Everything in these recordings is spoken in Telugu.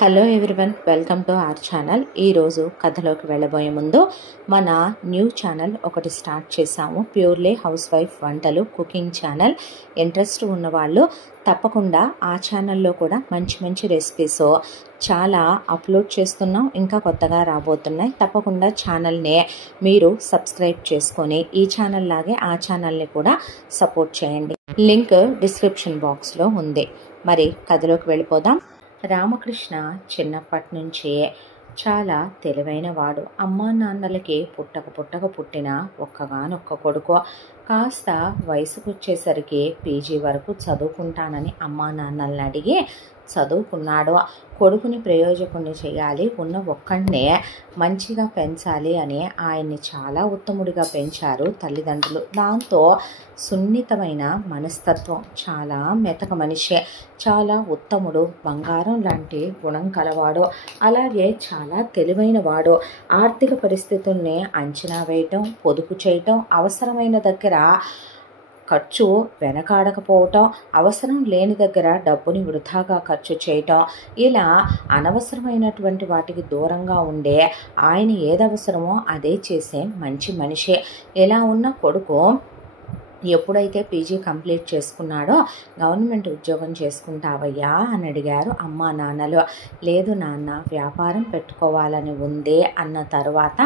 Hello everyone, welcome to our channel. ఈరోజు కథలోకి వెళ్ళబోయే ముందు మన న్యూ ఛానల్ ఒకటి స్టార్ట్ చేశాము. ప్యూర్లీ హౌస్ వైఫ్ వంటలు కుకింగ్ ఛానల్. ఇంట్రెస్ట్ ఉన్నవాళ్ళు తప్పకుండా ఆ ఛానల్లో కూడా మంచి మంచి రెసిపీస్ చాలా అప్లోడ్ చేస్తున్నాం. ఇంకా కొత్తగా రాబోతున్నాయి. తప్పకుండా ఛానల్ని మీరు సబ్స్క్రైబ్ చేసుకొని ఈ ఛానల్ లాగే ఆ ఛానల్ని కూడా సపోర్ట్ చేయండి. లింక్ డిస్క్రిప్షన్ బాక్స్లో ఉంది. మరి కథలోకి వెళ్ళిపోదాం. రామకృష్ణ చిన్నప్పటి నుంచే చాలా తెలివైన వాడు. అమ్మా నాన్నలకి పుట్టక పుట్టిన ఒక్కగానొక్క కొడుకు. కాస్త వయసుకు వచ్చేసరికి పీజీ వరకు చదువుకుంటానని అమ్మా నాన్నల్ని అడిగి చదువుకున్నాడు. కొడుకుని ప్రయోజకుని చేయాలి, ఉన్న ఒక్కడినే మంచిగా పెంచాలి అని ఆయన్ని చాలా ఉత్తముడిగా పెంచారు తల్లిదండ్రులు. దాంతో సున్నితమైన మనస్తత్వం, చాలా మెతక మనిషి, చాలా ఉత్తముడు, బంగారం లాంటి గుణం కలవాడు. అలాగే చాలా తెలివైన వాడు. ఆర్థిక పరిస్థితుల్ని అంచనా వేయటం, పొదుపు చేయటం, అవసరమైన దగ్గర ఖర్చు వెనకాడకపోవటం, అవసరం లేని దగ్గర డబ్బుని వృధాగా ఖర్చు చేయటం, ఇలా అనవసరమైనటువంటి వాటికి దూరంగా ఉండే ఆయన ఏదవసరమో అదే చేసే మంచి మనిషి. ఇలా ఉన్న కొడుకు ఎప్పుడైతే పీజీ కంప్లీట్ చేసుకున్నాడో గవర్నమెంట్ ఉద్యోగం చేసుకుంటావయ్యా అని అడిగారు అమ్మా నాన్నలు. లేదు నాన్న, వ్యాపారం పెట్టుకోవాలని ఉంది అన్న తర్వాత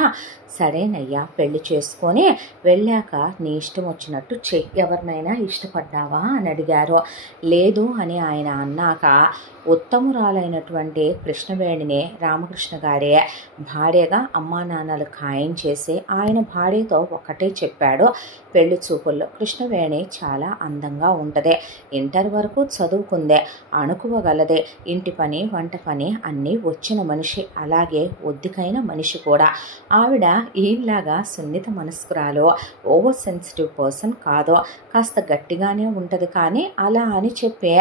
సరేనయ్యా, పెళ్లి చేసుకొని వెళ్ళాక నీ ఇష్టం వచ్చినట్టు చెయ్యి, ఎవరినైనా ఇష్టపడ్డావా అని అడిగారు. లేదు అని ఆయన అన్నాక ఉత్తమురాలైనటువంటి కృష్ణవేణిని రామకృష్ణ గారే భార్యగా అమ్మా నాన్నలు ఖాయం చేసి ఆయన భార్యతో ఒకటే చెప్పాడు పెళ్లి చూపుల్లో. కృష్ణవేణి చాలా అందంగా ఉంటుంది, ఇంటర్ వరకు చదువుకుందే, అణుకువగలదే, ఇంటి పని వంట పని అన్నీ వచ్చిన మనిషి, అలాగే ఒద్దికైన మనిషి కూడా. ఆవిడ ఈలాగా సున్నిత మనస్కురాలు, ఓవర్ సెన్సిటివ్ పర్సన్ కాదు. కాస్త గట్టిగానే ఉంటుంది, కానీ అలా అని చెప్పి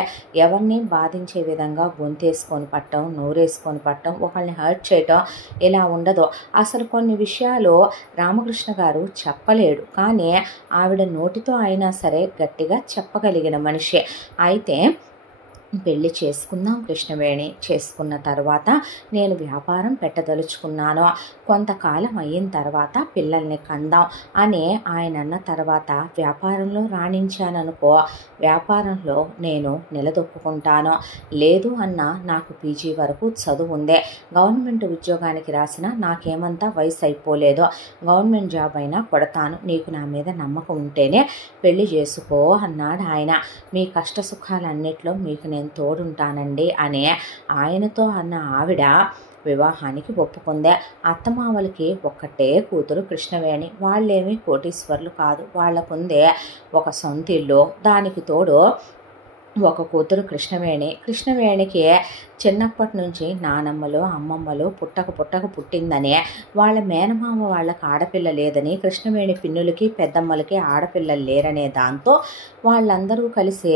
ఎవరిని బాధించే విధంగా గొంతేసుకొని పట్టడం, నోరేసుకొని పట్టడం, ఒకళ్ళని హర్ట్ చేయటం ఇలా ఉండదు. అసలు కొన్ని విషయాలు రామకృష్ణ గారు చెప్పలేడు, కానీ ఆవిడ నోటితో అయినా సరే గట్టిగా చెప్పగలిగిన మనిషి. అయితే పెళ్లి చేసుకుందాం కృష్ణవేణి, చేసుకున్న తర్వాత నేను వ్యాపారం పెట్టదలుచుకున్నాను, కొంతకాలం అయిన తర్వాత పిల్లల్ని కందాం అని ఆయన అన్న తర్వాత వ్యాపారంలో రాణించాననుకో, వ్యాపారంలో నేను నిలదొక్కుంటాను. లేదు అన్న నాకు పీజీ వరకు చదువు ఉందే, గవర్నమెంట్ ఉద్యోగానికి రాసిన నాకేమంతా వయసు అయిపోలేదు, గవర్నమెంట్ జాబ్ అయినా కొడతాను, నీకు నా మీద నమ్మకం ఉంటేనే పెళ్లి చేసుకో అన్నాడు ఆయన. మీ కష్ట సుఖాలన్నిట్లో మీకు నేను తోడుంటానండి అని ఆయనతో అన్న ఆవిడ వివాహానికి ఒప్పుకుందే. అత్తమామలకి ఒక్కటే కూతురు కృష్ణవేణి. వాళ్ళేమీ కోటీశ్వర్లు కాదు, వాళ్ళకుందే ఒక సొంత ఇల్లు, దానికి తోడు ఒక కూతురు కృష్ణవేణి. కృష్ణవేణికి చిన్నప్పటి నుంచి నానమ్మలు అమ్మమ్మలు పుట్టక పుట్టిందని, వాళ్ళ మేనమామ వాళ్ళకి ఆడపిల్ల లేదని, కృష్ణవేణి పిన్నులకి పెద్దమ్మలకి ఆడపిల్లలు లేరనే దాంతో వాళ్ళందరూ కలిసి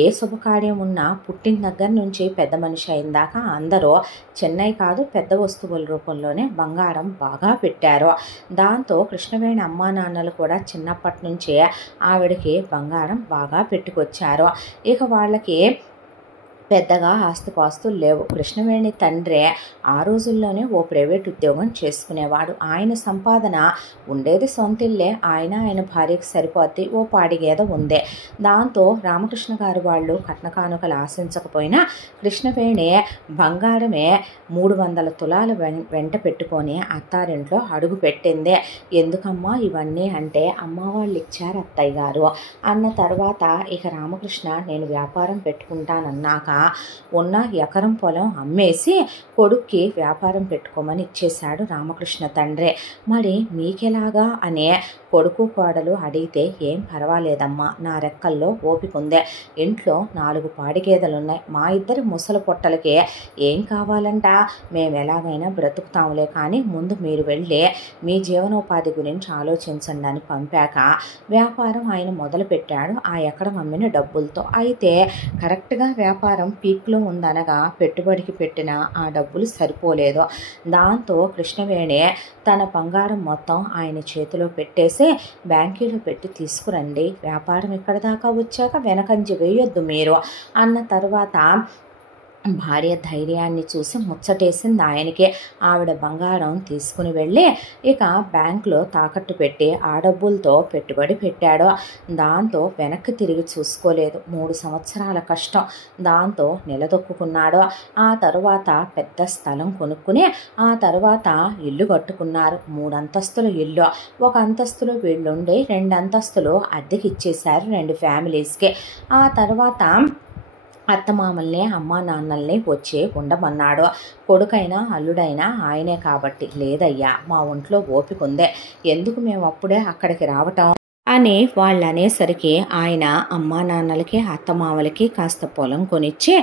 ఏ శుభకార్యం ఉన్నా పుట్టిన దగ్గర నుంచి పెద్ద మనిషి అయిందాకా అందరూ చెన్నై కాదు పెద్ద వస్తువుల రూపంలోనే బంగారం బాగా పెట్టారు. దాంతో కృష్ణవేణి అమ్మా నాన్నలు కూడా చిన్నప్పటి నుంచే ఆవిడకి బంగారం బాగా పెట్టుకొచ్చారు. ఇక వాళ్ళకి పెద్దగా ఆస్తిపాస్తులు లేవు. కృష్ణవేణి తండ్రి ఆ రోజుల్లోనే ఓ ప్రైవేట్ ఉద్యోగం చేసుకునేవాడు. ఆయన సంపాదన ఉండేది సొంతిల్లే, ఆయన భార్యకి సరిపోద్ది, ఓ పాడిగేద ఉందే. దాంతో రామకృష్ణ గారు వాళ్ళు కట్న కానుకలు ఆశించకపోయినా కృష్ణవేణి బంగారమే 300 తులాలు వెంట పెట్టుకొని అత్తారింట్లో అడుగు పెట్టిందే. ఎందుకమ్మా ఇవన్నీ అంటే, అమ్మ వాళ్ళు ఇచ్చారు అత్తయ్య గారు అన్న తర్వాత ఇక రామకృష్ణ నేను వ్యాపారం పెట్టుకుంటానన్నాక ఉన్న ఎకరం పొలం అమ్మేసి కొడుక్కి వ్యాపారం పెట్టుకోమని ఇచ్చేశాడు రామకృష్ణ తండ్రి. మరి మీకెలాగా అనే కొడుకు కోడలు అడిగితే, ఏం పర్వాలేదమ్మా, నా రెక్కల్లో ఓపికందే, ఇంట్లో 4 పాడిగేదలున్నాయి, మా ఇద్దరి ముసలి పొట్టలకి ఏం కావాలంట, మేము ఎలాగైనా బ్రతుకుతాంలే, కానీ ముందు మీరు వెళ్ళి మీ జీవనోపాధి గురించి ఆలోచించండి అని పంపాక వ్యాపారం ఆయన మొదలుపెట్టాడు ఆ ఎకరం అమ్మిన డబ్బులతో. అయితే కరెక్ట్గా వ్యాపారం పీక్లో ఉందనగా పెట్టుబడికి పెట్టిన ఆ డబ్బులు సరిపోలేదు. దాంతో కృష్ణవేణి తన బంగారం మొత్తం ఆయన చేతిలో పెట్టేసి బ్యాంకీలో పెట్టి తీసుకురండి, వ్యాపారం ఇక్కడ దాకా వచ్చాక వెనకంజ వేయొద్దు మీరు అన్న తర్వాత భార్య ధైర్యాన్ని చూసి ముచ్చటేసింది ఆయనకే. ఆవిడ బంగారం తీసుకుని వెళ్ళి ఇక బ్యాంకులో తాకట్టు పెట్టి ఆ డబ్బులతో పెట్టుబడి పెట్టాడు. దాంతో వెనక్కి తిరిగి చూసుకోలేదు. 3 సంవత్సరాల కష్టం దాంతో నిలదొక్కున్నాడు. ఆ తరువాత పెద్ద స్థలం కొనుక్కుని ఆ తర్వాత ఇల్లు కట్టుకున్నారు. 3 అంతస్తుల ఇల్లు. 1 అంతస్తులో వీళ్ళుండి 2 అంతస్తులు అద్దెకి ఇచ్చేశారు 2 ఫ్యామిలీస్కి. ఆ తర్వాత అత్తమామల్ని అమ్మా నాన్నల్ని వచ్చి ఉండమన్నాడు. కొడుకైనా అల్లుడైనా ఆయనే కాబట్టి, లేదయ్యా మా ఒంట్లో ఓపిక ఉందే, ఎందుకు మేము అప్పుడే అక్కడికి రావటం అని వాళ్ళు అనేసరికి ఆయన అమ్మా నాన్నలకి అత్తమామలకి కాస్త పొలం కొనిచ్చి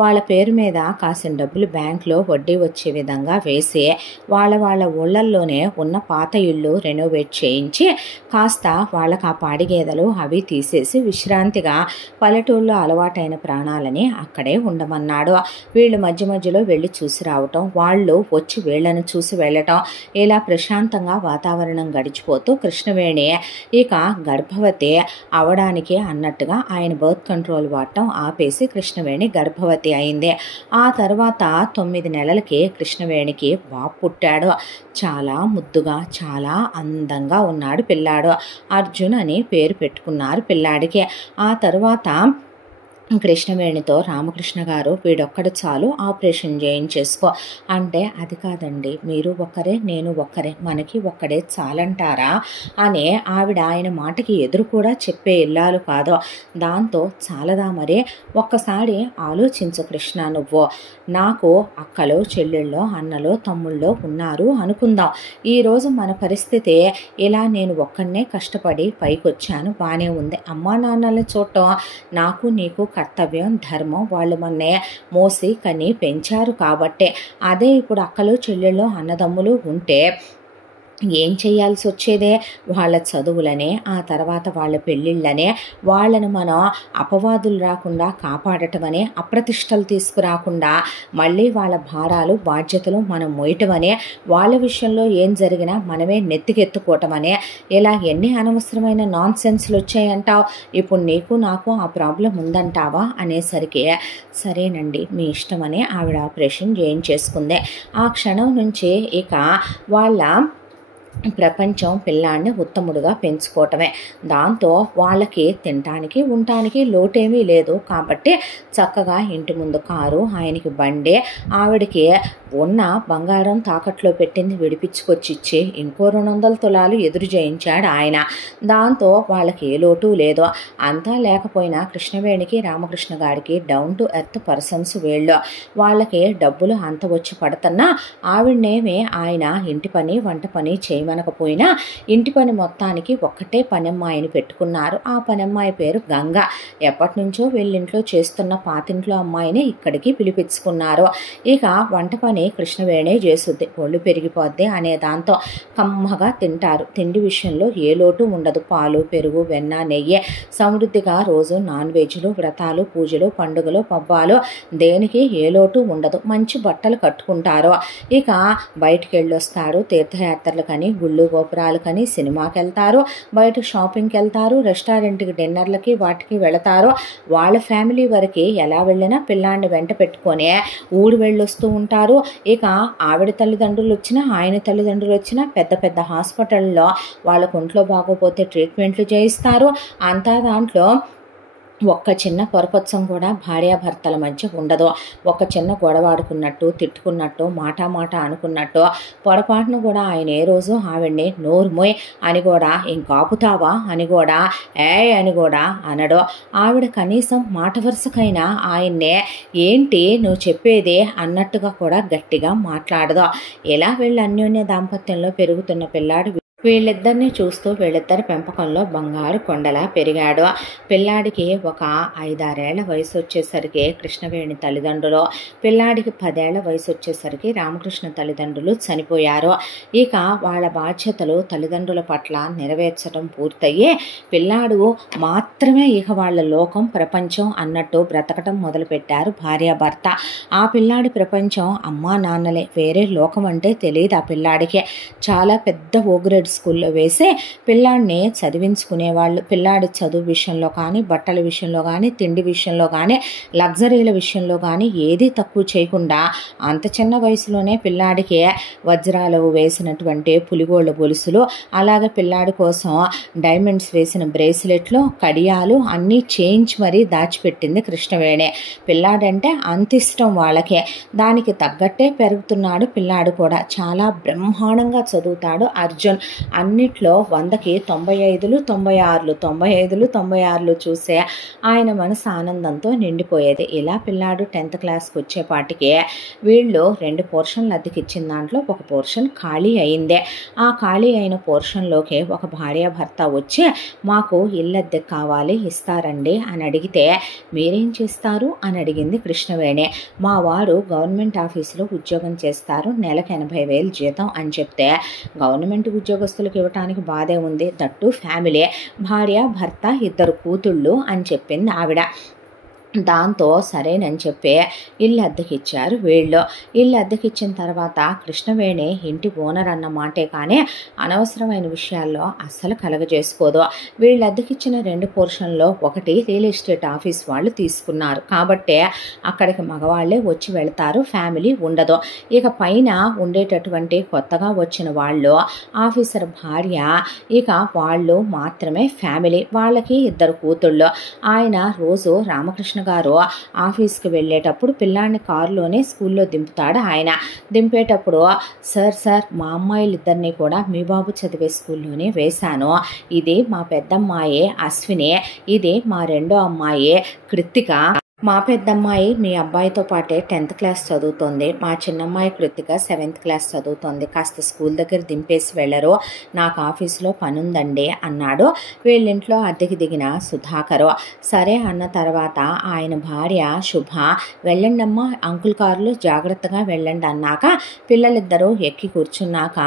వాళ్ళ పేరు మీద కాసిన డబ్బులు బ్యాంకులో వడ్డీ వచ్చే విధంగా వేసి వాళ్ళ ఊళ్ళల్లోనే ఉన్న పాత ఇళ్ళు రెనోవేట్ చేయించి కాస్త వాళ్ళకి ఆ పాడిగేదలు అవి తీసేసి విశ్రాంతిగా పల్లెటూళ్ళలో అలవాటైన ప్రాణాలని అక్కడే ఉండమన్నాడు. వీళ్ళు మధ్య మధ్యలో వెళ్ళి చూసి రావటం, వాళ్ళు వచ్చి వీళ్ళను చూసి వెళ్ళటం, ఇలా ప్రశాంతంగా వాతావరణం గడిచిపోతూ కృష్ణవేణి ఇక గర్భవతి అవడానికి అన్నట్టుగా ఆయన బర్త్ కంట్రోల్ వాడటం ఆపేసి కృష్ణవేణి గర్భవతి అయింది. ఆ తర్వాత 9 నెలలకి కృష్ణవేణికి బాబు పుట్టాడు. చాలా ముద్దుగా చాలా అందంగా ఉన్నాడు పిల్లాడు. అర్జున్ అని పేరు పెట్టుకున్నారు పిల్లాడికి. ఆ తర్వాత కృష్ణవేణితో రామకృష్ణ గారు వీడొక్కడు చాలు ఆపరేషన్ చేయించేసుకో అంటే, అది కాదండి మీరు ఒక్కరే నేను ఒక్కరే మనకి ఒక్కడే చాలంటారా అని ఆవిడ ఆయన మాటకి ఎదురు కూడా చెప్పే ఇల్లాలు కాదు. దాంతో చాలదా మరి, ఒక్కసారి ఆలోచించు కృష్ణ, నువ్వు నాకు అక్కలో చెల్లెళ్ళో అన్నలో తమ్ముళ్ళో ఉన్నారు అనుకుందాం. ఈరోజు మన పరిస్థితి ఇలా, నేను ఒక్కడనే కష్టపడి పైకొచ్చాను బాగానే ఉంది. అమ్మా నాన్నల్ని చూడటం నాకు నీకు కర్తవ్యం ధర్మం, వాళ్ళు మన్నే మోసి కని పెంచారు కాబట్టే. అదే ఇప్పుడు అక్కలు చెల్లెళ్ళు అన్నదమ్ములు ఉంటే ఏం చేయాల్సి వచ్చేదే? వాళ్ళ చదువులనే ఆ తర్వాత వాళ్ళ పెళ్ళిళ్ళనే వాళ్ళను మనం అపవాదులు రాకుండా కాపాడటమనే, అప్రతిష్టలు తీసుకురాకుండా మళ్ళీ వాళ్ళ భారాలు బాధ్యతలు మనం మోయటమనే, వాళ్ళ విషయంలో ఏం జరిగినా మనమే నెత్తికెత్తుకోవటమనే, ఇలా ఎన్ని అనవసరమైన నాన్ సెన్స్లు వచ్చాయంటావు. ఇప్పుడు నీకు నాకు ఆ ప్రాబ్లం ఉందంటావా అనేసరికి సరేనండి మీ ఇష్టమని ఆవిడ ఆపరేషన్ చేయించేసుకుంది. ఆ క్షణం నుంచి ఇక వాళ్ళ ప్రపంచం పిల్లాన్ని ఉత్తముడుగా పెంచుకోవటమే. దాంతో వాళ్ళకి తినటానికి ఉండటానికి లోటేమీ లేదు కాబట్టి చక్కగా ఇంటి ముందు కారు, ఆయనకి బండి, ఆవిడకి ఉన్న బంగారం తాకట్లో పెట్టింది విడిపించుకొచ్చిచ్చి ఇంకో 200 తులాలు ఎదురు చేయించాడు ఆయన. దాంతో వాళ్ళకి ఏ లోటు లేదు. అంతా లేకపోయినా కృష్ణవేణికి రామకృష్ణ గారికి డౌన్ టు ఎర్త్ పర్సన్స్ వీళ్ళు. వాళ్ళకి డబ్బులు అంత వచ్చి పడుతున్నా ఆవిడనేమి ఆయన ఇంటి పని వంట పని చేయమనకపోయినా ఇంటి పని మొత్తానికి ఒక్కటే పనమ్మాయిని పెట్టుకున్నారు. ఆ పనమ్మాయి పేరు గంగ. ఎప్పటి నుంచో వీళ్ళింట్లో చేస్తున్న పాతింట్లో అమ్మాయిని ఇక్కడికి పిలిపించుకున్నారు. ఇక వంట పని కృష్ణవేణే చేసుద్ది, ఒళ్ళు పెరిగిపోద్ది అనే దాంతో కమ్మగా తింటారు. తిండి విషయంలో ఏ లోటు ఉండదు. పాలు పెరుగు వెన్న నెయ్యి సమృద్ధిగా రోజు నాన్ వెజ్లు, వ్రతాలు పూజలు పండుగలు పబ్బాలు దేనికి ఏ లోటు ఉండదు. మంచి బట్టలు కట్టుకుంటారు. ఇక బయటికి వెళ్ళొస్తారు, తీర్థయాత్రలకని గుళ్ళు గోపురాలకని సినిమాకి వెళ్తారు, బయట షాపింగ్కి వెళ్తారు, రెస్టారెంట్కి డిన్నర్లకి వాటికి వెళతారు. వాళ్ళ ఫ్యామిలీ వరకు ఎలా వెళ్ళినా పిల్లాన్ని వెంట పెట్టుకొని ఊరు వెళ్ళొస్తూ ఉంటారు. ఇక ఆవిడ తల్లిదండ్రులు వచ్చినా ఆయన తల్లిదండ్రులు వచ్చినా పెద్ద పెద్ద హాస్పిటల్లో వాళ్ళకు ఒంట్లో బాగోపోతే ట్రీట్మెంట్లు చేయిస్తారు. అంతా దాంట్లో ఒక్క చిన్న పొరపచ్చం కూడా భార్యాభర్తల మధ్య ఉండదు. ఒక చిన్న గొడవాడుకున్నట్టు తిట్టుకున్నట్టు మాట అనుకున్నట్టు పొరపాటును కూడా ఆయన ఏ రోజు ఆవిడ్ని నోరుమోయ్ అని కూడా ఇంకాపుతావా అని కూడా అని కూడా అనడు. ఆవిడ కనీసం మాట వరుసకైనా ఆయన్నే ఏంటి నువ్వు చెప్పేదే అన్నట్టుగా కూడా గట్టిగా మాట్లాడదు. ఇలా వీళ్ళ అన్యోన్య దాంపత్యంలో పెరుగుతున్న పిల్లాడు వీళ్ళిద్దరిని చూస్తూ వీళ్ళిద్దరి పెంపకంలో బంగారు కొండలా పెరిగాడు. పిల్లాడికి ఒక 5-6 ఏళ్ల వయసు వచ్చేసరికి కృష్ణవేణి తల్లిదండ్రులు, పిల్లాడికి 10 ఏళ్ల వయసు వచ్చేసరికి రామకృష్ణ తల్లిదండ్రులు చనిపోయారు. ఇక వాళ్ళ బాధ్యతలు తల్లిదండ్రుల పట్ల నెరవేర్చడం పూర్తయ్యే పిల్లాడు మాత్రమే ఇక వాళ్ళ లోకం ప్రపంచం అన్నట్టు బ్రతకటం మొదలుపెట్టారు భార్యాభర్త. ఆ పిల్లాడి ప్రపంచం అమ్మా నాన్నలే, వేరే లోకం అంటే తెలియదు ఆ పిల్లాడికి. చాలా పెద్ద ఓగ్రెడ్ ప్రైవేట్ స్కూల్లో వేసి పిల్లాడిని చదివించుకునేవాళ్ళు. పిల్లాడి చదువు విషయంలో కానీ, బట్టల విషయంలో కానీ, తిండి విషయంలో కానీ, లగ్జరీల విషయంలో కానీ ఏదీ తక్కువ చేయకుండా అంత చిన్న వయసులోనే పిల్లాడికి వజ్రాలు వేసినటువంటి పులిగోళ్ళ గొలుసులు, అలాగే పిల్లాడి కోసం డైమండ్స్ వేసిన బ్రేస్లెట్లు, కడియాలు అన్నీ చేయించి మరీ దాచిపెట్టింది కృష్ణవేణి. పిల్లాడంటే అంత ఇష్టం వాళ్ళకే. దానికి తగ్గట్టే పెరుగుతున్నాడు పిల్లాడు కూడా. చాలా బ్రహ్మాండంగా చదువుతాడు అర్జున్. అన్నిట్లో 100కి 95లు 96లు 95లు 96లు చూసే ఆయన మనసు ఆనందంతో నిండిపోయేది. ఇలా పిల్లాడు 10th క్లాస్కి వచ్చేపాటికే వీళ్ళు 2 పోర్షన్లు అద్దెకిచ్చిన దాంట్లో ఒక పోర్షన్ ఖాళీ అయిందే. ఆ ఖాళీ అయిన పోర్షన్లోకి ఒక భార్యాభర్త వచ్చి మాకు ఇల్లు అద్దె కావాలి, ఇస్తారండి అని అడిగితే మీరేం చేస్తారు అని అడిగింది కృష్ణవేణి. మా వారు గవర్నమెంట్ ఆఫీసులో ఉద్యోగం చేస్తారు, నెలకు 80,000 జీతం అని చెప్తే గవర్నమెంట్ ఉద్యోగస్తులకు ఇవ్వటానికి బాధే ఉంది, దట్టు ఫ్యామిలీ, భార్య భర్త 2 కూతుళ్ళు అని చెప్పింది ఆవిడ. దాంతో సరేనని చెప్పి ఇల్లు అద్దెకిచ్చారు వీళ్ళు. ఇల్లు అద్దెకిచ్చిన తర్వాత కృష్ణవేణి ఇంటి ఓనర్ అన్న మాటే కానీ అనవసరమైన విషయాల్లో అస్సలు కలగజేసుకోదు. వీళ్ళు అద్దెకిచ్చిన 2 పోర్షన్లో ఒకటి రియల్ ఎస్టేట్ ఆఫీస్ వాళ్ళు తీసుకున్నారు కాబట్టి అక్కడికి మగవాళ్ళే వచ్చి వెళ్తారు, ఫ్యామిలీ ఉండదు. ఇక పైన ఉండేటటువంటి కొత్తగా వచ్చిన వాళ్ళు ఆఫీసర్ భార్య, ఇక వాళ్ళు మాత్రమే ఫ్యామిలీ. వాళ్ళకి 2 కూతుళ్ళు. ఆయన రోజు రామకృష్ణ గారు ఆఫీస్కి వెళ్ళేటప్పుడు పిల్లాడిని కారులోనే స్కూల్లో దింపుతాడు ఆయన. దింపేటప్పుడు సార్ మా అమ్మాయిలిద్దరినీ కూడా మీ బాబు చదివే స్కూల్లోనే వేశాను. ఇది మా పెద్దమ్మాయి అశ్విని, ఇది మా రెండో అమ్మాయి కృత్తిక. మా పెద్దమ్మాయి మీ అబ్బాయితో పాటే 10th క్లాస్ చదువుతోంది, మా చిన్నమ్మాయి కృత్తిక 7th క్లాస్ చదువుతోంది, కాస్త స్కూల్ దగ్గర దింపేసి వెళ్ళరు, నాకు ఆఫీసులో పనుందండి అన్నాడు వీళ్ళింట్లో అద్దెకి దిగిన సుధాకరు. సరే అన్న తర్వాత ఆయన భార్య శుభ వెళ్ళండమ్మా అంకుల్ కారులో జాగ్రత్తగా వెళ్ళండి అన్నాక పిల్లలిద్దరూ ఎక్కి కూర్చున్నాక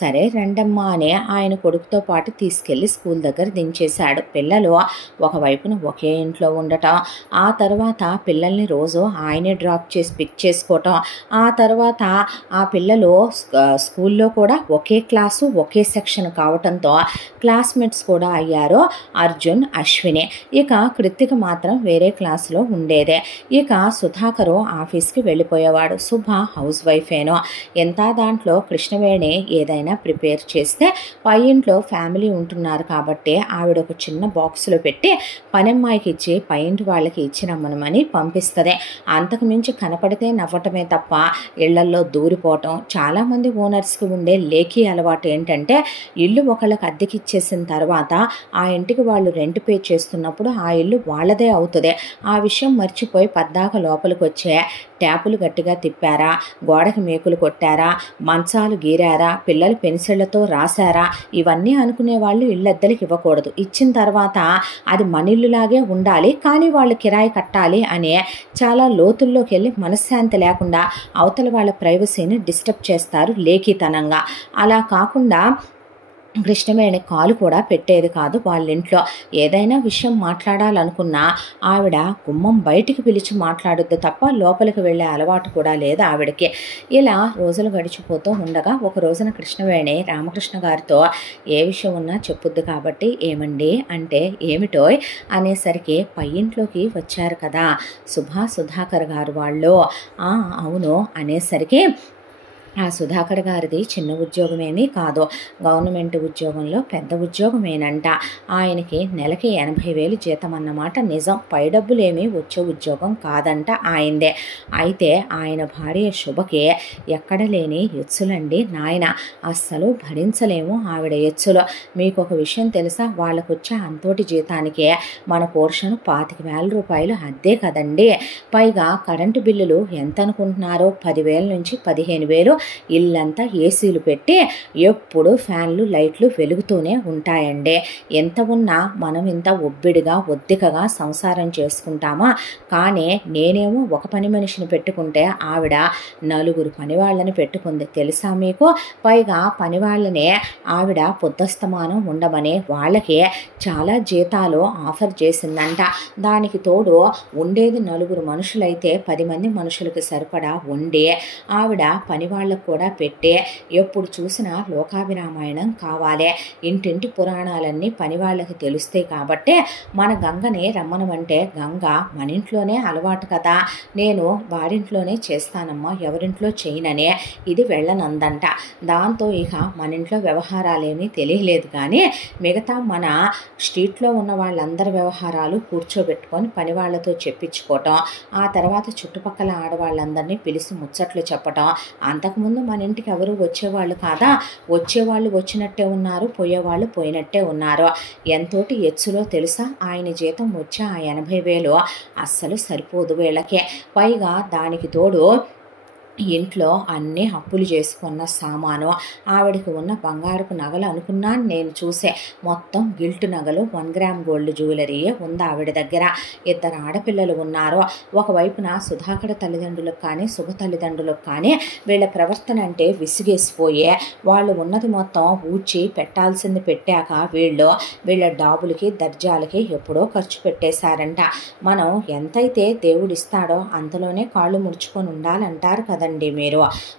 సరే రండమ్మా అని ఆయన కొడుకుతో పాటు తీసుకెళ్లి స్కూల్ దగ్గర దించేశాడు. పిల్లలు ఒకవైపున ఒకే ఇంట్లో ఉండటం, ఆ తర్వాత పిల్లల్ని రోజు ఆయనే డ్రాప్ చేసి పిక్ చేసుకోవటం, ఆ తర్వాత ఆ పిల్లలు స్కూల్లో కూడా ఒకే క్లాసు ఒకే సెక్షన్ కావటంతో క్లాస్మేట్స్ కూడా అయ్యారు అర్జున్ అశ్విని. ఇక కృత్తిక మాత్రం వేరే క్లాసులో ఉండేదే. ఇక సుధాకరు ఆఫీస్కి వెళ్ళిపోయేవాడు. శుభ హౌస్ వైఫేనో. ఎంత దాంట్లో కృష్ణవేణి ఏదైనా ప్రిపేర్ చేస్తే పై ఇంట్లో ఫ్యామిలీ ఉంటున్నారు కాబట్టి ఆవిడ ఒక చిన్న బాక్సులో పెట్టి పనమ్మాయికి ఇచ్చి పై ఇంటి వాళ్ళకి ఇచ్చినమ్మనమని పంపిస్తుంది. అంతకు మించి కనపడితే నవ్వటమే తప్ప ఇళ్లల్లో దూరిపోవటం. చాలామంది ఓనర్స్కి ఉండే లేఖీ అలవాటు ఏంటంటే ఇల్లు ఒకళ్ళకి అద్దెకిచ్చేసిన తర్వాత ఆ ఇంటికి వాళ్ళు రెంట్ పే చేస్తున్నప్పుడు ఆ ఇల్లు వాళ్ళదే అవుతుంది. ఆ విషయం మర్చిపోయి పద్దాక లోపలికి వచ్చే ట్యాపులు గట్టిగా తిప్పారా, గోడకి మేకులు కొట్టారా, మంచాలు గీరారా, పిల్లలు పెన్సిళ్లతో రాశారా, ఇవన్నీ అనుకునే వాళ్ళు ఇళ్ళద్దెలకు ఇవ్వకూడదు. ఇచ్చిన తర్వాత అది మనిల్లులాగే ఉండాలి కానీ వాళ్ళు కిరాయి కట్టాలి అనే చాలా లోతుల్లోకి వెళ్ళి మనశ్శాంతి లేకుండా అవతల వాళ్ళ ప్రైవసీని డిస్టర్బ్ చేస్తారు లేఖితనంగా. అలా కాకుండా కృష్ణవేణి కాలు కూడా పెట్టేది కాదు వాళ్ళ ఇంట్లో. ఏదైనా విషయం మాట్లాడాలనుకున్నా ఆవిడ గుమ్మం బయటికి పిలిచి మాట్లాడుద్ది తప్ప లోపలికి వెళ్ళే అలవాటు కూడా లేదు ఆవిడకి. ఇలా రోజులు గడిచిపోతూ ఉండగా ఒక రోజున కృష్ణవేణి రామకృష్ణ గారితో ఏ విషయం ఉన్నా చెప్పుద్ది కాబట్టి ఏమండి అంటే ఏమిటోయ్ అనేసరికి పై ఇంట్లోకి వచ్చారు కదా సుధాకర్ గారు వాళ్ళు, అవును అనేసరికి ఆ సుధాకర్ గారిది చిన్న ఉద్యోగమేమీ కాదు, గవర్నమెంట్ ఉద్యోగంలో పెద్ద ఉద్యోగమేనంట. ఆయనకి నెలకి 80,000 జీతం అన్నమాట నిజం. పై డబ్బులేమీ వచ్చే ఉద్యోగం కాదంట ఆయనదే. అయితే ఆయన భార్య శుభకి ఎక్కడ లేని ఎచ్చులండి నాయన. అస్సలు భరించలేము ఆవిడ ఎచ్చులు. మీకు ఒక విషయం తెలుసా, వాళ్ళకు వచ్చే అంతోటి జీతానికే మన పోర్షన్ 25,000 రూపాయలు అద్దే కదండి. పైగా కరెంటు బిల్లులు ఎంత అనుకుంటున్నారో 10,000 నుంచి 15,000. ఇల్లంతా ఏసీలు పెట్టి ఎప్పుడు ఫ్యాన్లు లైట్లు వెలుగుతూనే ఉంటాయండి. ఎంత ఉన్నా మనం ఇంత ఒబ్బిడిగా ఒద్దికగా సంసారం చేసుకుంటామా? కానీ నేనేమో ఒక పని మనిషిని పెట్టుకుంటే ఆవిడ 4 పని వాళ్ళని పెట్టుకుంది తెలుసా మీకు. పైగా పని వాళ్ళనే ఆవిడ పొద్దస్తమానం ఉండమని వాళ్ళకి చాలా జీతాలు ఆఫర్ చేసిందంట. దానికి తోడు ఉండేది 4 మనుషులైతే 10 మంది మనుషులకి సరిపడా ఉండే ఆవిడ పని వాళ్ళ పిల్లలకు కూడా పెట్టే ఎప్పుడు చూసినా లోకాభిరామాయణం కావాలి, ఇంటింటి పురాణాలన్నీ పని వాళ్ళకి తెలుస్తాయి కాబట్టి మన గంగని రమ్మనమంటే గంగ మన ఇంట్లోనే అలవాటు కదా, నేను వాడింట్లోనే చేస్తానమ్మా, ఎవరింట్లో చేయననే ఇది వెళ్ళనందంట. దాంతో ఇక మన ఇంట్లో వ్యవహారాలేమీ తెలియలేదు కానీ మిగతా మన స్ట్రీట్లో ఉన్న వాళ్ళందరి వ్యవహారాలు కూర్చోబెట్టుకొని పని వాళ్ళతో చెప్పించుకోవటం, ఆ తర్వాత చుట్టుపక్కల ఆడవాళ్ళందరినీ పిలిచి ముచ్చట్లు చెప్పటం. అంతకుముందు మన ఇంటికి ఎవరు వచ్చేవాళ్ళు కాదా, వచ్చేవాళ్ళు వచ్చినట్టే ఉన్నారు, పోయేవాళ్ళు పోయినట్టే ఉన్నారు. ఎంతోటి ఎచ్చులో తెలుసా, ఆయన జీతం వచ్చే ఆ 80,000 అస్సలు సరిపోదు వీళ్ళకే. పైగా దానికి తోడు ఇంట్లో అన్నీ అప్పులు చేసుకున్న సామాను, ఆవిడకి ఉన్న బంగారపు నగలు అనుకున్నాను నేను చూసే, మొత్తం గిల్ట్ నగలు 1 గ్రామ్ గోల్డ్ జ్యువెలరీ ఉంది ఆవిడ దగ్గర. 2 ఆడపిల్లలు ఉన్నారు. ఒకవైపున సుధాకర్ తల్లిదండ్రులకు కానీ శుభ తల్లిదండ్రులకు కానీ వీళ్ళ ప్రవర్తన అంటే విసిగేసిపోయే, వాళ్ళు ఉన్నది మొత్తం ఊడ్చి పెట్టాల్సింది పెట్టాక వీళ్ళ డాబులకి దర్జాలకి ఎప్పుడో ఖర్చు పెట్టేశారంట. మనం ఎంతైతే దేవుడిస్తాడో అంతలోనే కాళ్ళు ముడుచుకొని ఉండాలంటారు కదా మీరు.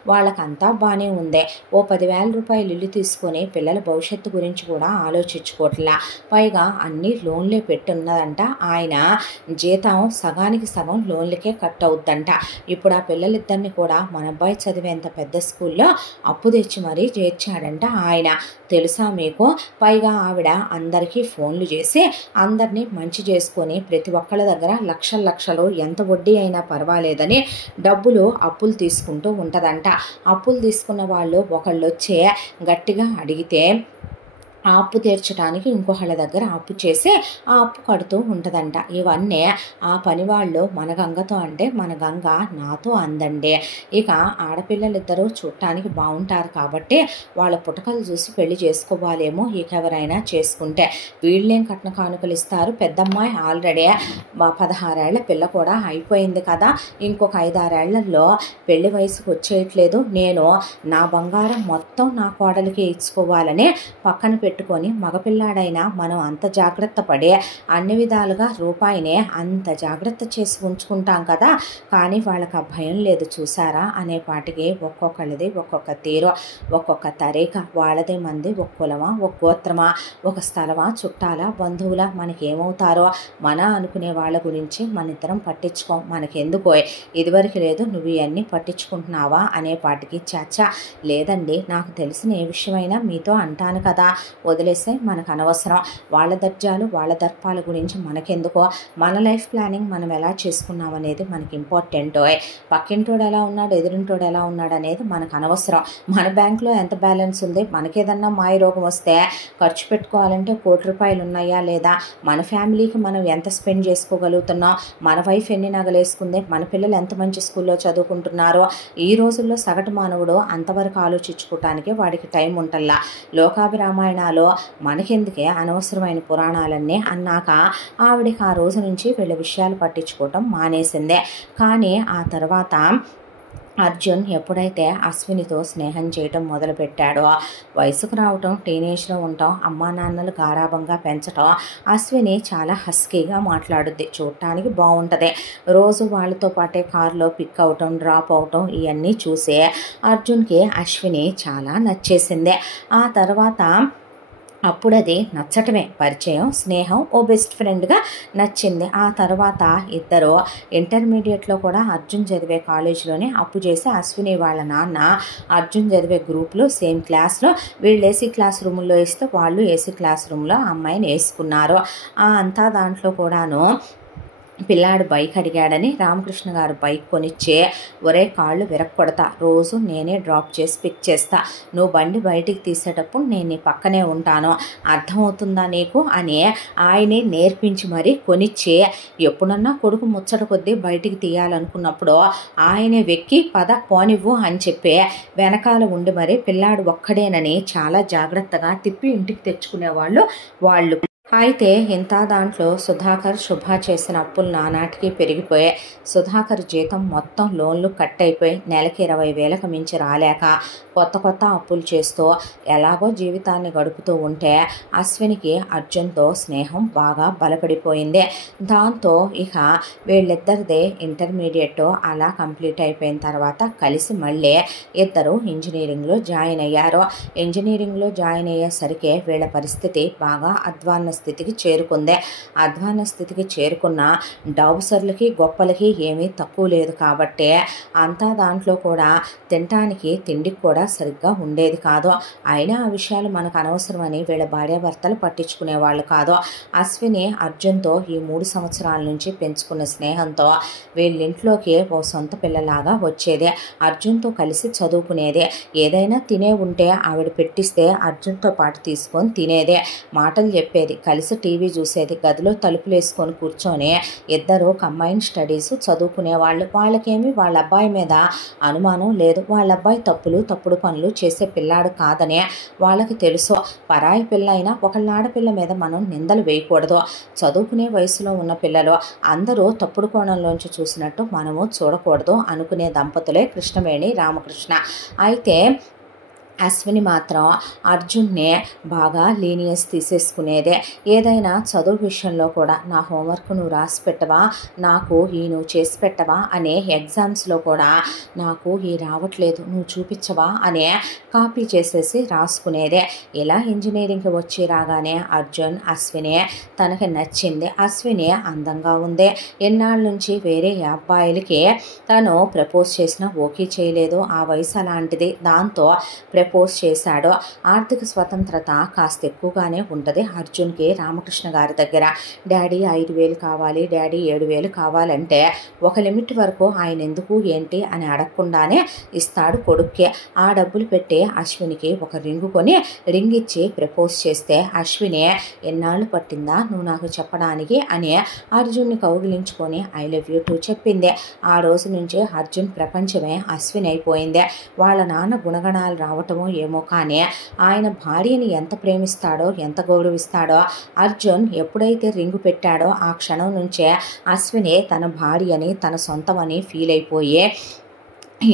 వాళ్ళకంతా బాగానే ఉందే, ఓ 10,000 రూపాయలు ఇల్లు తీసుకొని పిల్లల భవిష్యత్తు గురించి కూడా ఆలోచించుకోవట్లా. పైగా అన్ని లోన్లే పెట్టున్నదంట. ఆయన జీతం సగానికి సగం లోన్లకే కట్ అవుద్దంట. ఇప్పుడు ఆ పిల్లలిద్దరిని కూడా మన అబ్బాయి చదివేంత పెద్ద స్కూల్లో అప్పు తెచ్చి మరీ చేర్చాడంట ఆయన, తెలుసా మీకు. పైగా ఆవిడ అందరికీ ఫోన్లు చేసి అందరినీ మంచి చేసుకొని ప్రతి ఒక్కళ్ళ దగ్గర లక్షలు ఎంత వడ్డీ అయినా పర్వాలేదని డబ్బులు అప్పులు తీసుకుంటూ ఉంటుందంట. అప్పులు తీసుకున్న వాళ్ళు ఒకళ్ళు వచ్చే గట్టిగా అడిగితే ఆ అప్పు తీర్చడానికి ఇంకొకళ్ళ దగ్గర అప్పు చేసి ఆ అప్పు కడుతూ ఉంటుందంట. ఇవన్నీ ఆ పని వాళ్ళు మన గంగతో అంటే మన గంగ నాతో అందండి. ఇక ఆడపిల్లలిద్దరూ చూడటానికి బాగుంటారు కాబట్టి వాళ్ళ పుటకలు చూసి పెళ్లి చేసుకోవాలేమో ఇక ఎవరైనా చేసుకుంటే. వీళ్ళేం కట్న కానుకలు ఇస్తారు, పెద్దమ్మాయి ఆల్రెడీ 16 ఏళ్ల పిల్ల కూడా అయిపోయింది కదా, ఇంకొక 5-6 ఏళ్లలో పెళ్లి వయసుకు వచ్చేయట్లేదు. నేను నా బంగారం మొత్తం నా కోడలికి ఇచ్చుకోవాలని పక్కన పెట్టుకొని మగపిల్లాడైనా మనం అంత జాగ్రత్త పడి అన్ని విధాలుగా రూపాయినే అంత జాగ్రత్త చేసి ఉంచుకుంటాం కదా, కానీ వాళ్ళకి ఆ భయం లేదు చూసారా. అనే పాటికి ఒక్కొక్కళ్ళది ఒక్కొక్క తీరు, ఒక్కొక్క తరీక, వాళ్ళదే మంది ఒక కులమా ఒక గోత్రమా ఒక స్థలమా చుట్టాలా బంధువులా మనకేమవుతారో మన అనుకునే వాళ్ళ గురించి మన ఇద్దరం పట్టించుకోం, మనకెందుకో. ఇదివరకు లేదు నువ్వు ఇవన్నీ పట్టించుకుంటున్నావా అనే పాటికి చాచా లేదండి, నాకు తెలిసిన ఏ విషయమైనా మీతో అంటాను కదా, వదిలేస్తే మనకు అనవసరం, వాళ్ళ దర్జాలు వాళ్ళ దర్పాల గురించి మనకెందుకో, మన లైఫ్ ప్లానింగ్ మనం ఎలా చేసుకున్నాం అనేది మనకి ఇంపార్టెంటో. పక్కింటోడు ఎలా ఉన్నాడు ఎదురింటోడు ఎలా ఉన్నాడు అనేది మనకు అనవసరం. మన బ్యాంకులో ఎంత బ్యాలెన్స్ ఉంది, మనకేదన్నా మాయ రోగం వస్తే ఖర్చు పెట్టుకోవాలంటే 1 కోటి రూపాయలు ఉన్నాయా లేదా, మన ఫ్యామిలీకి మనం ఎంత స్పెండ్ చేసుకోగలుగుతున్నాం, మన వైఫ్ ఎన్ని నగలు వేసుకుంది, మన పిల్లలు ఎంత మంచి స్కూల్లో చదువుకుంటున్నారో. ఈ రోజుల్లో సగటు మానవుడు అంతవరకు ఆలోచించుకోవటానికి వాడికి టైం ఉంటల్లా. లోకాభిరామాయణాలు మనకెందుకే అనవసరమైన పురాణాలన్నీ అన్నాక ఆవిడికి ఆ రోజు నుంచి వీళ్ళ విషయాలు పట్టించుకోవటం మానేసిందే. కానీ ఆ తర్వాత అర్జున్ ఎప్పుడైతే అశ్వినితో స్నేహం చేయటం మొదలుపెట్టాడో, వయసుకు రావటం, టీనేజ్లో ఉండటం, అమ్మా నాన్నలు గారాబంగా పెంచటం, అశ్విని చాలా హస్కీగా మాట్లాడుద్ది, చూడటానికి బాగుంటుంది. రోజు వాళ్ళతో పాటే కారులో పిక్ అవటం డ్రాప్ అవటం ఇవన్నీ చూసే అర్జున్కి అశ్విని చాలా నచ్చేసింది. ఆ తర్వాత అప్పుడది నచ్చటమే, పరిచయం స్నేహం ఓ బెస్ట్ ఫ్రెండ్గా నచ్చింది. ఆ తర్వాత ఇద్దరు ఇంటర్మీడియట్లో కూడా అర్జున్ చదివే కాలేజీలోనే అప్పు చేసి అశ్విని వాళ్ళ నాన్న అర్జున్ చదివే గ్రూప్లో సేమ్ క్లాస్లో వీళ్ళు ఏసీ క్లాస్ రూముల్లో ఇస్తే వాళ్ళు ఏసీ క్లాస్ రూమ్లో అమ్మాయిని వేసుకున్నారు. అంతా దాంట్లో కూడాను పిల్లాడు బైక్ అడిగాడని రామకృష్ణ గారు బైక్ కొనిచ్చే, ఒరే కాళ్ళు విరక్కొడతా, రోజు నేనే డ్రాప్ చేసి పిక్ చేస్తా, నువ్వు బండి బయటికి తీసేటప్పుడు నేను నీ పక్కనే ఉంటాను, అర్థమవుతుందా నీకు అని ఆయనే నేర్పించి మరీ కొనిచ్చి, ఎప్పుడన్నా కొడుకు ముచ్చట కొద్దీ బయటికి తీయాలనుకున్నప్పుడు ఆయనే వెక్కి పద పోనివ్వు అని చెప్పి వెనకాల ఉండి మరీ పిల్లాడు ఒక్కడేనని చాలా జాగ్రత్తగా తిప్పి ఇంటికి తెచ్చుకునేవాళ్ళు వాళ్ళు. అయితే ఇంత దాంట్లో సుధాకర్ శుభ చేసిన అప్పులు నానాటికి పెరిగిపోయాయి. సుధాకర్ జీతం మొత్తం లోన్లు కట్ అయిపోయి నెలకి 20,000కు మించి రాలేక కొత్త అప్పులు చేస్తూ ఎలాగో జీవితాన్ని గడుపుతూ ఉంటే అశ్వినికి అర్జున్తో స్నేహం బాగా బలపడిపోయింది. దాంతో ఇక వీళ్ళిద్దరిదే ఇంటర్మీడియట్ అలా కంప్లీట్ అయిపోయిన తర్వాత కలిసి మళ్ళీ ఇద్దరు ఇంజనీరింగ్లో జాయిన్ అయ్యారు. ఇంజనీరింగ్లో జాయిన్ అయ్యేసరికి వీళ్ళ పరిస్థితి బాగా అధ్వాన్న స్థితికి చేరుకుంది. అధ్వాన్న స్థితికి చేరుకున్న డౌసర్లకి గొప్పలకి ఏమీ తక్కువ లేదు కాబట్టి అంతా దాంట్లో కూడా తినటానికి తిండికి కూడా సరిగ్గా ఉండేది కాదు. అయినా ఆ విషయాలు మనకు అనవసరమని వీళ్ళ భార్యాభర్తలు పట్టించుకునేవాళ్ళు కాదు. అశ్విని అర్జున్తో ఈ 3 సంవత్సరాల నుంచి పెంచుకున్న స్నేహంతో వీళ్ళింట్లోకి ఓ సొంత పిల్లలాగా వచ్చేది. అర్జున్తో కలిసి చదువుకునేది. ఏదైనా తినే ఉంటే ఆవిడ పెట్టిస్తే అర్జున్తో పాటు తీసుకొని తినేదే. మాటలు చెప్పేది. కలిసి టీవీ చూసేది. గదిలో తలుపులు వేసుకొని కూర్చొని ఇద్దరు కంబైన్ స్టడీస్ చదువుకునేవాళ్ళు. వాళ్ళకేమీ వాళ్ళ అబ్బాయి మీద అనుమానం లేదు. వాళ్ళ అబ్బాయి తప్పుడు పనులు చేసే పిల్లాడు కాదని వాళ్ళకి తెలుసు. పరాయి పిల్ల అయినా ఒకళ్ళ ఆడపిల్ల మీద మనం నిందలు వేయకూడదు. చదువుకునే వయసులో ఉన్న పిల్లలు అందరూ తప్పుడు కోణంలోంచి చూసినట్టు మనము చూడకూడదు అనుకునే దంపతులే కృష్ణవేణి రామకృష్ణ. అయితే అశ్విని మాత్రం అర్జున్నే బాగా లీనియస్ తీసేసుకునేదే. ఏదైనా చదువు విషయంలో కూడా నా హోంవర్క్ నువ్వు రాసి పెట్టవా, నాకు ఈ నువ్వు చేసి పెట్టవా అనే ఎగ్జామ్స్లో కూడా నాకు ఈ రావట్లేదు నువ్వు చూపించవా అనే కాపీ చేసేసి రాసుకునేదే. ఇలా ఇంజనీరింగ్కి వచ్చి రాగానే అర్జున్ అశ్విని తనకి నచ్చింది. అశ్విని అందంగా ఉంది. ఎన్నాళ్ళ నుంచి వేరే అబ్బాయిలకి తను ప్రపోజ్ చేసినా ఓకే చేయలేదు. ఆ వయసు అలాంటిది. దాంతో ప్రపోజ్ చేశాడు. ఆర్థిక స్వతంత్రత కాస్త ఎక్కువగానే ఉంటుంది అర్జున్కి రామకృష్ణ గారి దగ్గర. డాడీ 5,000 కావాలి, డాడీ 7,000 కావాలంటే ఒక లిమిట్ వరకు ఆయన ఎందుకు ఏంటి అని అడగకుండానే ఇస్తాడు కొడుక్కి. ఆ డబ్బులు పెట్టి అశ్వినికి ఒక రింగు కొని రింగ్ ఇచ్చి ప్రపోజ్ చేస్తే అశ్విని ఎన్నాళ్ళు పట్టిందా నువ్వు నాకు చెప్పడానికి అని అర్జున్ని కౌగిలించుకొని ఐ లవ్ యూ టూ చెప్పింది. ఆ రోజు నుంచి అర్జున్ ప్రపంచమే అశ్విని అయిపోయింది. వాళ్ళ నాన్న గుణగణాలు రావటం ఏమో కానీ ఆయన భార్యని ఎంత ప్రేమిస్తాడో ఎంత గౌరవిస్తాడో అర్జున్ ఎప్పుడైతే రింగు పెట్టాడో ఆ క్షణం నుంచే అశ్విని తన భార్యని తన సొంతమని ఫీల్ అయిపోయి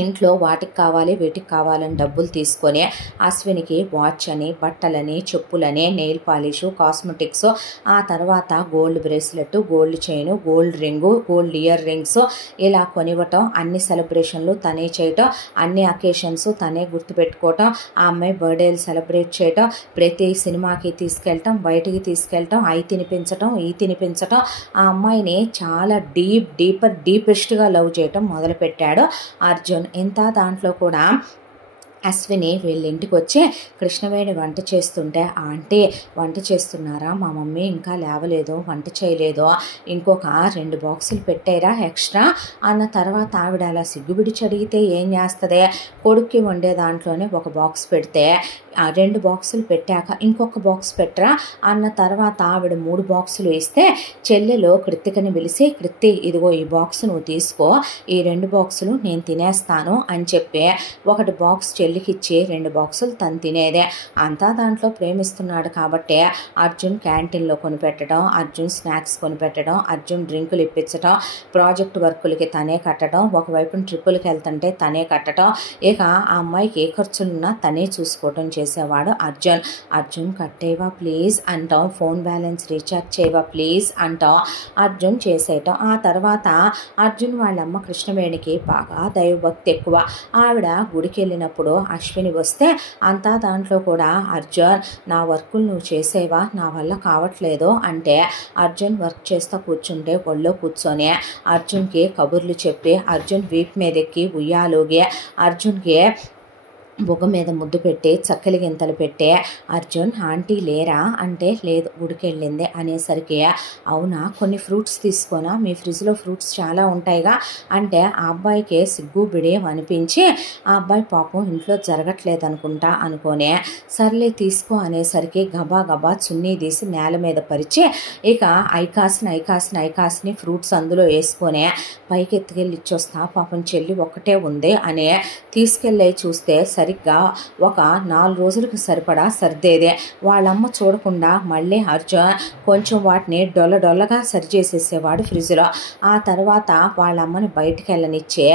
ఇంట్లో వాటికి కావాలి వీటికి కావాలని డబ్బులు తీసుకొని అశ్వినికి వాచ్ అని బట్టలని చెప్పులని నెయిల్ పాలిషు కాస్మెటిక్స్ ఆ తర్వాత gold bracelet gold chain gold ring gold ear rings ఇలా కొనివ్వటం. అన్ని సెలబ్రేషన్లు తనే చేయటం. అన్ని అకేషన్స్ తనే గుర్తుపెట్టుకోవటం. ఆ అమ్మాయి బర్త్డేలు సెలబ్రేట్ చేయటం. ప్రతి సినిమాకి తీసుకెళ్ళటం బయటికి తీసుకెళ్ళటం అయి తినిపించటం ఈ తినిపించటం. ఆ అమ్మాయిని చాలా డీపెస్ట్గా లవ్ చేయటం మొదలుపెట్టాడు అర్జున్. ఇంత దాంట్లో కూడా అశ్విని వీళ్ళింటికి వచ్చి కృష్ణవేణి వంట చేస్తుంటే ఆంటీ వంట చేస్తున్నారా, మా మమ్మీ ఇంకా లేవలేదు వంట చేయలేదు, ఇంకొక 2 బాక్సులు పెట్టారా ఎక్స్ట్రా అన్న తర్వాత ఆవిడ అలా సిగ్గుబిడిచి అడిగితే ఏం చేస్తుంది. కొడుక్కి వండే దాంట్లోనే ఒక బాక్స్ పెడితే 2 బాక్సులు పెట్టాక ఇంకొక బాక్స్ పెట్టరా అన్న తర్వాత ఆవిడ 3 బాక్సులు వేస్తే చెల్లెలో కృత్తికని పిలిచి కృత్తి ఇదిగో ఈ బాక్స్ నువ్వు తీసుకో, ఈ 2 బాక్సులు నేను తినేస్తాను అని చెప్పి ఒకటి బాక్స్ చెల్లికిచ్చి 2 బాక్సులు తను తినేదే. అంతా దాంట్లో ప్రేమిస్తున్నాడు కాబట్టి అర్జున్ క్యాంటీన్లో కొనిపెట్టడం, అర్జున్ స్నాక్స్ కొనిపెట్టడం, అర్జున్ డ్రింకులు ఇప్పించడం, ప్రాజెక్ట్ వర్కులకి తనే కట్టడం, ఒకవైపు ట్రిప్పులకి వెళ్తుంటే తనే కట్టడం, ఇక ఆ అమ్మాయికి ఏ ఖర్చులున్నా తనే చూసుకోవటం చేసేవాడు అర్జున్. అర్జున్ కట్టేవా ప్లీజ్ అంటాం, ఫోన్ బ్యాలెన్స్ రీఛార్జ్ చేయవా ప్లీజ్ అంటాం, అర్జున్ చేసేయటం. ఆ తర్వాత అర్జున్ వాళ్ళమ్మ కృష్ణవేణికి బాగా దైవభక్తి ఎక్కువ. ఆవిడ గుడికి వెళ్ళినప్పుడు అశ్విని వస్తే అంతా దాంట్లో కూడా అర్జున్ నా వర్కులు నువ్వు చేసేవా, నా వల్ల కావట్లేదు అంటే అర్జున్ వర్క్ చేస్తూ కూర్చుంటే ఒళ్ళో కూర్చొని అర్జున్కి కబుర్లు చెప్పి అర్జున్ వీప్ మీద ఎక్కి ఉయ్యాలోగి అర్జున్కి బొగ్గ మీద ముద్దు పెట్టి చక్కలి గింతలు పెట్టే అర్జున్ ఆంటీ లేరా అంటే లేదు గుడికి వెళ్ళింది అనేసరికి అవునా కొన్ని ఫ్రూట్స్ తీసుకోనా మీ ఫ్రిడ్జ్లో ఫ్రూట్స్ చాలా ఉంటాయిగా అంటే ఆ అబ్బాయికి సిగ్గు బిడియం అనిపించి ఆ అబ్బాయి పాపం ఇంట్లో జరగట్లేదు అనుకుంటా అనుకోనే సర్లే తీసుకో అనేసరికి గబా చున్నీ తీసి నేల మీద పరిచి ఇక ఐకాస్ని ఫ్రూట్స్ అందులో వేసుకొని పైకి ఎత్తుకెళ్ళి ఇచ్చొస్తా పాపం చెల్లి ఒక్కటే ఉంది అని తీసుకెళ్ళి చూస్తే సరిగ్గా ఒక 4 రోజులకు సరిపడా సర్దేదే. వాళ్ళమ్మ చూడకుండా మళ్ళీ అర్జున్ కొంచెం వాటిని డొల్లగా సరిచేసేసేవాడు ఫ్రిడ్జ్లో. ఆ తర్వాత వాళ్ళమ్మని బయటికి వెళ్ళనిచ్చే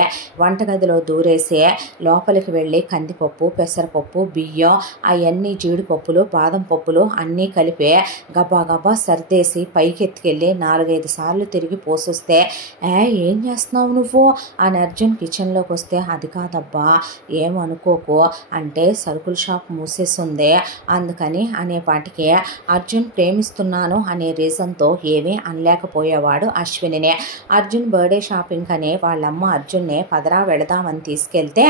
వంటగదిలో దూరేసి లోపలికి వెళ్ళి కందిపప్పు, పెసరపప్పు, బియ్యం, అవన్నీ జీడిపప్పులు, బాదం పప్పులు అన్నీ కలిపి గబా సర్దేసి పైకి ఎత్తుకెళ్ళి 4-5 సార్లు తిరిగి పోసొస్తే, ఏం చేస్తున్నావు నువ్వు అని అర్జున్ కిచెన్లోకి వస్తే, అది కాదబ్బా ఏమనుకోకు అంటే సరుకుల షాప్ మూసేస్తుంది అందుకని అనేపాటికి అర్జున్ ప్రేమిస్తున్నాను అనే రీజన్తో ఏమీ అనలేకపోయేవాడు అశ్వినినే. అర్జున్ బర్త్డే షాపింగ్ అని వాళ్ళమ్మ అర్జున్నే పదరా వెళదామని తీసుకెళ్తే,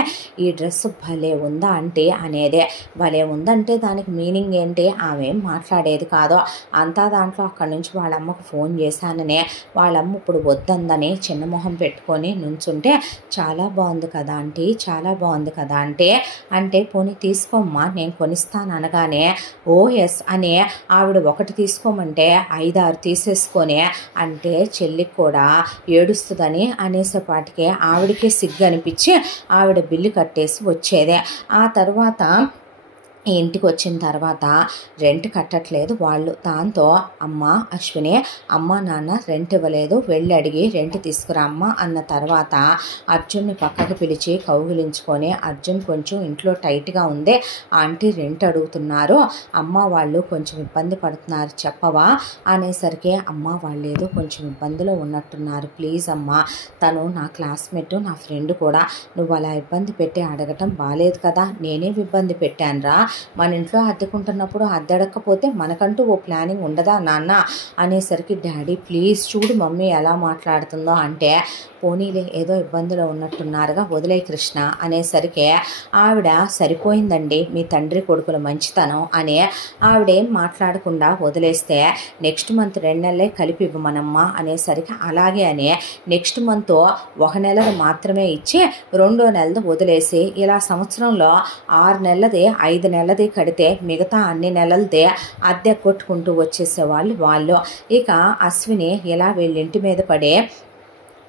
ఈ డ్రెస్ భలే ఉందా అంటే అనేదే. భలే ఉందంటే దానికి మీనింగ్ ఏంటి? ఆమె మాట్లాడేది కాదు. అంతా దాంట్లో అక్కడి నుంచి వాళ్ళమ్మకు ఫోన్ చేశాననే వాళ్ళమ్మ ఇప్పుడు వద్దందని చిన్న మొహం పెట్టుకొని నుంచుంటే, చాలా బాగుంది కదా ఆంటీ, చాలా బాగుంది కదా అంటే పోనీ తీసుకోమ్మా నేను కొనిస్తాను అనగానే, ఓ ఎస్ అని ఆవిడ ఒకటి తీసుకోమంటే 5-6 తీసేసుకొని, అంటే చెల్లికి కూడా ఏడుస్తుందని అనేసేపాటికి ఆవిడకే సిగ్గు అనిపించి ఆవిడ బిల్లు కట్టేసి వచ్చేదే. ఆ తర్వాత ఇంటికి వచ్చిన తర్వాత రెంట్ కట్టట్లేదు వాళ్ళు. దాంతో అమ్మ అశ్విని, అమ్మ నాన్న రెంట్ ఇవ్వలేదు, వెళ్ళి అడిగి రెంట్ తీసుకురా అమ్మ అన్న తర్వాత అర్జున్ని పక్కకు పిలిచి కౌగిలించుకొని, అర్జున్ కొంచెం ఇంట్లో టైట్గా ఉంది ఆంటీ రెంట్ అడుగుతున్నారు, అమ్మ వాళ్ళు కొంచెం ఇబ్బంది పడుతున్నారు చెప్పవా అనేసరికి, అమ్మ వాళ్ళు ఏదో కొంచెం ఇబ్బందిలో ఉన్నట్టున్నారు ప్లీజ్ అమ్మ, తను నా క్లాస్మేట్ నా ఫ్రెండ్ కూడా, నువ్వు అలా ఇబ్బంది పెట్టి అడగటం బాలేదు కదా, నేనేం ఇబ్బంది పెట్టానురా, మన ఇంట్లో అద్దెకుంటున్నప్పుడు అద్దెడకపోతే మనకంటూ ఓ ప్లానింగ్ ఉండదా నాన్న అనేసరికి, డాడీ ప్లీజ్ చూడు మమ్మీ ఎలా మాట్లాడుతుందో అంటే, పోనీలే ఏదో ఇబ్బందులో ఉన్నట్టున్నారుగా వదిలే కృష్ణ అనేసరికి ఆవిడ, సరిపోయిందండి మీ తండ్రి కొడుకుల మంచితనం అని ఆవిడేం మాట్లాడకుండా వదిలేస్తే, నెక్స్ట్ మంత్ 2 నెలలే కలిపి ఇవ్వమనమ్మా అనేసరికి, అలాగే అని నెక్స్ట్ మంత్ 1 నెలది మాత్రమే ఇచ్చి 2వ నెలది వదిలేసి, ఇలా సంవత్సరంలో 6 నెలలది 5 నెలలది కడితే మిగతా అన్ని నెలలదే అద్దె కొట్టుకుంటూ వచ్చేసేవాళ్ళు వాళ్ళు. ఇక అశ్విని ఇలా వీళ్ళింటి మీద పడే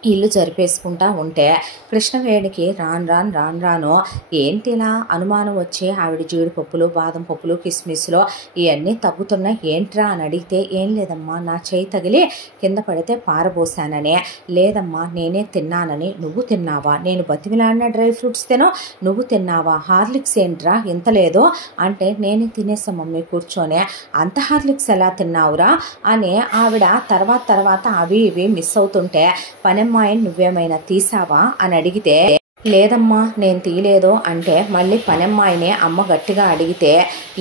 ఇల్లు జరిపేసుకుంటా ఉంటే, కృష్ణవేణికి రాను ఏంటి ఇలా అనుమానం వచ్చి ఆవిడ జీడిపప్పులు, బాదం పప్పులు, కిస్మిస్లో ఇవన్నీ తగ్గుతున్నాయి ఏంట్రా అని అడిగితే, ఏం లేదమ్మా నా చేయి తగిలి కింద పడితే పారబోసాననే, లేదమ్మా నేనే తిన్నానని, నువ్వు తిన్నావా, నేను బతిమిలాడిన డ్రై ఫ్రూట్స్ తినో నువ్వు తిన్నావా, హార్లిక్స్ ఏంట్రా ఇంత లేదు అంటే, నేనే తినేసా మమ్మీ కూర్చొనే, అంత హార్లిక్స్ ఎలా తిన్నావురా అని ఆవిడ తర్వాత అవి ఇవి మిస్ అవుతుంటే, పనమ్మాయిని నువ్వేమైనా తీసావా అని అడిగితే, లేదమ్మా నేను తీయలేదు అంటే, మళ్ళీ పనమ్మాయినే అమ్మ గట్టిగా అడిగితే,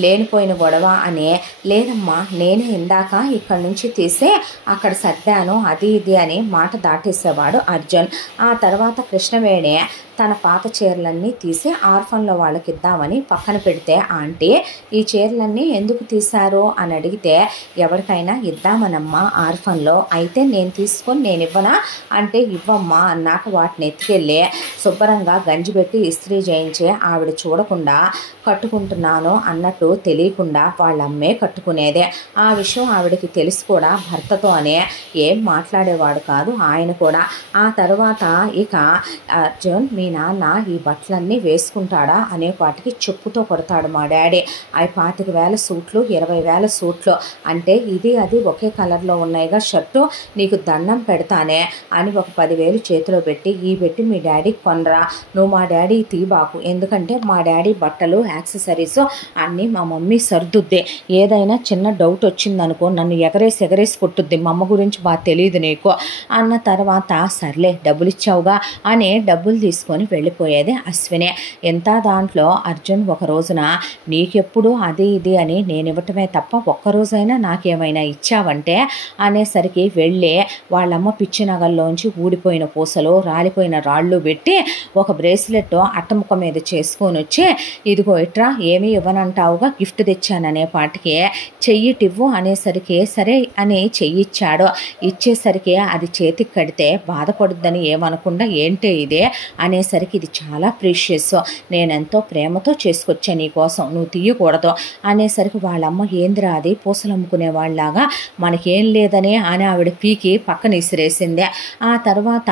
లేనిపోయిన గొడవ అని, లేదమ్మా నేనే ఇందాక ఇక్కడి నుంచి తీసి అక్కడ సర్దాను అది ఇది అని మాట దాటేసేవాడు అర్జున్. ఆ తర్వాత కృష్ణవేణి తన పాత చీరలన్నీ తీసి ఆర్ఫన్లో వాళ్ళకి ఇద్దామని పక్కన పెడితే, ఆంటీ ఈ చీరలన్నీ ఎందుకు తీశారు అని అడిగితే, ఎవరికైనా ఇద్దామనమ్మా ఆర్ఫన్లో, అయితే నేను తీసుకొని నేను ఇవ్వనా అంటే, ఇవ్వమ్మా అన్నాక వాటిని ఎత్తుకెళ్ళి శుభ్రంగా గంజి పెట్టి ఇస్త్రీ చేయించి ఆవిడ చూడకుండా కట్టుకుంటున్నాను అన్నట్టు తెలియకుండా వాళ్ళ అమ్మే కట్టుకునేదే. ఆ విషయం ఆవిడకి తెలిసి కూడా భర్తతో అనే ఏం మాట్లాడేవాడు కాదు ఆయన కూడా. ఆ తర్వాత ఇక అర్జున్, మీ నాన్న ఈ బట్టలన్నీ వేసుకుంటాడా అనే వాటికి చెప్పుతో కొడతాడు మా డాడీ, అవి 25,000 సూట్లు 20,000 సూట్లు అంటే, ఇది అది ఒకే కలర్లో ఉన్నాయిగా షర్టు, నీకు దండం పెడతానే అని ఒక 10,000 చేతిలో పెట్టి, ఈ పెట్టి మీ డాడీకి కొనరా, నువ్వు మా డాడీ తీబాకు, ఎందుకంటే మా డాడీ బట్టలు యాక్సెసరీస్ అన్నీ మా మమ్మీ సర్దుద్ది, ఏదైనా చిన్న డౌట్ వచ్చిందనుకో నన్ను ఎగరేసి కొట్టుద్ది, మా అమ్మ గురించి బాగా తెలియదు నీకు అన్న తర్వాత, సర్లే డబ్బులు ఇచ్చావుగా అని డబ్బులు తీసుకొని వెళ్ళిపోయేది అశ్విని. ఎంత దాంట్లో అర్జున్ ఒక రోజున, నీకెప్పుడు అది ఇది అని నేను ఇవ్వటమే తప్ప ఒక్కరోజైనా నాకేమైనా ఇచ్చావంటే అనేసరికి వెళ్ళి వాళ్ళమ్మ పిచ్చి నగల్లోంచి ఊడిపోయిన పూసలు రాలిపోయిన రాళ్ళు పెట్టి ఒక బ్రేస్లెట్ అట్టముక్క మీద చేసుకొని వచ్చి, ఇదిగో ఇట్రా ఏమీ ఇవ్వనంటావుగా గిఫ్ట్ తెచ్చాననే పాటికి చెయ్యిటివ్వు అనేసరికి సరే అని చెయ్యిచ్చాడు. ఇచ్చేసరికి అది చేతికి కడితే బాధపడుద్దని ఏమనకుండా, ఏంటే ఇదే అనేసరికి, ఇది చాలా ప్రీషియస్, నేనెంతో ప్రేమతో చేసుకొచ్చా నీకోసం, నువ్వు తీయకూడదు అనేసరికి వాళ్ళమ్మ, ఏందిరా అది పూసలు అమ్ముకునే వాళ్ళలాగా మనకేం లేదని అని ఆవిడ పీకి పక్కన ఇసిరేసిందే. ఆ తర్వాత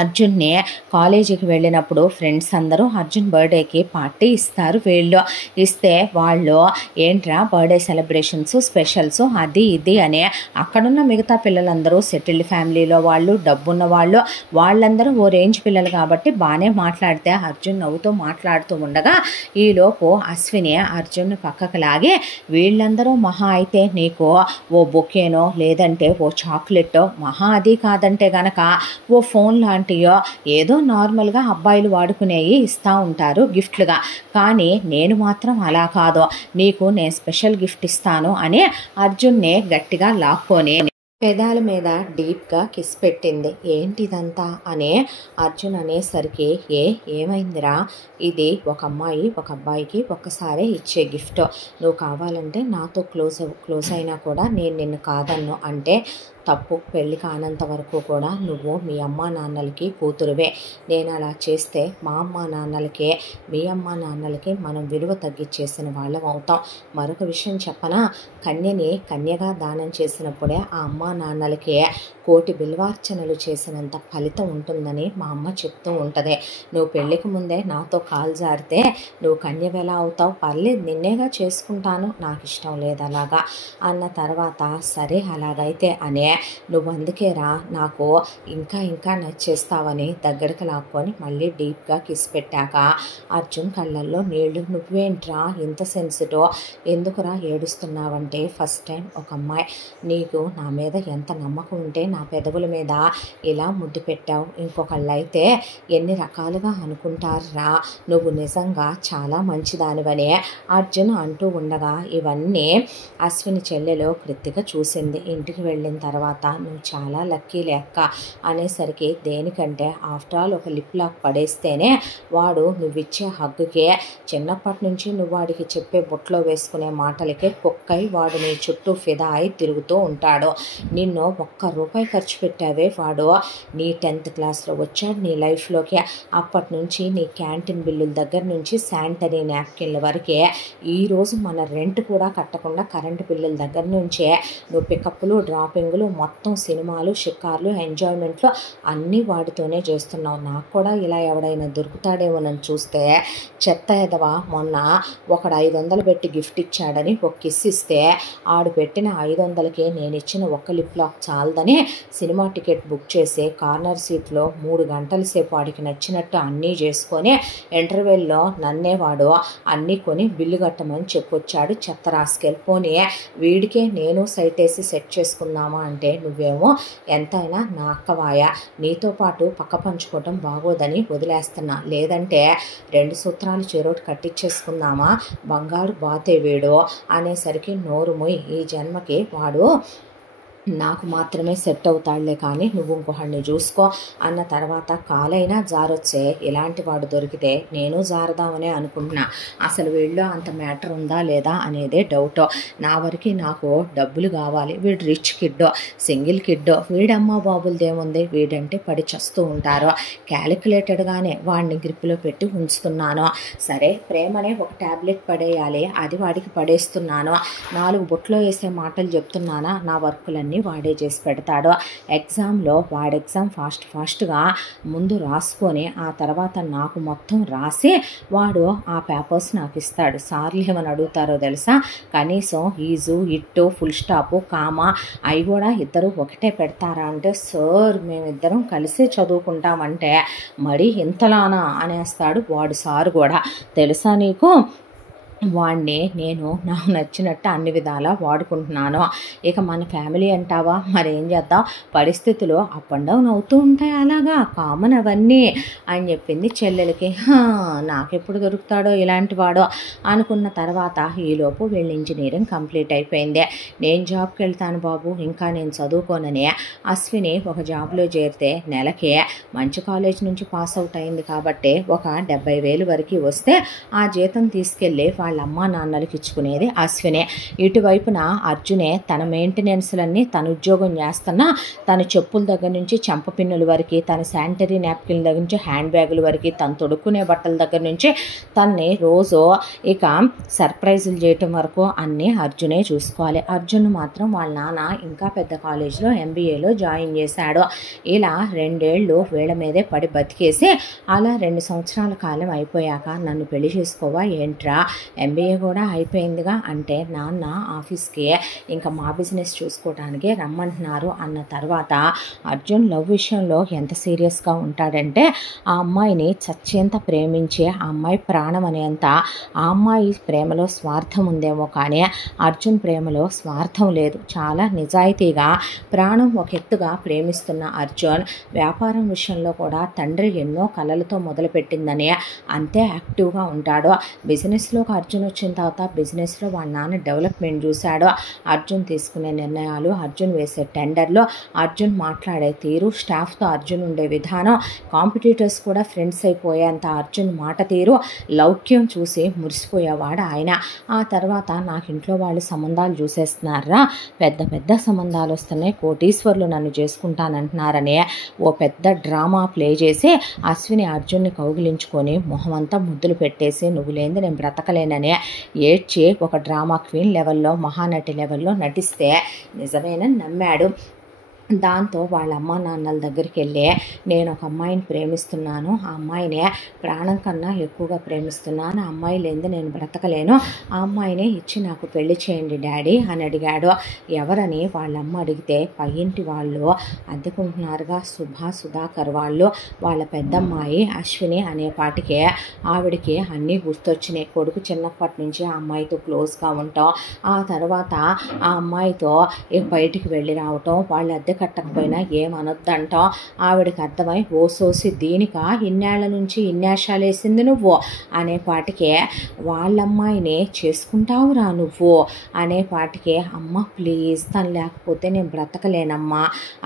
అర్జున్ని కాలేజీకి వెళ్ళినప్పుడు ఫ్రెండ్స్ అందరూ అర్జున్ బర్త్డేకి పార్టీ ఇస్తారు. వీళ్ళు ఇస్తే వాళ్ళు ఏంట్రా బర్త్డే సెలబ్రేషన్స్ స్పెషల్స్ అది ఇది అని అక్కడున్న మిగతా పిల్లలందరూ సెటిల్డ్ ఫ్యామిలీలో వాళ్ళు డబ్బున్న వాళ్ళు వాళ్ళందరూ ఓ రేంజ్ పిల్లలు కాబట్టి బాగానే మాట్లాడితే అర్జున్ నవ్వుతూ మాట్లాడుతూ ఉండగా ఈలోపు అశ్విని అర్జున్ పక్కకు లాగి వీళ్ళందరూ మహా అయితే నీకు ఓ బొకేనో లేదంటే ఓ చాక్లెట్టో మహా అది కాదంటే గనక ఓ ఫోన్ లాంటియో ఏదో నార్మల్గా అబ్బాయిలు వాడుకునేవి ఇస్తూ ఉంటారు గిఫ్ట్లుగా. కానీ నేను మాత్రం అలా కాదు, నీకు నేను స్పెషల్ గిఫ్ట్ ఇస్తాను అని అర్జున్ని గట్టిగా లాక్కొని పెదాల మీద డీప్గా కిస్ పెట్టింది. ఏంటిదంతా అని అర్జున్ అనేసరికి ఏమైందిరా, ఇది ఒక అమ్మాయి ఒక అబ్బాయికి ఒక్కసారే ఇచ్చే గిఫ్ట్, నువ్వు కావాలంటే నాతో క్లోజ్ అయినా కూడా నేను నిన్ను కాదన్ను అంటే తప్పు, పెళ్ళి కానంత వరకు కూడా నువ్వు మీ అమ్మా నాన్నలకి కూతురువే. నేను అలా చేస్తే మా అమ్మా నాన్నలకే మీ అమ్మా నాన్నలకి మనం విలువ తగ్గించేసిన వాళ్ళం అవుతాం. మరొక విషయం చెప్పనా, కన్యని కన్యగా దానం చేసినప్పుడే ఆ అమ్మా నాన్నలకే కోటి బిల్వార్చనలు చేసినంత ఫలితం ఉంటుందని మా అమ్మ చెప్తూ ఉంటుంది. నువ్వు పెళ్ళికి ముందే నాతో కాలు జారితే నువ్వు కన్యవెలా అవుతావు, పర్లేదు నిన్నేగా చేసుకుంటాను, నాకు ఇష్టం లేదు అలాగా అన్న తర్వాత సరే అలాగైతే అనే నువ్వు అందుకేరా నాకు ఇంకా నచ్చేస్తావని దగ్గరకు లాక్కొని మళ్ళీ డీప్గా కిస్ పెట్టాక అర్జున్ కళ్ళల్లో నీళ్లు. నువ్వేంట్రా ఇంత సెన్సిటివ్, ఎందుకురా ఏడుస్తున్నావంటే ఫస్ట్ టైం ఒక అమ్మాయి నీకు నా మీద ఎంత నమ్మకం ఉంటే నా పెదవుల మీద ఇలా ముద్దు పెట్టావు, ఇంకొకళ్ళైతే ఎన్ని రకాలుగా అనుకుంటారా, నువ్వు నిజంగా చాలా మంచిదానివని అర్జున్ అంటూ ఉండగా ఇవన్నీ అశ్విని చెల్లెలు కృతిగా చూసింది. ఇంటికి వెళ్ళిన తర్వాత నువ్వు చాలా లక్కీ లెక్క అనేసరికి దేనికంటే ఆఫ్టర్ ఆల్ ఒక లిప్ లాక్ పడేస్తేనే వాడు నువ్విచ్చే హగ్గుకే చిన్నప్పటి నుంచి నువ్వు వాడికి చెప్పే బుట్టలో వేసుకునే మాటలకే కుక్కై వాడు నీ చుట్టూ ఫిదా అయి తిరుగుతూ ఉంటాడు. నిన్ను ₹1 ఖర్చు పెట్టావే వాడు నీ 10th క్లాస్లో వచ్చాడు నీ లైఫ్లోకి. అప్పటి నుంచి నీ క్యాంటీన్ బిల్లుల దగ్గర నుంచి శానిటరీ నాప్కిన్ల వరకే ఈరోజు మన రెంట్ కూడా కట్టకుండా కరెంటు బిల్లుల దగ్గర నుంచే నువ్వు పికప్లు డ్రాపింగ్లు మొత్తం సినిమాలు షికార్లు ఎంజాయ్మెంట్లు అన్నీ వాడితోనే చేస్తున్నావు. నాకు కూడా ఇలా ఎవడైనా దొరుకుతాడేమోనని చూస్తే చెత్త ఎదవా మొన్న ఒకడు 500 పెట్టి గిఫ్ట్ ఇచ్చాడని ఒక కిస్ ఇస్తే ఆడు పెట్టిన 500కి నేను ఇచ్చిన ఒక్క లిప్ లాక్ చాలదని సినిమా టికెట్ బుక్ చేసి కార్నర్ సీట్లో 3 గంటల సేపు వాడికి నచ్చినట్టు అన్నీ చేసుకొని ఇంటర్వెల్లో నన్నే వాడు అన్నీ కొని బిల్లు కట్టమని చెప్పొచ్చాడు. చెత్త రాసుకెళ్ళిపోని వీడికే నేను సైట్ వేసి సెట్ చేసుకుందామా అంటే నువ్వేమో ఎంతైనా నా అక్కవాయ, నీతో పాటు పక్క పంచుకోవటం బాగోదని వదిలేస్తున్నా, లేదంటే 2 సూత్రాలు చెరోటి కట్టించేసుకుందామా, బంగారు బాతే వీడు అనేసరికి నోరు మొయ్, ఈ జన్మకి వాడు నాకు మాత్రమే సెట్ అవుతాడులే కానీ నువ్వు ఇంకొకడిని చూసుకో అన్న తర్వాత కాలైనా జారొచ్చే ఇలాంటి వాడు దొరికితే నేను జారదామనే అనుకుంటున్నా. అసలు వీళ్ళు అంత మ్యాటర్ ఉందా లేదా అనేదే డౌట్. నా వరకు నాకు డబ్బులు కావాలి, వీడు రిచ్ కిడ్డో సింగిల్ కిడ్డో వీడమ్మ బాబులదేముంది, వీడంటే పడి చస్తూ ఉంటారు. క్యాలిక్యులేటెడ్గానే వాడిని గ్రిప్లో పెట్టి ఉంచుతున్నాను. సరే ప్రేమనే ఒక ట్యాబ్లెట్ పడేయాలి, అది వాడికి పడేస్తున్నాను. 4 బుట్లో వేసే మాటలు చెప్తున్నానా, నా వర్కులన్నీ వాడే చేసి పెడతాడు. ఎగ్జామ్లో వాడు ఎగ్జామ్ ఫాస్ట్గా ముందు రాసుకొని ఆ తర్వాత నాకు మొత్తం రాసి వాడు ఆ పేపర్స్ నాకు ఇస్తాడు. సార్లు ఏమని అడుగుతారో తెలుసా, కనీసం ఈజు ఇట్టు ఫుల్ స్టాపు కామా అవి కూడా ఇద్దరు ఒకటే పెడతారా అంటే సార్ మేమిద్దరం కలిసి చదువుకుంటామంటే మరీ ఇంతలానా అనేస్తాడు వాడు. సారు కూడా తెలుసా నీకు, వాడిని నేను నాకు నచ్చినట్టు అన్ని విధాలా వాడుకుంటున్నాను. ఇక మన ఫ్యామిలీ అంటావా, మరేం చేద్దాం, పరిస్థితులు అప్ అండ్ డౌన్ అవుతూ ఉంటాయి, అలాగా కామన్ అవన్నీ అని చెప్పింది చెల్లెలకి. నాకెప్పుడు దొరుకుతాడో ఇలాంటి వాడో అనుకున్న తర్వాత ఈలోపు వీళ్ళ ఇంజనీరింగ్ కంప్లీట్ అయిపోయింది. నేను జాబ్కి వెళ్తాను బాబు, ఇంకా నేను చదువుకోనని అశ్విని ఒక జాబ్లో చేరితే నెలకే మంచి కాలేజ్ నుంచి పాస్ అవుట్ అయింది కాబట్టి ఒక 70,000 వరకు వస్తే ఆ జీతం తీసుకెళ్ళి వాళ్ళ అమ్మా నాన్నలకి ఇచ్చుకునేది అశ్వినే. ఇటువైపున అర్జునే తన మెయింటెనెన్స్లన్నీ తన ఉద్యోగం చేస్తున్నా తన చెప్పుల దగ్గర నుంచి చెంపపిన్నుల వరకు, తన శానిటరీ నాప్కిన్ దగ్గర నుంచి హ్యాండ్ బ్యాగుల వరకు, తను తొడుక్కునే బట్టల దగ్గర నుంచి తన్ని రోజు ఇక సర్ప్రైజులు చేయటం వరకు అన్నీ అర్జునే చూసుకోవాలి. అర్జున్ మాత్రం వాళ్ళ నాన్న ఇంకా పెద్ద కాలేజీలో MBAలో జాయిన్ చేశాడు. ఇలా 2 ఏళ్ళు వీళ్ళ మీదే పడి బతికేసి అలా 2 సంవత్సరాల కాలం అయిపోయాక నన్ను పెళ్లి చేసుకోవా ఏంట్రా, MBA కూడా అయిపోయిందిగా అంటే నాన్న ఆఫీస్కి ఇంకా మా బిజినెస్ చూసుకోవడానికి రమ్మంటున్నారు అన్న తర్వాత అర్జున్ లవ్ విషయంలో ఎంత సీరియస్గా ఉంటాడంటే ఆ అమ్మాయిని చచ్చేంత ప్రేమించి ఆ అమ్మాయి ప్రాణం అనేంత, ఆ అమ్మాయి ప్రేమలో స్వార్థం ఉందేమో కానీ అర్జున్ ప్రేమలో స్వార్థం లేదు. చాలా నిజాయితీగా ప్రాణం ఒక ఎత్తుగా ప్రేమిస్తున్న అర్జున్ వ్యాపారం విషయంలో కూడా తండ్రి ఎన్నో కలలతో మొదలుపెట్టిందని అంతే యాక్టివ్గా ఉంటాడు. బిజినెస్లోకి అర్జున్ వచ్చిన తర్వాత బిజినెస్లో వాళ్ళ నాన్న డెవలప్మెంట్ చూశాడు. అర్జున్ తీసుకునే నిర్ణయాలు, అర్జున్ వేసే టెండర్లు, అర్జున్ మాట్లాడే తీరు, స్టాఫ్తో అర్జున్ ఉండే విధానం, కాంపిటీటర్స్ కూడా ఫ్రెండ్స్ అయిపోయేంత అర్జున్ మాట తీరు, లౌక్యం చూసి మురిసిపోయేవాడు ఆయన. ఆ తర్వాత నాకు ఇంట్లో వాళ్ళు సంబంధాలు చూసేస్తున్నారా, పెద్ద పెద్ద సంబంధాలు వస్తున్నాయి, కోటీశ్వర్లు నన్ను చేసుకుంటానంటున్నారని ఓ పెద్ద డ్రామా ప్లే చేసి అశ్విని అర్జున్ని కౌగిలించుకొని మొహమంతా ముద్దులు పెట్టేసి నువ్వు లేనిది నేను బ్రతకలేనని ఏడ్చి ఒక డ్రామా క్వీన్ లెవెల్లో, మహానటి లెవెల్లో నటిస్తే నిజమేనని నమ్మాడు. దాంతో వాళ్ళ అమ్మా నాన్నల దగ్గరికి వెళ్ళి నేను ఒక అమ్మాయిని ప్రేమిస్తున్నాను, ఆ అమ్మాయినే ప్రాణం కన్నా ఎక్కువగా ప్రేమిస్తున్నాను, ఆ అమ్మాయి లేనిది నేను బ్రతకలేను, ఆ అమ్మాయినే ఇచ్చి నాకు పెళ్లి చేయండి డాడీ అని అడిగాడు. ఎవరని వాళ్ళ అమ్మ అడిగితే పయ్యింటి వాళ్ళు అద్దెకుంటున్నారుగా సుధాకర్ వాళ్ళు, వాళ్ళ పెద్దమ్మాయి అశ్విని అనేపాటికే ఆవిడికి అన్నీ గుర్తొచ్చినాయి. కొడుకు చిన్నప్పటి నుంచి ఆ అమ్మాయితో క్లోజ్గా ఉంటాం, ఆ తర్వాత ఆ అమ్మాయితో బయటికి వెళ్ళి రావటం, వాళ్ళ అద్దె కట్టకపోయినా ఏమనొద్దంటాం. ఆవిడకి అర్థమై ఓసోసి దీనిక ఇన్నేళ్ల నుంచి ఇన్నేషాలు వేసింది నువ్వు అనేపాటికే వాళ్ళమ్మాయిని చేసుకుంటావురా నువ్వు అనేపాటికే అమ్మ ప్లీజ్ తను లేకపోతే నేను బ్రతకలేనమ్మా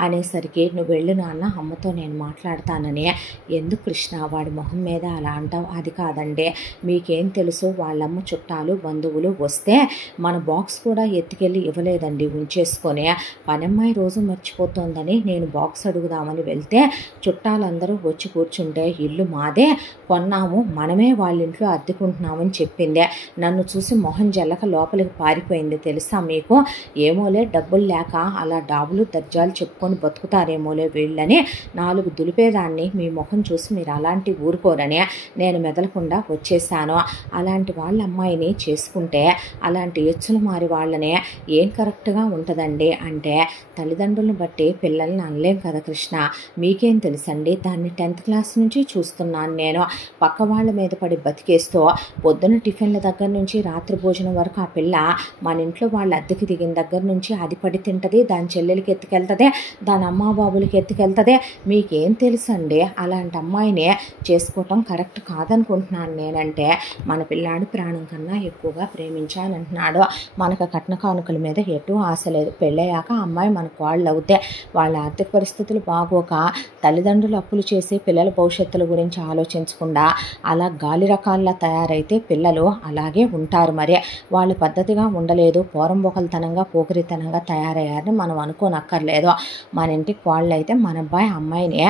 అనేసరికి నువ్వు వెళ్ళు నాన్న అమ్మతో నేను మాట్లాడతానని. ఎందుకు కృష్ణ వాడి మొహం మీద అలా అంటావు, అది కాదండి మీకేం తెలుసు, వాళ్ళమ్మ చుట్టాలు బంధువులు వస్తే మన బాక్స్ కూడా ఎత్తుకెళ్ళి ఇవ్వలేదండి ఉంచేసుకొని, పనమ్మాయి రోజు మర్చిపోతోందని నేను బాక్స్ అడుగుదామని వెళ్తే చుట్టాలందరూ వచ్చి కూర్చుంటే ఇల్లు మాదే కొన్నాము, మనమే వాళ్ళ ఇంట్లో అద్దెకుంటున్నామని చెప్పిందే. నన్ను చూసి మొహం జల్లక లోపలికి పారిపోయింది తెలుసా మీకు. ఏమోలే డబ్బులు లేక అలా డాబులు దర్జాలు చెప్పుకొని బతుకుతారేమోలే వీళ్ళని 4 దులిపేదాన్ని మీ మొహం చూసి మీరు అలాంటి ఊరుకోరని నేను మెదలకుండా వచ్చేసాను. అలాంటి వాళ్ళ అమ్మాయిని చేసుకుంటే అలాంటి ఎచ్చులు మారి వాళ్ళనే ఏం కరెక్ట్గా ఉంటుందండి అంటే తల్లిదండ్రులను బట్టి పిల్లల్ని అనలేం కదా కృష్ణ, మీకేం తెలుసండి, దాన్ని 10th క్లాస్ నుంచి చూస్తున్నాను నేను. పక్క వాళ్ళ మీద పడి బతికేస్తూ పొద్దున టిఫిన్ల దగ్గర నుంచి రాత్రి భోజనం వరకు ఆ పిల్ల మన ఇంట్లో వాళ్ళ అద్దెకి దిగిన దగ్గర నుంచి అది పడి తింటుంది, దాని చెల్లెలకి ఎత్తుకెళ్తుంది, దాని అమ్మా బాబులకి ఎత్తుకెళ్తుంది. మీకేం తెలుసండి, అలాంటి అమ్మాయినే చేసుకోవటం కరెక్ట్ కాదనుకుంటున్నాను నేనంటే మన పిల్లాడు ప్రాణం కన్నా ఎక్కువగా ప్రేమించానంటున్నాడు. మనకు కట్న కానుకల మీద ఎటు ఆశ లేదు, పెళ్ళయ్యాక అమ్మాయి మనకు వాళ్ళు అవుతే వాళ్ళ ఆర్థిక పరిస్థితులు బాగోక తల్లిదండ్రులు అప్పులు చేసి పిల్లల భవిష్యత్తుల గురించి ఆలోచించకుండా అలా గాలి రకాల్లా తయారైతే పిల్లలు అలాగే ఉంటారు. మరి వాళ్ళు పద్ధతిగా ఉండలేదు, పోరంబొకలతనంగా పోకిరితనంగా తయారయ్యారని మనం అనుకోనక్కర్లేదు. మన ఇంటికి వాళ్ళు అయితే మన అబ్బాయి అమ్మాయిని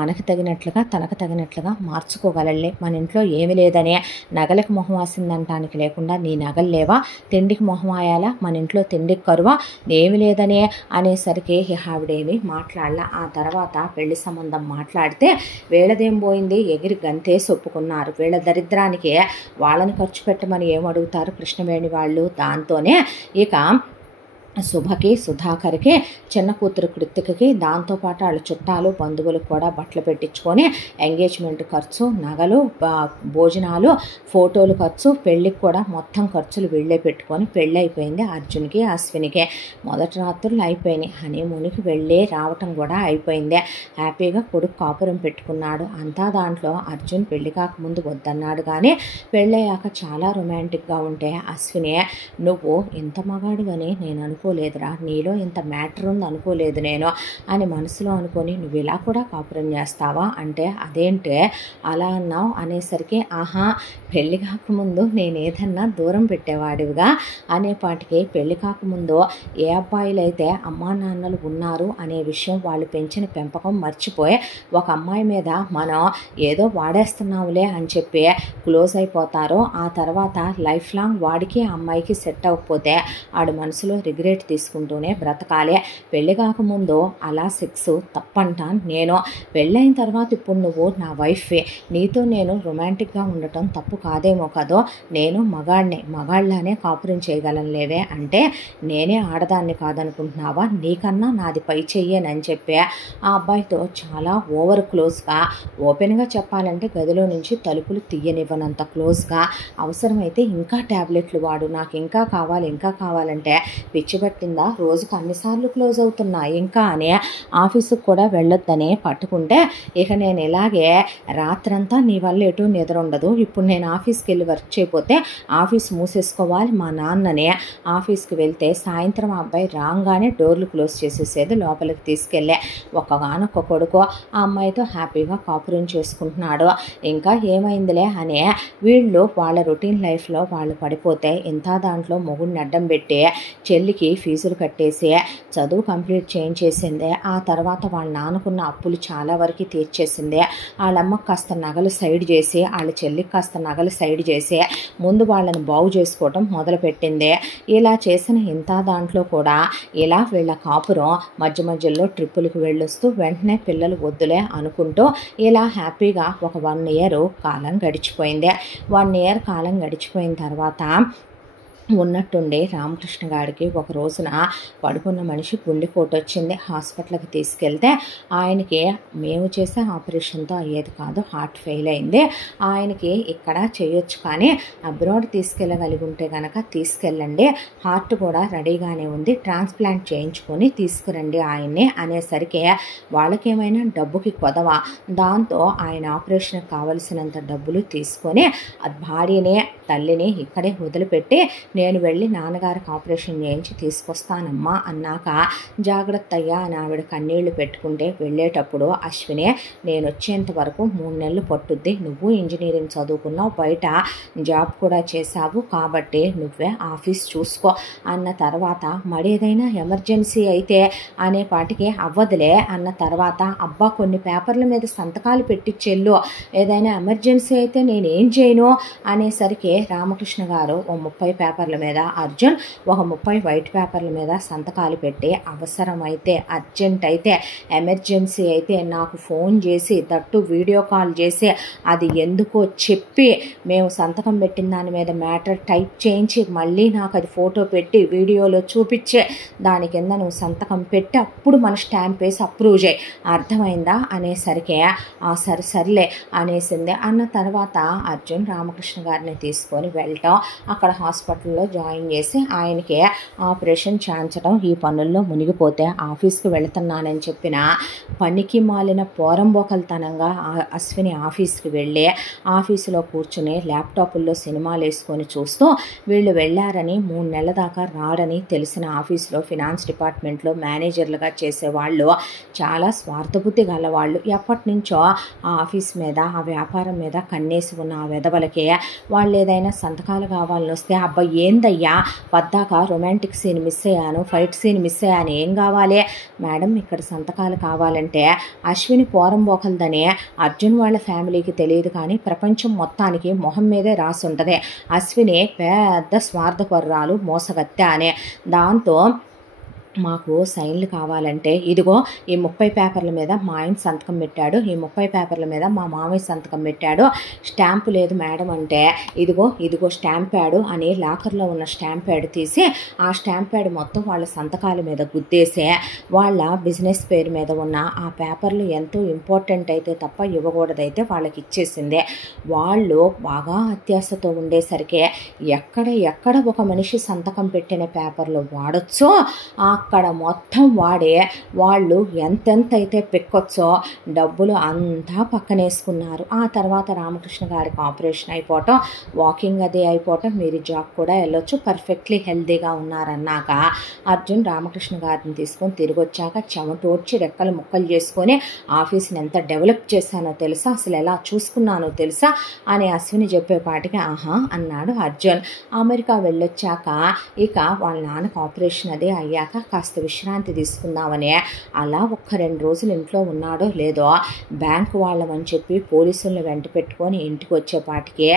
మనకు తగినట్లుగా తనకు తగినట్లుగా మార్చుకోగలలే. మన ఇంట్లో ఏమి లేదనే నగలకు మొహం వాసిందంటానికి లేకుండా నీ నగలు లేవా, తిండికి మొహం ఆయాలా, మన ఇంట్లో తిండికి కరువా, ఏమి లేదనే అనేసరికి ఆవిడేమి మాట్లాడలా. ఆ తర్వాత పెళ్లి సంబంధం మాట్లాడితే వీళ్ళదేం పోయింది, ఎగిరి గంతేసి ఒప్పుకున్నారు. వీళ్ళ దరిద్రానికి వాళ్ళని ఖర్చు పెట్టమని ఏమడుగుతారు కృష్ణవేణి వాళ్ళు. దాంతోనే ఇక శుభకి సుధాకర్కి చిన్న కూతురు కృతికకి దాంతోపాటు వాళ్ళ చుట్టాలు బంధువులకు కూడా బట్టలు పెట్టించుకొని ఎంగేజ్మెంట్ ఖర్చు, నగలు, భోజనాలు, ఫోటోలు ఖర్చు, పెళ్ళికి కూడా మొత్తం ఖర్చులు వీళ్ళే పెట్టుకొని పెళ్ళి అయిపోయింది అర్జున్కి అశ్వినికి. మొదటి రాత్రులు అయిపోయినాయి, హనీమూన్కి వెళ్ళి రావటం కూడా అయిపోయింది. హ్యాపీగా కొడుకు కాపురం పెట్టుకున్నాడు. అంతా దాంట్లో అర్జున్ పెళ్లి కాకముందు వద్దన్నాడు కానీ పెళ్ళయ్యాక చాలా రొమాంటిక్గా ఉంటే అశ్విని నువ్వు ఇంత మగాడు అని నేను అనుకోలేదురా, నీలో ఇంత మ్యాటర్ ఉంది అనుకోలేదు నేను అని మనసులో అనుకొని, నువ్వు ఇలా కూడా కాపురం చేస్తావా అంటే, అదేంటే అలా అన్నావు అనేసరికి, ఆహా పెళ్ళి కాకముందు నేను ఏదన్నా దూరం పెట్టేవాడివిగా అనేపాటికి, పెళ్ళి కాకముందు ఏ అబ్బాయిలైతే అమ్మా నాన్నలు ఉన్నారు అనే విషయం వాళ్ళు పెంచిన పెంపకం మర్చిపోయి ఒక అమ్మాయి మీద మనం ఏదో వాడేస్తున్నావులే అని చెప్పి క్లోజ్ అయిపోతారో, ఆ తర్వాత లైఫ్ లాంగ్ వాడికి ఆ అమ్మాయికి సెట్ అవ్వకపోతే ఆడు మనసులో రిగ్రెట్ తీసుకుంటూనే బ్రతకాలి. పెళ్ళి కాకముందు అలా సెక్స్ తప్పంటాను నేను. పెళ్ళైన తర్వాత ఇప్పుడు నువ్వు నా వైఫే, నీతో నేను రొమాంటిక్గా ఉండటం తప్పు కాదేమో కదో, నేను మగాళ్ళనే కాపురం చేయగలను లేవే అంటే, నేనే ఆడదాన్ని కాదనుకుంటున్నావా, నీకన్నా నాది పై చెయ్యనని చెప్పి ఆ అబ్బాయితో చాలా ఓవర్ క్లోజ్గా, ఓపెన్గా చెప్పాలంటే గదిలో నుంచి తలుపులు తీయనివ్వనంత క్లోజ్గా, అవసరమైతే ఇంకా ట్యాబ్లెట్లు వాడు, నాకు ఇంకా కావాలంటే పిచ్చి పట్టిందా, రోజుకు అన్నిసార్లు క్లోజ్ అవుతున్నా ఇంకా అని ఆఫీసుకు కూడా వెళ్ళొద్దని పట్టుకుంటే, ఇక నేను ఇలాగే రాత్రంతా నీ వల్ల ఎటు నిద్ర ఉండదు, ఇప్పుడు నేను ఆఫీస్కి వెళ్ళి వర్క్ చేయకపోతే ఆఫీస్ మూసేసుకోవాలి మా నాన్ననే. ఆఫీస్కి వెళ్తే సాయంత్రం ఆ అబ్బాయి రాగానే డోర్లు క్లోజ్ చేసేసేది, లోపలికి తీసుకెళ్ళే ఒక్కగానొక్క కొడుకు ఆ అమ్మాయితో హ్యాపీగా కాపురం చేసుకుంటున్నాడు. ఇంకా ఏమైందిలే అని వీళ్ళు వాళ్ళ రొటీన్ లైఫ్లో వాళ్ళు పడిపోతే, ఇంత దాంట్లో మొగుడిని అడ్డం పెట్టి చెల్లికి ఫీజులు కట్టేసి చదువు కంప్లీట్ చేయించేసింది. ఆ తర్వాత వాళ్ళ నాన్నకున్న అప్పులు చాలా వరకు తీర్చేసింది. వాళ్ళమ్మకి కాస్త నగలు సైడ్ చేసి, వాళ్ళ చెల్లికి కాస్త నగలు సైడ్ చేసి ముందు వాళ్ళని బాగు చేసుకోవటం మొదలుపెట్టింది. ఇలా చేసిన ఇంత దాంట్లో కూడా ఇలా వీళ్ళ కాపురం మధ్యలో ట్రిప్పులకు వెళ్ళొస్తూ వెంటనే పిల్లలు వద్దులే అనుకుంటూ ఇలా హ్యాపీగా ఒక 1 year కాలం గడిచిపోయింది. 1 year కాలం గడిచిపోయిన తర్వాత ఉన్నట్టుండి రామకృష్ణ గారికి ఒక రోజున పడుకున్న మనిషి గుండెపోటు వచ్చింది. హాస్పిటల్కి తీసుకెళ్తే ఆయనకి మేము చేసే ఆపరేషన్తో అయ్యేది కాదు, హార్ట్ ఫెయిల్ అయింది. ఆయనకి ఇక్కడ చేయొచ్చు కానీ అబ్రాడ్ తీసుకెళ్ళగలిగి ఉంటే కనుక తీసుకెళ్ళండి, హార్ట్ కూడా రెడీగానే ఉంది, ట్రాన్స్ప్లాంట్ చేయించుకొని తీసుకురండి ఆయన్ని అనేసరికి వాళ్ళకేమైనా డబ్బుకి కొదవా, దాంతో ఆయన ఆపరేషన్కి కావలసినంత డబ్బులు తీసుకొని భార్యని తల్లిని ఇక్కడే వదిలిపెట్టి, నేను వెళ్ళి నాన్నగారికి ఆపరేషన్ చేయించి తీసుకొస్తానమ్మా అన్నాక, జాగ్రత్త అయ్యా అని ఆవిడ కన్నీళ్లు పెట్టుకుంటే, వెళ్ళేటప్పుడు అశ్విని నేను వచ్చేంత వరకు 3 నెలలు పట్టుద్ది, నువ్వు ఇంజనీరింగ్ చదువుకున్నావు, బయట జాబ్ కూడా చేశావు కాబట్టి నువ్వే ఆఫీస్ చూసుకో అన్న తర్వాత, మరేదైనా ఎమర్జెన్సీ అయితే అనేపాటికి అవ్వదులే అన్న తర్వాత, అబ్బా కొన్ని పేపర్ల మీద సంతకాలు పెట్టించెళ్ళు, ఏదైనా ఎమర్జెన్సీ అయితే నేనేం చేయను అనేసరికి రామకృష్ణ గారు ఓ 30 పేపర్ల మీద, అర్జున్ ఒక 30 వైట్ పేపర్ల మీద సంతకాలు పెట్టి, అవసరమైతే అర్జెంట్ అయితే ఎమర్జెన్సీ అయితే నాకు ఫోన్ చేసి, దట్టు వీడియో కాల్ చేసి, అది ఎందుకో చెప్పి, మేము సంతకం పెట్టిన దాని మీద మ్యాటర్ టైప్ చేయించి మళ్ళీ నాకు అది ఫోటో పెట్టి వీడియోలో చూపించే, దాని కింద నువ్వు సంతకం పెట్టి అప్పుడు మన స్టాంప్ వేసి అప్రూవ్ చేయి, అర్థమైందా అనేసరికి సరిలే అనేసింది. అన్న తర్వాత అర్జున్ రామకృష్ణ గారిని తీసుకొని వెళ్ళటం, అక్కడ హాస్పిటల్లో జాయిన్ చేసి ఆయనకి ఆపరేషన్ చేయించడం, ఈ పనుల్లో మునిగిపోతే ఆఫీస్కి వెళుతున్నానని చెప్పిన పనికి మాలిన పోరంబోకల్తనంగా అశ్విని ఆఫీస్కి వెళ్ళి ఆఫీసులో కూర్చుని ల్యాప్టాపుల్లో సినిమాలు వేసుకొని చూస్తూ, వీళ్ళు వెళ్ళారని 3 నెలల దాకా రాడని తెలిసిన ఆఫీసులో ఫినాన్స్ డిపార్ట్మెంట్లో మేనేజర్లుగా చేసేవాళ్ళు చాలా స్వార్థబుద్ధి గలవాళ్ళు. ఎప్పటి నుంచో ఆ ఆఫీస్ మీద ఆ వ్యాపారం మీద కన్నేసి ఉన్న ఆ వెధవలకి వాళ్ళు ఏదైనా సంతకాలు కావాలని వస్తే, అబ్బాయి ఏందయ్యా పద్దాక రొమాంటిక్ సీన్ మిస్ అయ్యాను, ఫైట్ సీన్ మిస్ అయ్యాను, ఏం కావాలి మేడం ఇక్కడ సంతకాలు కావాలంటే, అశ్విని పోరంబోకల్దని అర్జున్ వాళ్ళ ఫ్యామిలీకి తెలియదు కానీ ప్రపంచం మొత్తానికి మొహం మీదే రాసి ఉంటుంది, అశ్విని పెద్ద స్వార్థపరురాలు మోసగత్తె అనే. దాంతో మాకు సైన్లు కావాలంటే, ఇదిగో ఈ 30 పేపర్ల మీద మా ఆయన సంతకం పెట్టాడు, ఈ 30 పేపర్ల మీద మా మామయ్య సంతకం పెట్టాడు, స్టాంపు లేదు మేడం అంటే, ఇదిగో స్టాంప్ ప్యాడు అని లాకర్లో ఉన్న స్టాంప్ ప్యాడ్ తీసి ఆ స్టాంప్ ప్యాడ్ మొత్తం వాళ్ళ సంతకాల మీద గుద్దేసి, వాళ్ళ బిజినెస్ పేరు మీద ఉన్న ఆ పేపర్లు ఎంతో ఇంపార్టెంట్ అయితే తప్ప ఇవ్వకూడదైతే వాళ్ళకి ఇచ్చేసింది. వాళ్ళు బాగా అత్యాశతో ఉండేసరికి ఎక్కడ ఒక మనిషి సంతకం పెట్టిన పేపర్లు వాడొచ్చో ఆ అక్కడ మొత్తం వాడే వాళ్ళు ఎంతెంత అయితే పెక్కొచ్చో డబ్బులు అంతా పక్కనేసుకున్నారు. ఆ తర్వాత రామకృష్ణ గారికి ఆపరేషన్ అయిపోవటం, వాకింగ్ అది అయిపోవటం, మీరు జాబ్ కూడా వెళ్ళొచ్చు, పర్ఫెక్ట్లీ హెల్తీగా ఉన్నారన్నాక అర్జున్ రామకృష్ణ గారిని తీసుకొని తిరిగి వచ్చాక చెమటోడ్చి రెక్కలు ముక్కలు చేసుకొని ఆఫీస్ని ఎంత డెవలప్ చేశానో తెలుసా, అసలు ఎలా చూసుకున్నానో తెలుసా అని అశ్విని చెప్పేపాటికి ఆహా అన్నాడు అర్జున్. అమెరికా వెళ్ళొచ్చాక ఇక వాళ్ళ నాన్నకు ఆపరేషన్ అదే అయ్యాక కాస్త విశ్రాంతి తీసుకుందామని అలా ఒక్క 2 రోజులు ఇంట్లో ఉన్నాడో లేదో బ్యాంకు వాళ్ళమని చెప్పి పోలీసులను వెంట పెట్టుకొని ఇంటికి వచ్చేపాటికి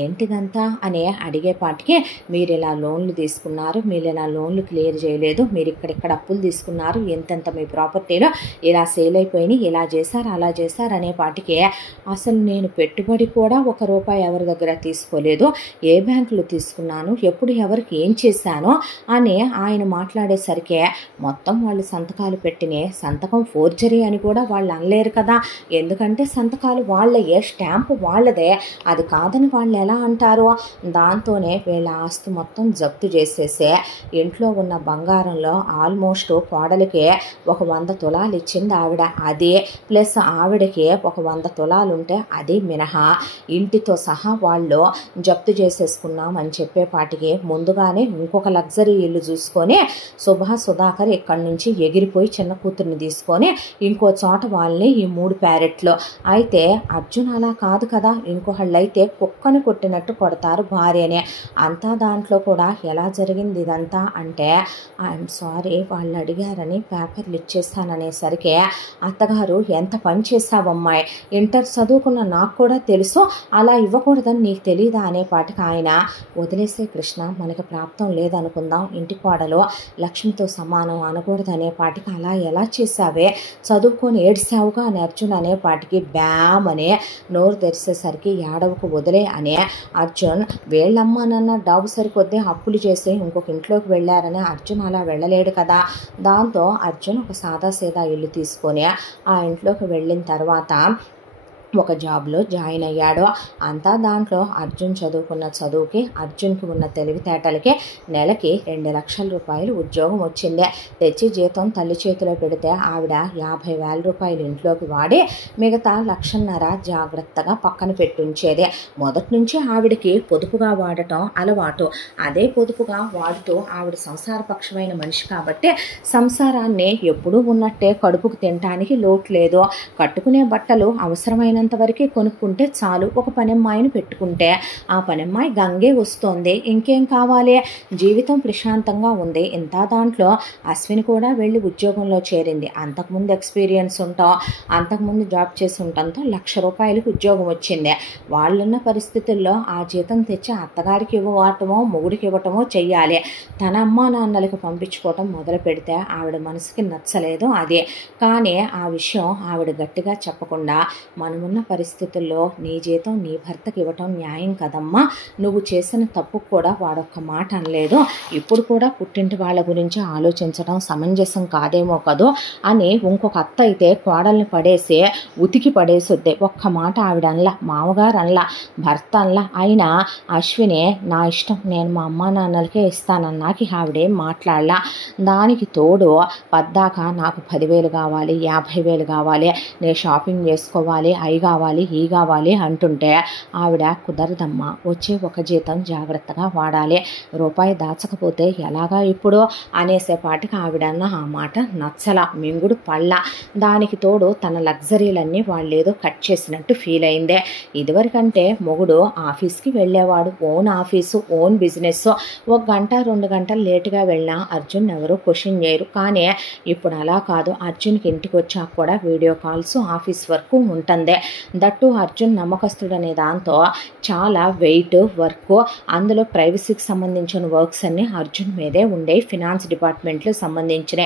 ఏంటిదంతా అని అడిగేపాటికి మీరు ఇలా లోన్లు తీసుకున్నారు, మీరు ఇలా లోన్లు క్లియర్ చేయలేదు, మీరు ఇక్కడిక్కడ అప్పులు తీసుకున్నారు, ఎంతెంత మీ ప్రాపర్టీలో ఇలా సేల్ అయిపోయినాయి, ఇలా చేశారు అలా చేశారు అనేపాటికి అసలు నేను పెట్టుబడి కూడా ₹1 ఎవరి దగ్గర తీసుకోలేదు, ఏ బ్యాంకులో తీసుకున్నాను, ఎప్పుడు ఎవరికి ఏం చేశానో అని ఆయన మాట్లాడేసరికి మొత్తం వాళ్ళు సంతకాలు పెట్టినే సంతకం ఫోర్జరీ అని కూడా వాళ్ళు అనలేరు కదా, ఎందుకంటే సంతకాలు వాళ్ళే, స్టాంపు వాళ్ళదే, అది కాదని వాళ్ళు ఎలా అంటారు. దాంతోనే వీళ్ళ ఆస్తి మొత్తం జప్తు చేసేసే ఇంట్లో ఉన్న బంగారంలో ఆల్మోస్ట్ కోడలికి 100 తులాలు ఇచ్చింది ఆవిడ, అది ప్లస్ ఆవిడకి 100 తులాలు ఉంటే అది మినహా ఇంటితో సహా వాళ్ళు జప్తు చేసేసుకున్నాం అని చెప్పేపాటికి ముందుగానే ఇంకొక లగ్జరీ ఇల్లు చూసుకొని సుధాకర్ ఇక్కడి నుంచి ఎగిరిపోయి చిన్న కూతుర్ని తీసుకొని ఇంకో చోట వాళ్ళని ఈ 3 ప్యారెట్లు. అయితే అర్జున్ అలా కాదు కదా, ఇంకొకళ్ళు అయితే కుక్కని కొట్టినట్టు కొడతారు భార్యనే. అంతా దాంట్లో కూడా ఎలా జరిగింది ఇదంతా అంటే ఐఎమ్ సారీ వాళ్ళు అడిగారని పేపర్లు ఇచ్చేస్తాననేసరికి అత్తగారు ఎంత పని చేస్తావమ్మాయి, ఇంటర్ చదువుకున్న నాకు కూడా తెలుసు, అలా ఇవ్వకూడదని నీకు తెలీదా అనేపాటికి ఆయన వదిలేసే కృష్ణ, మనకి ప్రాప్తం లేదనుకుందాం, ఇంటి కోడలో లక్ష్మితో సమానం అనకూడదు అనేపాటికి అలా ఎలా చేసావే, చదువుకొని ఏడ్చావుగా అని అర్జున్ అనేపాటికి బ్యామ్ అనే నోరు తెరిసేసరికి ఏడవకు వదిలే అనే అర్జున్ వీళ్ళమ్మ నాన్న డాబు సరికొద్దే అప్పులు చేసి ఇంకొక ఇంట్లోకి వెళ్ళారని అర్జున్ అలా వెళ్ళలేడు కదా. దాంతో అర్జున్ ఒక సాదాసీదా ఇల్లు తీసుకొని ఆ ఇంట్లోకి వెళ్ళిన తర్వాత ఒక జాబ్లో జాయిన్ అయ్యాడు. అంతా దాంట్లో అర్జున్ చదువుకున్న చదువుకి, అర్జున్కి ఉన్న తెలివితేటలకి నెలకి ₹2,00,000 ఉద్యోగం వచ్చింది. తెచ్చి జీతం తల్లి చేతిలో పెడితే ఆవిడ ₹50,000 ఇంట్లోకి వాడి మిగతా 1,50,000 జాగ్రత్తగా పక్కన పెట్టుంచేది. మొదటి నుంచి ఆవిడకి పొదుపుగా వాడటం అలవాటు. అదే పొదుపుగా వాడుతూ ఆవిడ సంసారపక్షమైన మనిషి కాబట్టి సంసారాన్ని ఎప్పుడూ ఉన్నట్టే కడుపుకు తినటానికి లోటు లేదు. కట్టుకునే బట్టలు అవసరమైన వరకే కొనుక్కుంటే చాలు, ఒక పనమ్మాయిని పెట్టుకుంటే ఆ పనమ్మాయి గంగే వస్తోంది, ఇంకేం కావాలి, జీవితం ప్రశాంతంగా ఉంది. ఇంత దాంట్లో అశ్విని కూడా వెళ్ళి ఉద్యోగంలో చేరింది. అంతకుముందు ఎక్స్పీరియన్స్ ఉంటాం, అంతకుముందు జాబ్ చేసి ఉండటంతో ₹1,00,000 ఉద్యోగం వచ్చింది. వాళ్ళున్న పరిస్థితుల్లో ఆ జీతం తెచ్చి అత్తగారికి ఇవ్వటమో మొగుడికి ఇవ్వటమో చెయ్యాలి. తన అమ్మా నాన్నలకు పంపించుకోవటం మొదలు పెడితే ఆవిడ మనసుకి నచ్చలేదు అది. కానీ ఆ విషయం ఆవిడ గట్టిగా చెప్పకుండా మనమున్న పరిస్థితుల్లో నీ జీతం నీ భర్తకి ఇవ్వటం న్యాయం కదమ్మా, నువ్వు చేసిన తప్పు కూడా వాడొక్క మాట అనలేదు, ఇప్పుడు కూడా పుట్టింటి వాళ్ళ గురించి ఆలోచించడం సమంజసం కాదేమో కదూ అని ఇంకొక అత్త అయితే కోడల్ని పడేసి ఉతికి పడేసొద్దే. ఒక్క మాట ఆవిడ అనలా, మామగారు అనలా, భర్త అనలా. అయినా అశ్విని నా ఇష్టం, నేను మా అమ్మా నాన్నలకే ఇస్తానన్నాకి ఆవిడేం మాట్లాడలా. దానికి తోడు పద్దాక నాకు 10,000 కావాలి, 50,000 కావాలి, నేను షాపింగ్ చేసుకోవాలి, అవి కావాలి ఈ కావాలి అంటుంటే ఆవిడ కుదరదమ్మా, వచ్చే ఒక జీతం జాగ్రత్తగా వాడాలి, రూపాయి దాచకపోతే ఎలాగా ఇప్పుడు అనేసేపాటికి ఆవిడన్న ఆ మాట నచ్చల, మింగుడు పళ్ళ. దానికి తోడు తన లగ్జరీలన్నీ వాళ్ళేదో కట్ చేసినట్టు ఫీల్ అయిందే. ఇదివరకంటే మొగుడు ఆఫీస్కి వెళ్ళేవాడు, ఓన్ ఆఫీసు ఓన్ బిజినెస్, 1 గంట 2 గంటలు లేటుగా వెళ్ళినా అర్జున్ ఎవరో క్వశ్చన్ చేయరు. కానీ ఇప్పుడు అలా కాదు, అర్జున్కి ఇంటికి వచ్చాక కూడా వీడియో కాల్స్ ఆఫీస్ వరకు ఉంటుంది. దట్టు అర్జున్ నమ్మకస్తుడనే దాంతో చాలా వెయిట్ వర్క్, అందులో ప్రైవసీకి సంబంధించిన వర్క్స్ అన్నీ అర్జున్ మీదే ఉండే, ఫినాన్స్ డిపార్ట్మెంట్లో సంబంధించిన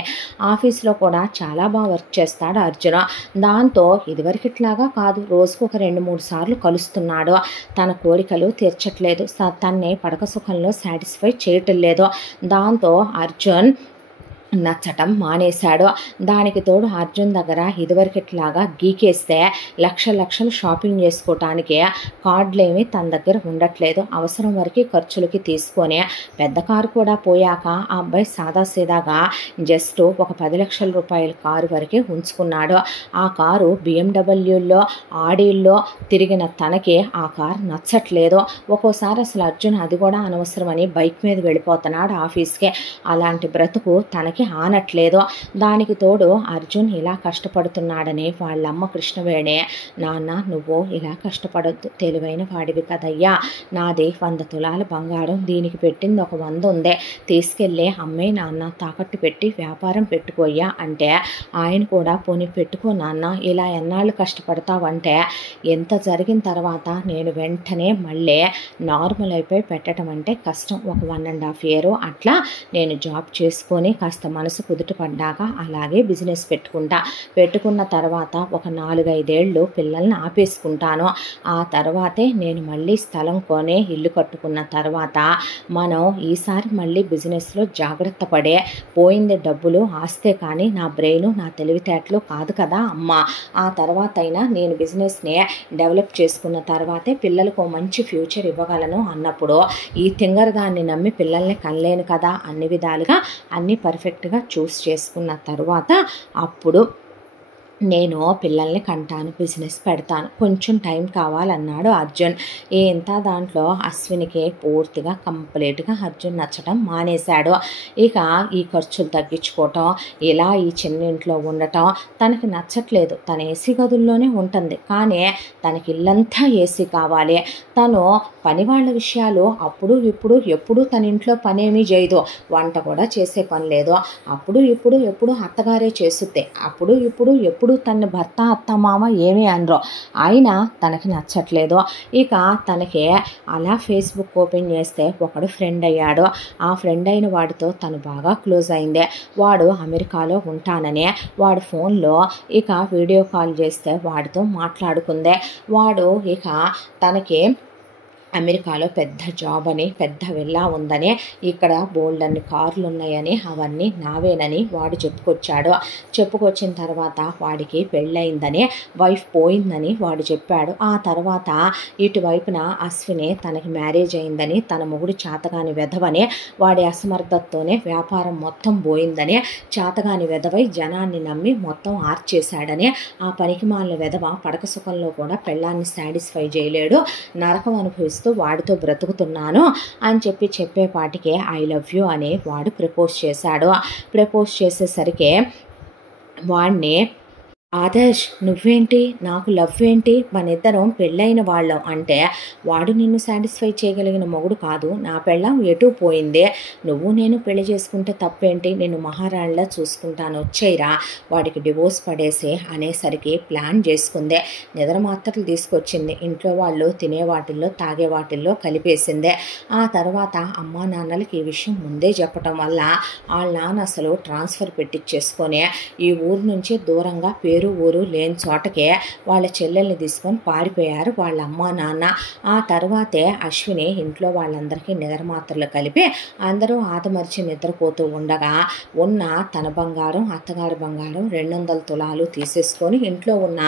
ఆఫీస్లో కూడా చాలా బాగా వర్క్ చేస్తాడు అర్జున్. దాంతో ఇదివరకిట్లాగా కాదు, రోజుకు ఒక 2-3 సార్లు కలుస్తున్నాడు. తన కోరికలు తీర్చట్లేదు, తన్నే పడక సుఖంలో సాటిస్ఫై చేయటం లేదు. దాంతో అర్జున్ నచ్చటం మానేశాడు. దానికి తోడు అర్జున్ దగ్గర ఇదివరకట్లాగా గీకేస్తే లక్షలు షాపింగ్ చేసుకోవటానికి కార్డులేమి తన దగ్గర ఉండట్లేదు. అవసరం వరకు ఖర్చులకి తీసుకొని పెద్ద కారు కూడా పోయాక ఆ అబ్బాయి సాదాసీదాగా జస్ట్ ఒక 10 లక్షల రూపాయల కారు వరకే ఉంచుకున్నాడు. ఆ కారు BMW ఆడీల్లో తిరిగిన తనకి ఆ కారు నచ్చట్లేదు. ఒక్కోసారి అసలు అర్జున్ అది కూడా అనవసరమని బైక్ మీద వెళ్ళిపోతున్నాడు ఆఫీస్కి. అలాంటి బ్రతుకు తనకి ఆనట్లేదు. దానికి తోడు అర్జున్ ఇలా కష్టపడుతున్నాడని వాళ్ళమ్మ కృష్ణవేణి, నాన్న నువ్వు ఇలా కష్టపడొద్దు, తెలివైన వాడివి కదయ్యా, నాది 100 తులాల బంగారం, దీనికి పెట్టింది ఒక 100 ఉందే, తీసుకెళ్ళి అమ్మే నాన్న తాకట్టు పెట్టి వ్యాపారం పెట్టుకోయ్యా అంటే ఆయన కూడా పోనీ పెట్టుకో నాన్న, ఇలా ఎన్నాళ్ళు కష్టపడతావంటే ఎంత జరిగిన తర్వాత నేను వెంటనే మళ్ళీ నార్మల్ అయిపోయి పెట్టడం అంటే కష్టం. ఒక 1.5 year అట్లా నేను జాబ్ చేసుకొని కాస్త మనసు కుదుట పడ్డాక అలాగే బిజినెస్ పెట్టుకున్న తర్వాత ఒక 4-5 ఏళ్ళు పిల్లల్ని ఆపేసుకుంటాను. ఆ తర్వాతే నేను మళ్ళీ స్థలం కొని ఇల్లు కట్టుకున్న తర్వాత మనం ఈసారి మళ్ళీ బిజినెస్లో జాగ్రత్త పడే, పోయింది డబ్బులు ఆస్తే కానీ నా బ్రెయిన్ నా తెలివితేటలు కాదు కదా అమ్మ, ఆ తర్వాత అయినా నేను బిజినెస్ని డెవలప్ చేసుకున్న తర్వాతే పిల్లలకు మంచి ఫ్యూచర్ ఇవ్వగలను అన్నప్పుడు ఈ తింగరదాన్ని నమ్మి పిల్లల్ని కనలేను కదా. అన్ని విధాలుగా అన్నీ పర్ఫెక్ట్గా చూస్ చేసుకున్న తర్వాత అప్పుడు నేను పిల్లల్ని కంటాను, బిజినెస్ పెడతాను, కొంచెం టైం కావాలన్నాడు అర్జున్. ఇంత దాంట్లో అశ్వినికి పూర్తిగా కంప్లీట్గా అర్జున్ నచ్చడం మానేశాడు. ఇక ఈ ఖర్చులు తగ్గించుకోవటం, ఇలా ఈ చిన్న ఇంట్లో ఉండటం తనకి నచ్చట్లేదు. తన ఏసీ గదుల్లోనే ఉంటుంది, కానీ తనకి ఇల్లంతా ఏసీ కావాలి. తను పని వాళ్ళ విషయాలు అప్పుడు ఇప్పుడు ఎప్పుడు తన ఇంట్లో పనేమీ చేయదు, వంట కూడా చేసే పని లేదు. అప్పుడు ఇప్పుడు ఎప్పుడు అత్తగారే చేస్తుంది, అప్పుడు ఇప్పుడు ఎప్పుడు తన భర్త అత్తమామ ఏమీ అనరు. అయినా తనకి నచ్చట్లేదు. ఇక తనకి అలా ఫేస్బుక్ ఓపెన్ చేస్తే ఒకడు ఫ్రెండ్ అయ్యాడు. ఆ ఫ్రెండ్ అయిన వాడితో తను బాగా క్లోజ్ అయింది. వాడు అమెరికాలో ఉంటానని వాడు ఫోన్లో ఇక వీడియో కాల్ చేస్తే వాడితో మాట్లాడుకుందే. వాడు ఇక తనకి అమెరికాలో పెద్ద జాబ్ అని, పెద్ద విల్లా ఉందని, ఇక్కడ బోల్డ్ అన్ని కార్లు ఉన్నాయని, అవన్నీ నావేనని వాడు చెప్పుకొచ్చిన తర్వాత వాడికి పెళ్ళయిందని, వైఫ్ పోయిందని వాడు చెప్పాడు. ఆ తర్వాత ఇటువైపున అశ్విని తనకి మ్యారేజ్ అయిందని, తన మొగుడు చాతగాని వెధవని, వాడి అసమర్థతతోనే వ్యాపారం మొత్తం పోయిందని, చాతగాని వెధవై జనాన్ని నమ్మి మొత్తం ఆర్చేశాడని, ఆ పనికిమాలిన వెధవ పడక సుఖంలో కూడా పెళ్ళాన్ని సాటిస్ఫై చేయలేడు, నరకం అనుభవిస్తూ వాడితో బ్రతుకుతున్నాను అని చెప్పేపాటికే ఐ లవ్ యూ అని వాడు ప్రపోజ్ చేసేసరికి వాడిని, ఆదర్శ్ నువ్వేంటి నాకు లవ్ ఏంటి, మన ఇద్దరం పెళ్ళైన వాళ్ళం అంటే, వాడు నిన్ను సాటిస్ఫై చేయగలిగిన మొగుడు కాదు, నా పెళ్ళం ఎటు పోయిందే, నువ్వు నేను పెళ్లి చేసుకుంటే తప్పేంటి, నేను మహారాణిలా చూసుకుంటాను, వచ్చేయరా, వాడికి డివోర్స్ పడేసే అనేసరికి ప్లాన్ చేసుకుందే. నిద్ర మాత్రలు తీసుకొచ్చింది, ఇంట్లో వాళ్ళు తినే వాటిల్లో తాగే వాటిల్లో కలిపేసిందే. ఆ తర్వాత అమ్మా నాన్నలకి ఈ విషయం ముందే చెప్పటం వల్ల వాళ్ళ నాన్న అసలు ట్రాన్స్ఫర్ పెట్టించేసుకొని ఈ ఊరు నుంచి దూరంగా ఊరు లేని చోటకే వాళ్ళ చెల్లెల్ని తీసుకొని పారిపోయారు వాళ్ళ అమ్మ నాన్న. ఆ తర్వాతే అశ్విని ఇంట్లో వాళ్ళందరికీ నిద్ర మాత్రలు కలిపి అందరూ ఆదమర్చి నిద్రపోతూ ఉండగా ఉన్న తన బంగారం, అత్తగారి బంగారం 200 తులాలు తీసేసుకొని ఇంట్లో ఉన్న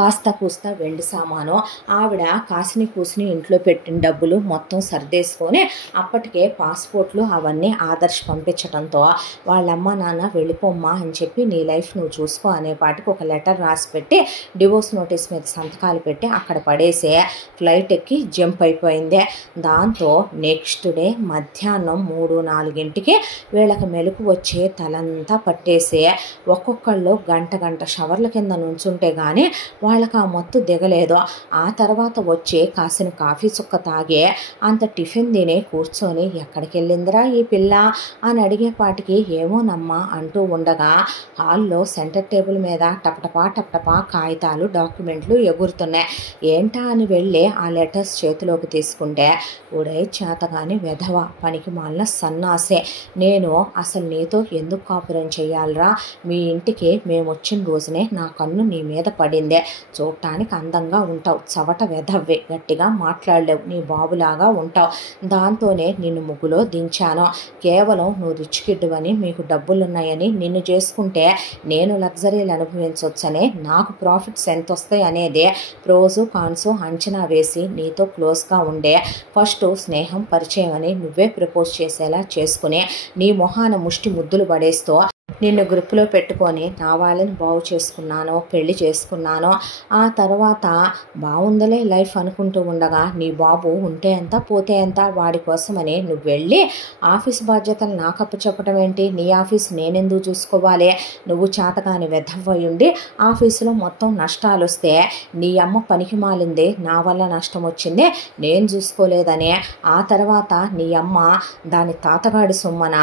కాస్త కూస్త వెండి సామాను, ఆవిడ కాసిని కూసిని ఇంట్లో పెట్టిన డబ్బులు మొత్తం సర్దేసుకొని అప్పటికే పాస్పోర్ట్లు అవన్నీ ఆదర్శ్ పంపించడంతో వాళ్ళమ్మ నాన్న వెళ్ళిపోమ్మా అని చెప్పి నీ లైఫ్ నువ్వు చూసుకో అనేపాటికి ఒక లెటర్ రాసి పెట్టి డివోర్స్ నోటీస్ మీద సంతకాలు పెట్టి అక్కడ పడేసే ఫ్లైట్ ఎక్కి జంప్ అయిపోయింది. దాంతో నెక్స్ట్ డే మధ్యాహ్నం 3-4 వీళ్ళకి మెలకు వచ్చి తలంతా పట్టేసి ఒక్కొక్కళ్ళు గంట షవర్ల కింద నుంచుంటే కానీ వాళ్ళకి ఆ మత్తు దిగలేదు. ఆ తర్వాత వచ్చి కాసిన కాఫీ చుక్క తాగి అంత టిఫిన్ తిని కూర్చొని ఎక్కడికి వెళ్ళిందిరా ఈ పిల్ల అని అడిగేపాటికి ఏమోనమ్మా అంటూ ఉండగా హాల్లో సెంటర్ టేబుల్ మీద టపటప టపటపా టపటపా కాగితాలు డాక్యుమెంట్లు ఎగురుతున్నాయి. ఏంటా అని వెళ్ళి ఆ లెటర్స్ చేతిలోకి తీసుకుంటే, ఒడే చేతగాని వెధవ, పనికి మాలిన సన్నాసే, నేను అసలు నీతో ఎందుకు కాపురం చేయాలరా? మీ ఇంటికి మేము వచ్చిన రోజునే నా కన్ను నీ మీద పడిందే. చూడటానికి అందంగా ఉంటావు, చవట వెధవ్వే, గట్టిగా మాట్లాడలేవు, నీ బాబులాగా ఉంటావు. దాంతోనే నిన్ను ముగ్గులో దించాను. కేవలం నువ్వు రిచ్ కిడ్డువని, మీకు డబ్బులున్నాయని నిన్ను చేసుకుంటే నేను లగ్జరీలు అనుభవించవచ్చని, నాకు ప్రాఫిట్స్ ఎంత వస్తాయి అనేది ప్రోసు కాన్సు అంచనా వేసి నీతో క్లోజ్గా ఉండే ఫస్ట్ స్నేహం పరిచయం అని నువ్వే ప్రపోజ్ చేసేలా చేసుకుని నీ మొహాన ముష్టి ముద్దులు పడేస్తూ నిన్ను గ్రూప్లో పెట్టుకొని నా వాళ్ళని బాగు చేసుకున్నాను, పెళ్లి చేసుకున్నాను. ఆ తర్వాత బాగుందలే లైఫ్ అనుకుంటూ ఉండగా నీ బాబు ఉంటే ఎంత పోతే ఎంత, వాడి కోసమని నువ్వు వెళ్ళి ఆఫీస్ బాధ్యతలు నాకు అప్పచెప్పడం ఏంటి? నీ ఆఫీస్ నేనెందుకు చూసుకోవాలి? నువ్వు చేతగాని వెధవ్వై ఉండి ఆఫీసులో మొత్తం నష్టాలు వస్తే నీ అమ్మ పనికి మాలింది, నా వల్ల నష్టం వచ్చింది, నేను చూసుకోలేదని. ఆ తర్వాత నీ అమ్మ దాని తాతగాడి సొమ్మన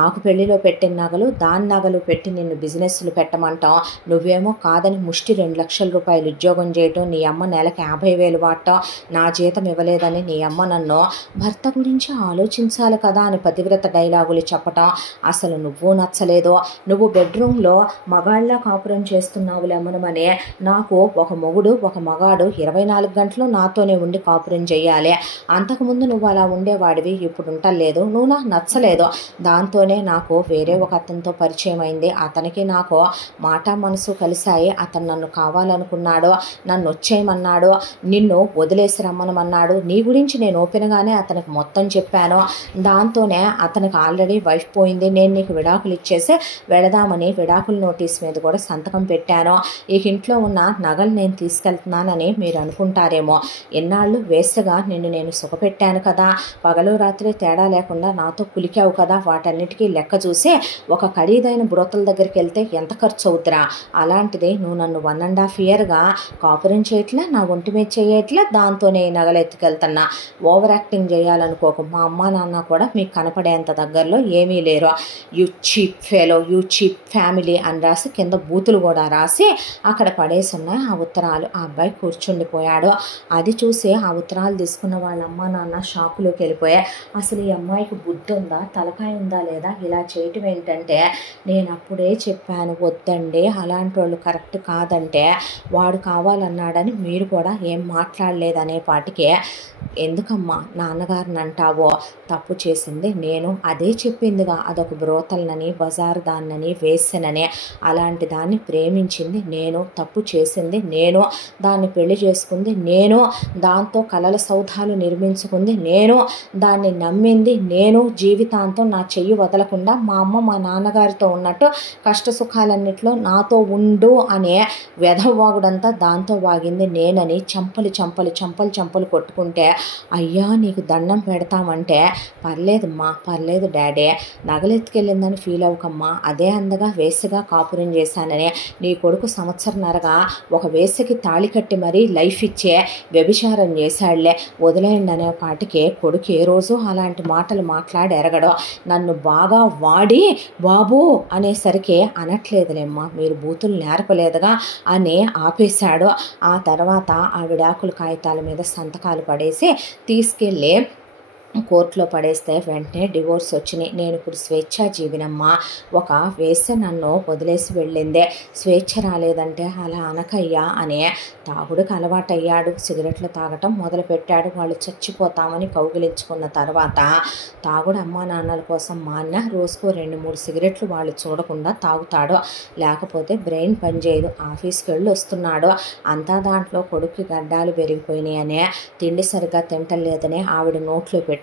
నాకు పెళ్లిలో పెట్టిన నగలు, దాని నగలు పెట్టి నిన్ను బిజినెస్లు పెట్టమంటాం. నువ్వేమో కాదని ముష్టి 2 లక్షల రూపాయలు ఉద్యోగం చేయటం, నీ అమ్మ నెలకి 50,000 వాడటం, నా జీతం ఇవ్వలేదని నీ అమ్మ నన్ను భర్త గురించి ఆలోచించాలి కదా అని పతివ్రత డైలాగులు చెప్పటం. అసలు నువ్వు నచ్చలేదు. నువ్వు బెడ్రూమ్లో మగాళ్ళ కాపురం చేస్తున్నావులేమనమని నాకు ఒక మొగుడు ఒక మగాడు 24 గంటలు నాతోనే ఉండి కాపురం చేయాలి. అంతకుముందు నువ్వు అలా ఉండేవాడివి, ఇప్పుడు ఉండలేదు. నువ్వు నాకు నచ్చలేదు. దాంతోనే నాకు వేరే ఒక అతనితో పరిచయం అయింది. అతనికి నాకు మాట మనసు కలిశాయి. అతను నన్ను కావాలనుకున్నాడు, నన్ను వచ్చేయమన్నాడు, నిన్ను వదిలేసి రమ్మనమన్నాడు. నీ గురించి నేను ఓపెన్గానే అతనికి మొత్తం చెప్పాను. దాంతోనే అతనికి ఆల్రెడీ వైఫ్ పోయింది. నేను నీకు విడాకులు ఇచ్చేసి వెళదామని విడాకుల నోటీస్ మీద కూడా సంతకం పెట్టాను. ఈ ఇంట్లో ఉన్న నగలు నేను తీసుకెళ్తున్నానని మీరు అనుకుంటారేమో. ఎన్నాళ్ళు వేస్ట్గా నిన్ను నేను సుఖపెట్టాను కదా, పగలు రాత్రి తేడా లేకుండా నాతో కులికావు కదా, వాటన్నిటికీ లెక్క చూసి ఒక ఖరీదైన బ్రోతల దగ్గరికి వెళ్తే ఎంత ఖర్చు అవుతురా? అలాంటిది నువ్వు నన్ను 1.5 ఇయర్గా కాపురం చేయట్లా, నా ఒంటి మీద చేయట్లా, దాంతోనే నగలు ఎత్తుకెళ్తున్నా. Over acting చేయాలనుకోకు. మా అమ్మ నాన్న కూడా మీకు కనపడేంత దగ్గరలో ఏమీ లేరు. You cheap fellow, you cheap family అని రాసి కింద బూతులు కూడా రాసి అక్కడ పడేసి ఉన్నాయి ఆ ఉత్తరాలు. ఆ అబ్బాయి కూర్చుండిపోయాడు. అది చూసి ఆ ఉత్తరాలు తీసుకున్న వాళ్ళ అమ్మ నాన్న షాకులోకి వెళ్ళిపోయాయి. అసలు ఈ అమ్మాయికి బుద్ధి ఉందా, తలకాయ ఉందా లేదా, ఇలా చేయటం ఏంటంటే, నేను అప్పుడే చెప్పాను వద్దండి, అలాంటి వాళ్ళు కరెక్ట్ కాదంటే వాడు కావాలన్నాడని మీరు కూడా ఏం మాట్లాడలేదనే పాటికే, ఎందుకమ్మా నాన్నగారిని అంటావో, తప్పు చేసింది నేను, అదే చెప్పిందిగా అదొక బ్రోతల్నని, బజారు దాన్నని, వేసెనని. అలాంటి దాన్ని ప్రేమించింది నేను, తప్పు చేసింది నేను, దాన్ని పెళ్లి చేసుకుంది నేను, దాంతో కలల సౌధాలు నిర్మించుకుంది నేను, దాన్ని నమ్మింది నేను. జీవితాంతం నా చెయ్యి వదలకుండా మా అమ్మ మా నాన్నగారితో ఉన్నట్టు కష్ట సుఖాలన్నిట్లో నాతో ఉండు అనే వెధవాగుడంతా దాంతో వాగింది నేనని చంపలు చంపలు చంపలు చంపలు కొట్టుకుంటే, అయ్యా నీకు దండం పెడతామంటే, పర్లేదమ్మా పర్లేదు డాడీ, నగలెత్తుకెళ్ళిందని ఫీల్ అవ్వకమ్మా, అదే అందగా వేసగా కాపురం చేశానని నీ కొడుకు సంవత్సరన్నరగా ఒక వేసకి తాళి కట్టి మరీ లైఫ్ ఇచ్చే వ్యభిచారం చేశాడులే, వదిలేయండి అనే పాటికి కొడుకు ఏ రోజు అలాంటి మాటలు మాట్లాడి ఎరగడం. నన్ను బాగా వాడి బాబు అనేసరికి అనట్లేదులేమ్మా, మీరు బూతులు నేర్పలేదుగా అని ఆపేశాడు. ఆ తర్వాత ఆ విడాకుల కాగితాల మీద సంతకాలు పడేసి తీసుకెళ్ళి కోర్టులో పడేస్తే వెంటనే డివోర్స్ వచ్చినాయి. నేను ఇప్పుడు స్వేచ్ఛాజీవినమ్మా. ఒక వేసే నన్ను వదిలేసి వెళ్ళిందే, స్వేచ్ఛ రాలేదంటే అలా అనకయ్యా అని తాగుడికి అలవాటయ్యాడు. సిగరెట్లు తాగటం మొదలుపెట్టాడు. వాళ్ళు చచ్చిపోతామని కౌగిలించుకున్న తర్వాత తాగుడు అమ్మా నాన్నల కోసం మాన్న రోజుకో 2-3 సిగరెట్లు వాళ్ళు చూడకుండా తాగుతాడు. లేకపోతే బ్రెయిన్ పనిచేయదు. ఆఫీస్కి వెళ్ళి వస్తున్నాడు, అంతా దాంట్లో కొడుక్కి గడ్డాలు పెరిగిపోయినాయి అనే, తిండి సరిగ్గా తింటలేదని ఆవిడ నోట్లో పెట్టుకోవటం,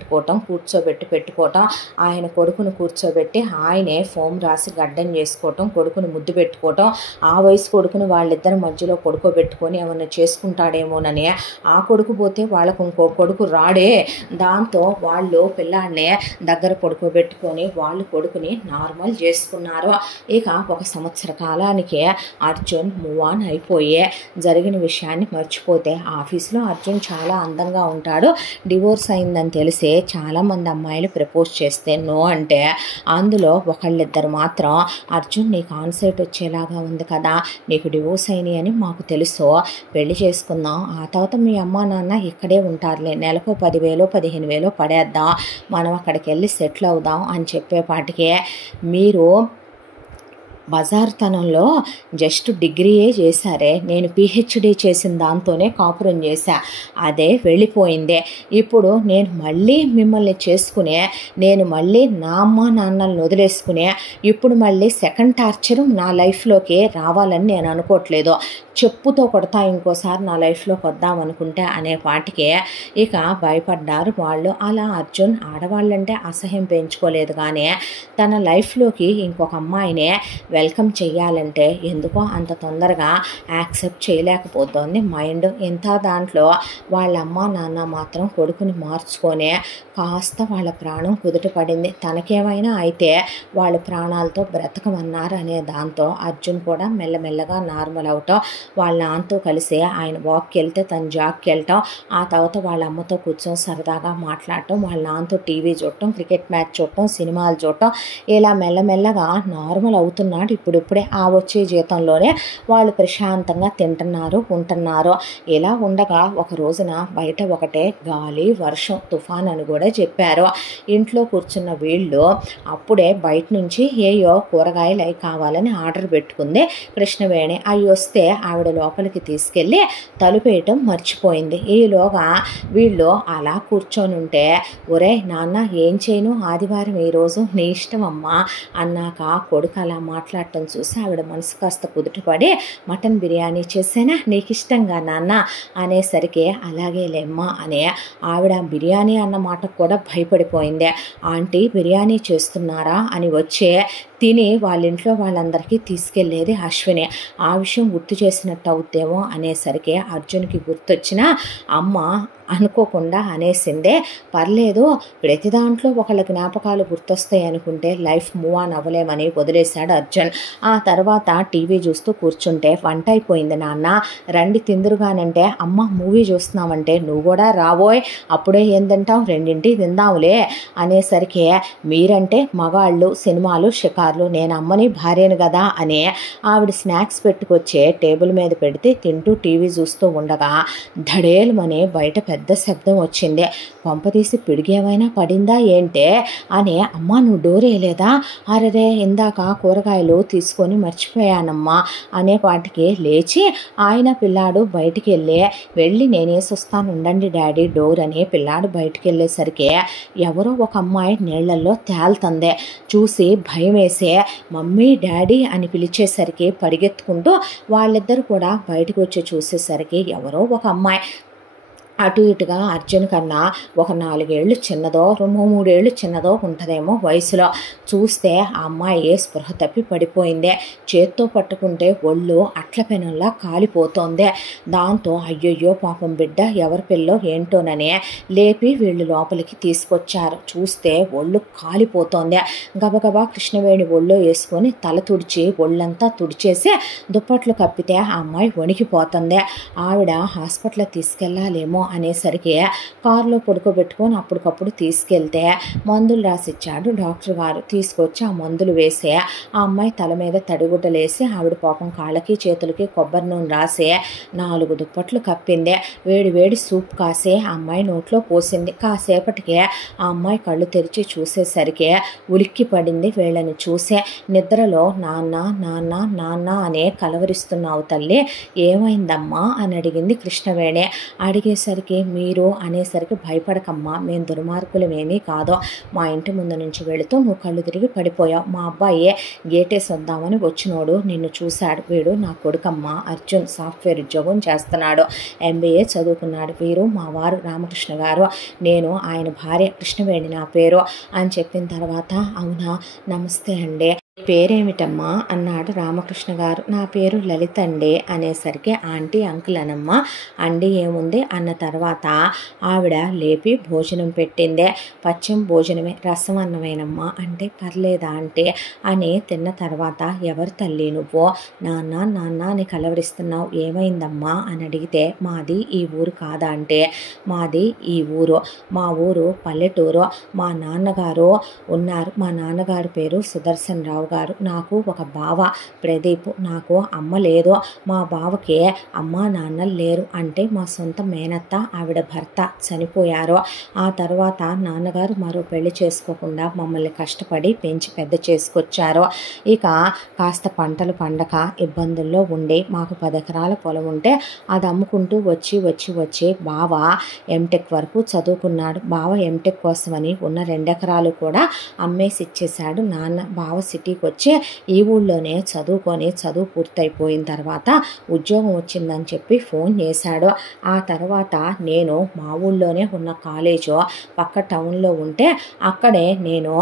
ఆయన కొడుకును కూర్చోబెట్టి ఆయనే ఫోమ్ రాసి గడ్డం చేసుకోవటం, కొడుకుని ముద్దు పెట్టుకోవటం, ఆ వయసు కొడుకుని వాళ్ళిద్దరి మధ్యలో పడుకోబెట్టుకొని ఏమన్నా చేసుకుంటాడేమోనని, ఆ కొడుకు పోతే వాళ్ళకు ఇంకో కొడుకు రాడే, దాంతో వాళ్ళు పిల్లాడినే దగ్గర పడుకోబెట్టుకొని వాళ్ళు కొడుకుని నార్మల్ చేసుకున్నారు. ఇక 1 సంవత్సర కాలానికి అర్జున్ మూవ్ ఆన్ అయిపోయే జరిగిన విషయాన్ని మర్చిపోతే, ఆఫీస్లో అర్జున్ చాలా అందంగా ఉంటాడు. డివోర్స్ అయిందని తెలిసి చూసి చాలామంది అమ్మాయిలు ప్రపోజ్ చేస్తే నో అంటే, అందులో ఒకళ్ళిద్దరు మాత్రం అర్జున్ నీకు ఆన్సైట్ వచ్చేలాగా ఉంది కదా, నీకు డివోర్స్ అయినాయి అని మాకు తెలుసు, పెళ్లి చేసుకుందాం, ఆ తర్వాత మీ అమ్మ నాన్న ఇక్కడే ఉంటారులే, నెలకు 10,000 15,000 పడేద్దాం, మనం అక్కడికి వెళ్ళి సెటిల్ అవుదాం అని చెప్పేపాటికే మీరు బజార్తనంలో జస్ట్ డిగ్రీయే చేశారే, నేను పిహెచ్డి చేసిన దాంతోనే కాపురం చేశా, అదే వెళ్ళిపోయిందే, ఇప్పుడు నేను మళ్ళీ మిమ్మల్ని చేసుకునే, నేను మళ్ళీ నా అమ్మ నాన్నల్ని వదిలేసుకునే, ఇప్పుడు మళ్ళీ సెకండ్ టార్చర్ నా లైఫ్లోకి రావాలని నేను అనుకోవట్లేదు, చెప్పుతో కొడతా ఇంకోసారి నా లైఫ్లోకి వద్దామనుకుంటే అనే పాటికే ఇక భయపడ్డారు వాళ్ళు. అలా అర్జున్ ఆడవాళ్ళంటే అసహ్యం పెంచుకోలేదు, కానీ తన లైఫ్లోకి ఇంకొక అమ్మాయినే వెల్కమ్ చేయాలంటే ఎందుకో అంత తొందరగా యాక్సెప్ట్ చేయలేకపోతుంది మైండ్. ఇంత దాంట్లో వాళ్ళ అమ్మ నాన్న మాత్రం కొడుకుని మార్చుకొని కాస్త వాళ్ళ ప్రాణం కుదుట పడింది, తనకేమైనా అయితే వాళ్ళ ప్రాణాలతో బ్రతకమన్నారు అనే దాంతో అర్జున్ కూడా మెల్లమెల్లగా నార్మల్ అవటం, వాళ్ళ నాన్నతో కలిసి ఆయన వాక్కి వెళ్తే తను జాగ్కి వెళ్ళటం, ఆ తర్వాత వాళ్ళ అమ్మతో కూర్చొని సరదాగా మాట్లాడటం, వాళ్ళ నాన్నతో టీవీ చూడటం, క్రికెట్ మ్యాచ్ చూడటం, సినిమాలు చూడటం, ఇలా మెల్లమెల్లగా నార్మల్ అవుతున్నాడు. ఇప్పుడిప్పుడే ఆ వచ్చే జీతంలోనే వాళ్ళు ప్రశాంతంగా తింటున్నారు ఉంటున్నారు. ఇలా ఉండగా ఒక రోజున బయట ఒకటే గాలి వర్షం తుఫాన్ అని కూడా చెప్పారు. ఇంట్లో కూర్చున్న వీళ్ళు అప్పుడే బయట నుంచి ఏయో కూరగాయలు అవి కావాలని ఆర్డర్ పెట్టుకుంది కృష్ణవేణి. అవి వస్తే ఆవిడ లోపలికి తీసుకెళ్ళి తలుపేయటం మర్చిపోయింది. ఈలోగా వీళ్ళు అలా కూర్చొని ఉంటే, ఒరే నాన్న ఏం చేయను, ఆదివారం ఈరోజు నీ ఇష్టం అమ్మా అన్నాక కొడుకు అలా మాట్లాడటం చూసి ఆవిడ మనసు కాస్త కుదుటపడి, మటన్ బిర్యానీ చేసేనా నీకు ఇష్టంగా నాన్న అనేసరికి అలాగే లేమ్మా అనే ఆవిడ బిర్యానీ అన్న మాటకు కూడా భయపడిపోయింది. ఆంటీ బిర్యానీ చేస్తున్నారా అని వచ్చే తిని వాళ్ళ ఇంట్లో వాళ్ళందరికీ తీసుకెళ్లేది అశ్విని. ఆ విషయం గుర్తు చేసినట్టు అవుద్దేమో అనేసరికి అర్జున్కి గుర్తొచ్చిన అమ్మ అనుకోకుండా అనేసిందే, పర్లేదు ప్రతి దాంట్లో ఒకళ్ళ జ్ఞాపకాలు గుర్తొస్తాయి అనుకుంటే లైఫ్ మూవ్ ఆన్ అవ్వలేమని వదిలేశాడు అర్జున్. ఆ తర్వాత టీవీ చూస్తూ కూర్చుంటే, వంట అయిపోయింది నాన్న రండి తిందురుగానంటే, అమ్మ మూవీ చూస్తున్నామంటే నువ్వు కూడా రాబోయ్, అప్పుడే ఏం తింటాం, రెండింటికి తిందాంలే అనేసరికి మీరంటే మగాళ్ళు సినిమాలు షికార్లు, నేను అమ్మని భార్యను కదా అని ఆవిడ స్నాక్స్ పెట్టుకొచ్చే టేబుల్ మీద పెడితే తింటూ టీవీ చూస్తూ ఉండగా ధడేలమని బయట పెద్ద శబ్దం వచ్చింది. కొంపతీసి పిడిగేమైనా పడిందా ఏంటే అని, అమ్మ నువ్వు డోర్ వేయలేదా, అరరే ఇందాక కూరగాయలు తీసుకొని మర్చిపోయానమ్మా అనే వాటికి లేచి ఆయన పిల్లాడు బయటికి వెళ్ళి నేనేసి వస్తాను ఉండండి డాడీ డోర్ అని పిల్లాడు బయటికి వెళ్ళేసరికి ఎవరో ఒక అమ్మాయి నీళ్లలో తేలుతుంది. చూసి భయం వేసే మమ్మీ డాడీ అని పిలిచేసరికి పరిగెత్తుకుంటూ వాళ్ళిద్దరు కూడా బయటకు వచ్చి చూసేసరికి ఎవరో ఒక అమ్మాయి అటు ఇటుగా అర్జున్ కన్నా ఒక 4 ఏళ్ళు చిన్నదో 3 ఏళ్ళు చిన్నదో ఉంటుందేమో వయసులో. చూస్తే ఆ అమ్మాయి స్పృహ తప్పి పడిపోయిందే, చేత్తో పట్టుకుంటే ఒళ్ళు అట్ల పెనంలా కాలిపోతోంది. దాంతో అయ్యయ్యో పాపం బిడ్డ ఎవరి పిల్లో ఏంటోనని లేపి వీళ్ళు లోపలికి తీసుకొచ్చారు. చూస్తే ఒళ్ళు కాలిపోతోంది. గబగబా కృష్ణవేణి ఒళ్ళో వేసుకొని తల తుడిచి ఒళ్ళంతా తుడిచేసి దుప్పట్లు కప్పితే ఆ అమ్మాయి వణికిపోతుంది. ఆవిడ హాస్పిటల్ తీసుకెళ్లాలేమో అనేసరికి కారులో పడుకోబెట్టుకొని అప్పటికప్పుడు తీసుకెళ్తే మందులు రాసిచ్చాడు డాక్టర్ గారు. తీసుకొచ్చి ఆ మందులు వేసి ఆ అమ్మాయి తల మీద తడిగుడ్డలేసి ఆవిడ పాపం కాళ్ళకి చేతులకి కొబ్బరి నూనె రాసి 4 దుప్పట్లు కప్పింది. వేడి వేడి సూప్ కాసి ఆ అమ్మాయి నోట్లో పోసింది. కాసేపటికి ఆ అమ్మాయి కళ్ళు తెరిచి చూసేసరికి ఉలిక్కి పడింది. వీళ్ళని చూసే నిద్రలో నాన్న నాన్న నాన్న అనే కలవరిస్తున్నావు తల్లి, ఏమైందమ్మా అని అడిగింది కృష్ణవేణి. అడిగేసరికి మీరు అనేసరికి భయపడకమ్మా, మేము దుర్మార్గులమేమీ కాదు, మా ఇంటి ముందు నుంచి వెళుతూ నువ్వు కళ్ళు తిరిగి పడిపోయావు, మా అబ్బాయి గేటేసి వద్దామని వచ్చినోడు నిన్ను చూశాడు, వీడు నా కొడుకమ్మ అర్జున్ సాఫ్ట్వేర్ ఉద్యోగం చేస్తున్నాడు, MBA చదువుకున్నాడు, వీరు మా వారు రామకృష్ణ గారు, నేను ఆయన భార్య కృష్ణవేణి నా పేరు అని చెప్పిన తర్వాత అవునా నమస్తే అండి పేరేమిటమ్మా అన్నాడు రామకృష్ణ గారు. నా పేరు లలిత అండి అనేసరికి ఆంటీ అంకుల్ అనమ్మా. అండి ఏముంది అన్న తర్వాత ఆవిడ లేపి భోజనం పెట్టిందే. పచ్చం భోజనమే, రసం అన్నమేనమ్మా అంటే పర్లేదా అంటే అని తిన్న తర్వాత ఎవరు తల్లి నువ్వు, నాన్న నాన్న అని కలవరిస్తున్నావు, ఏమైందమ్మా అని అడిగితే మాది ఈ ఊరు కాదా అంటే మాది ఈ ఊరు, మా ఊరు పల్లెటూరు, మా నాన్నగారు ఉన్నారు, మా నాన్నగారి పేరు సుదర్శన్ రావు గారు, నాకు ఒక బావ ప్రదీప్, నాకు అమ్మ లేదు, మా బావకి అమ్మ నాన్న లేరు అంటే మా సొంత మేనత్త ఆవిడ భర్త చనిపోయారు. ఆ తర్వాత నాన్నగారు మరో పెళ్లి చేసుకోకుండా మమ్మల్ని కష్టపడి పెంచి పెద్ద చేసుకొచ్చారు. ఇక కాస్త పంటలు పండక ఇబ్బందుల్లో ఉండి మాకు 10 ఎకరాల పొలం ఉంటే అది అమ్ముకుంటూ వచ్చి బావ ఎంటెక్ వరకు చదువుకున్నాడు. బావ ఎంటెక్ కోసమని ఉన్న 2 ఎకరాలు కూడా అమ్మేసి ఇచ్చేశాడు నాన్న. బావ సిటీకి వచ్చి ఈ ఊళ్ళోనే చదువు పూర్తయిపోయిన తర్వాత ఉద్యోగం వచ్చిందని చెప్పి ఫోన్ చేశాడు. ఆ తర్వాత నేను మా ఊళ్ళోనే ఉన్న కాలేజు పక్క టౌన్లో ఉంటే అక్కడే నేను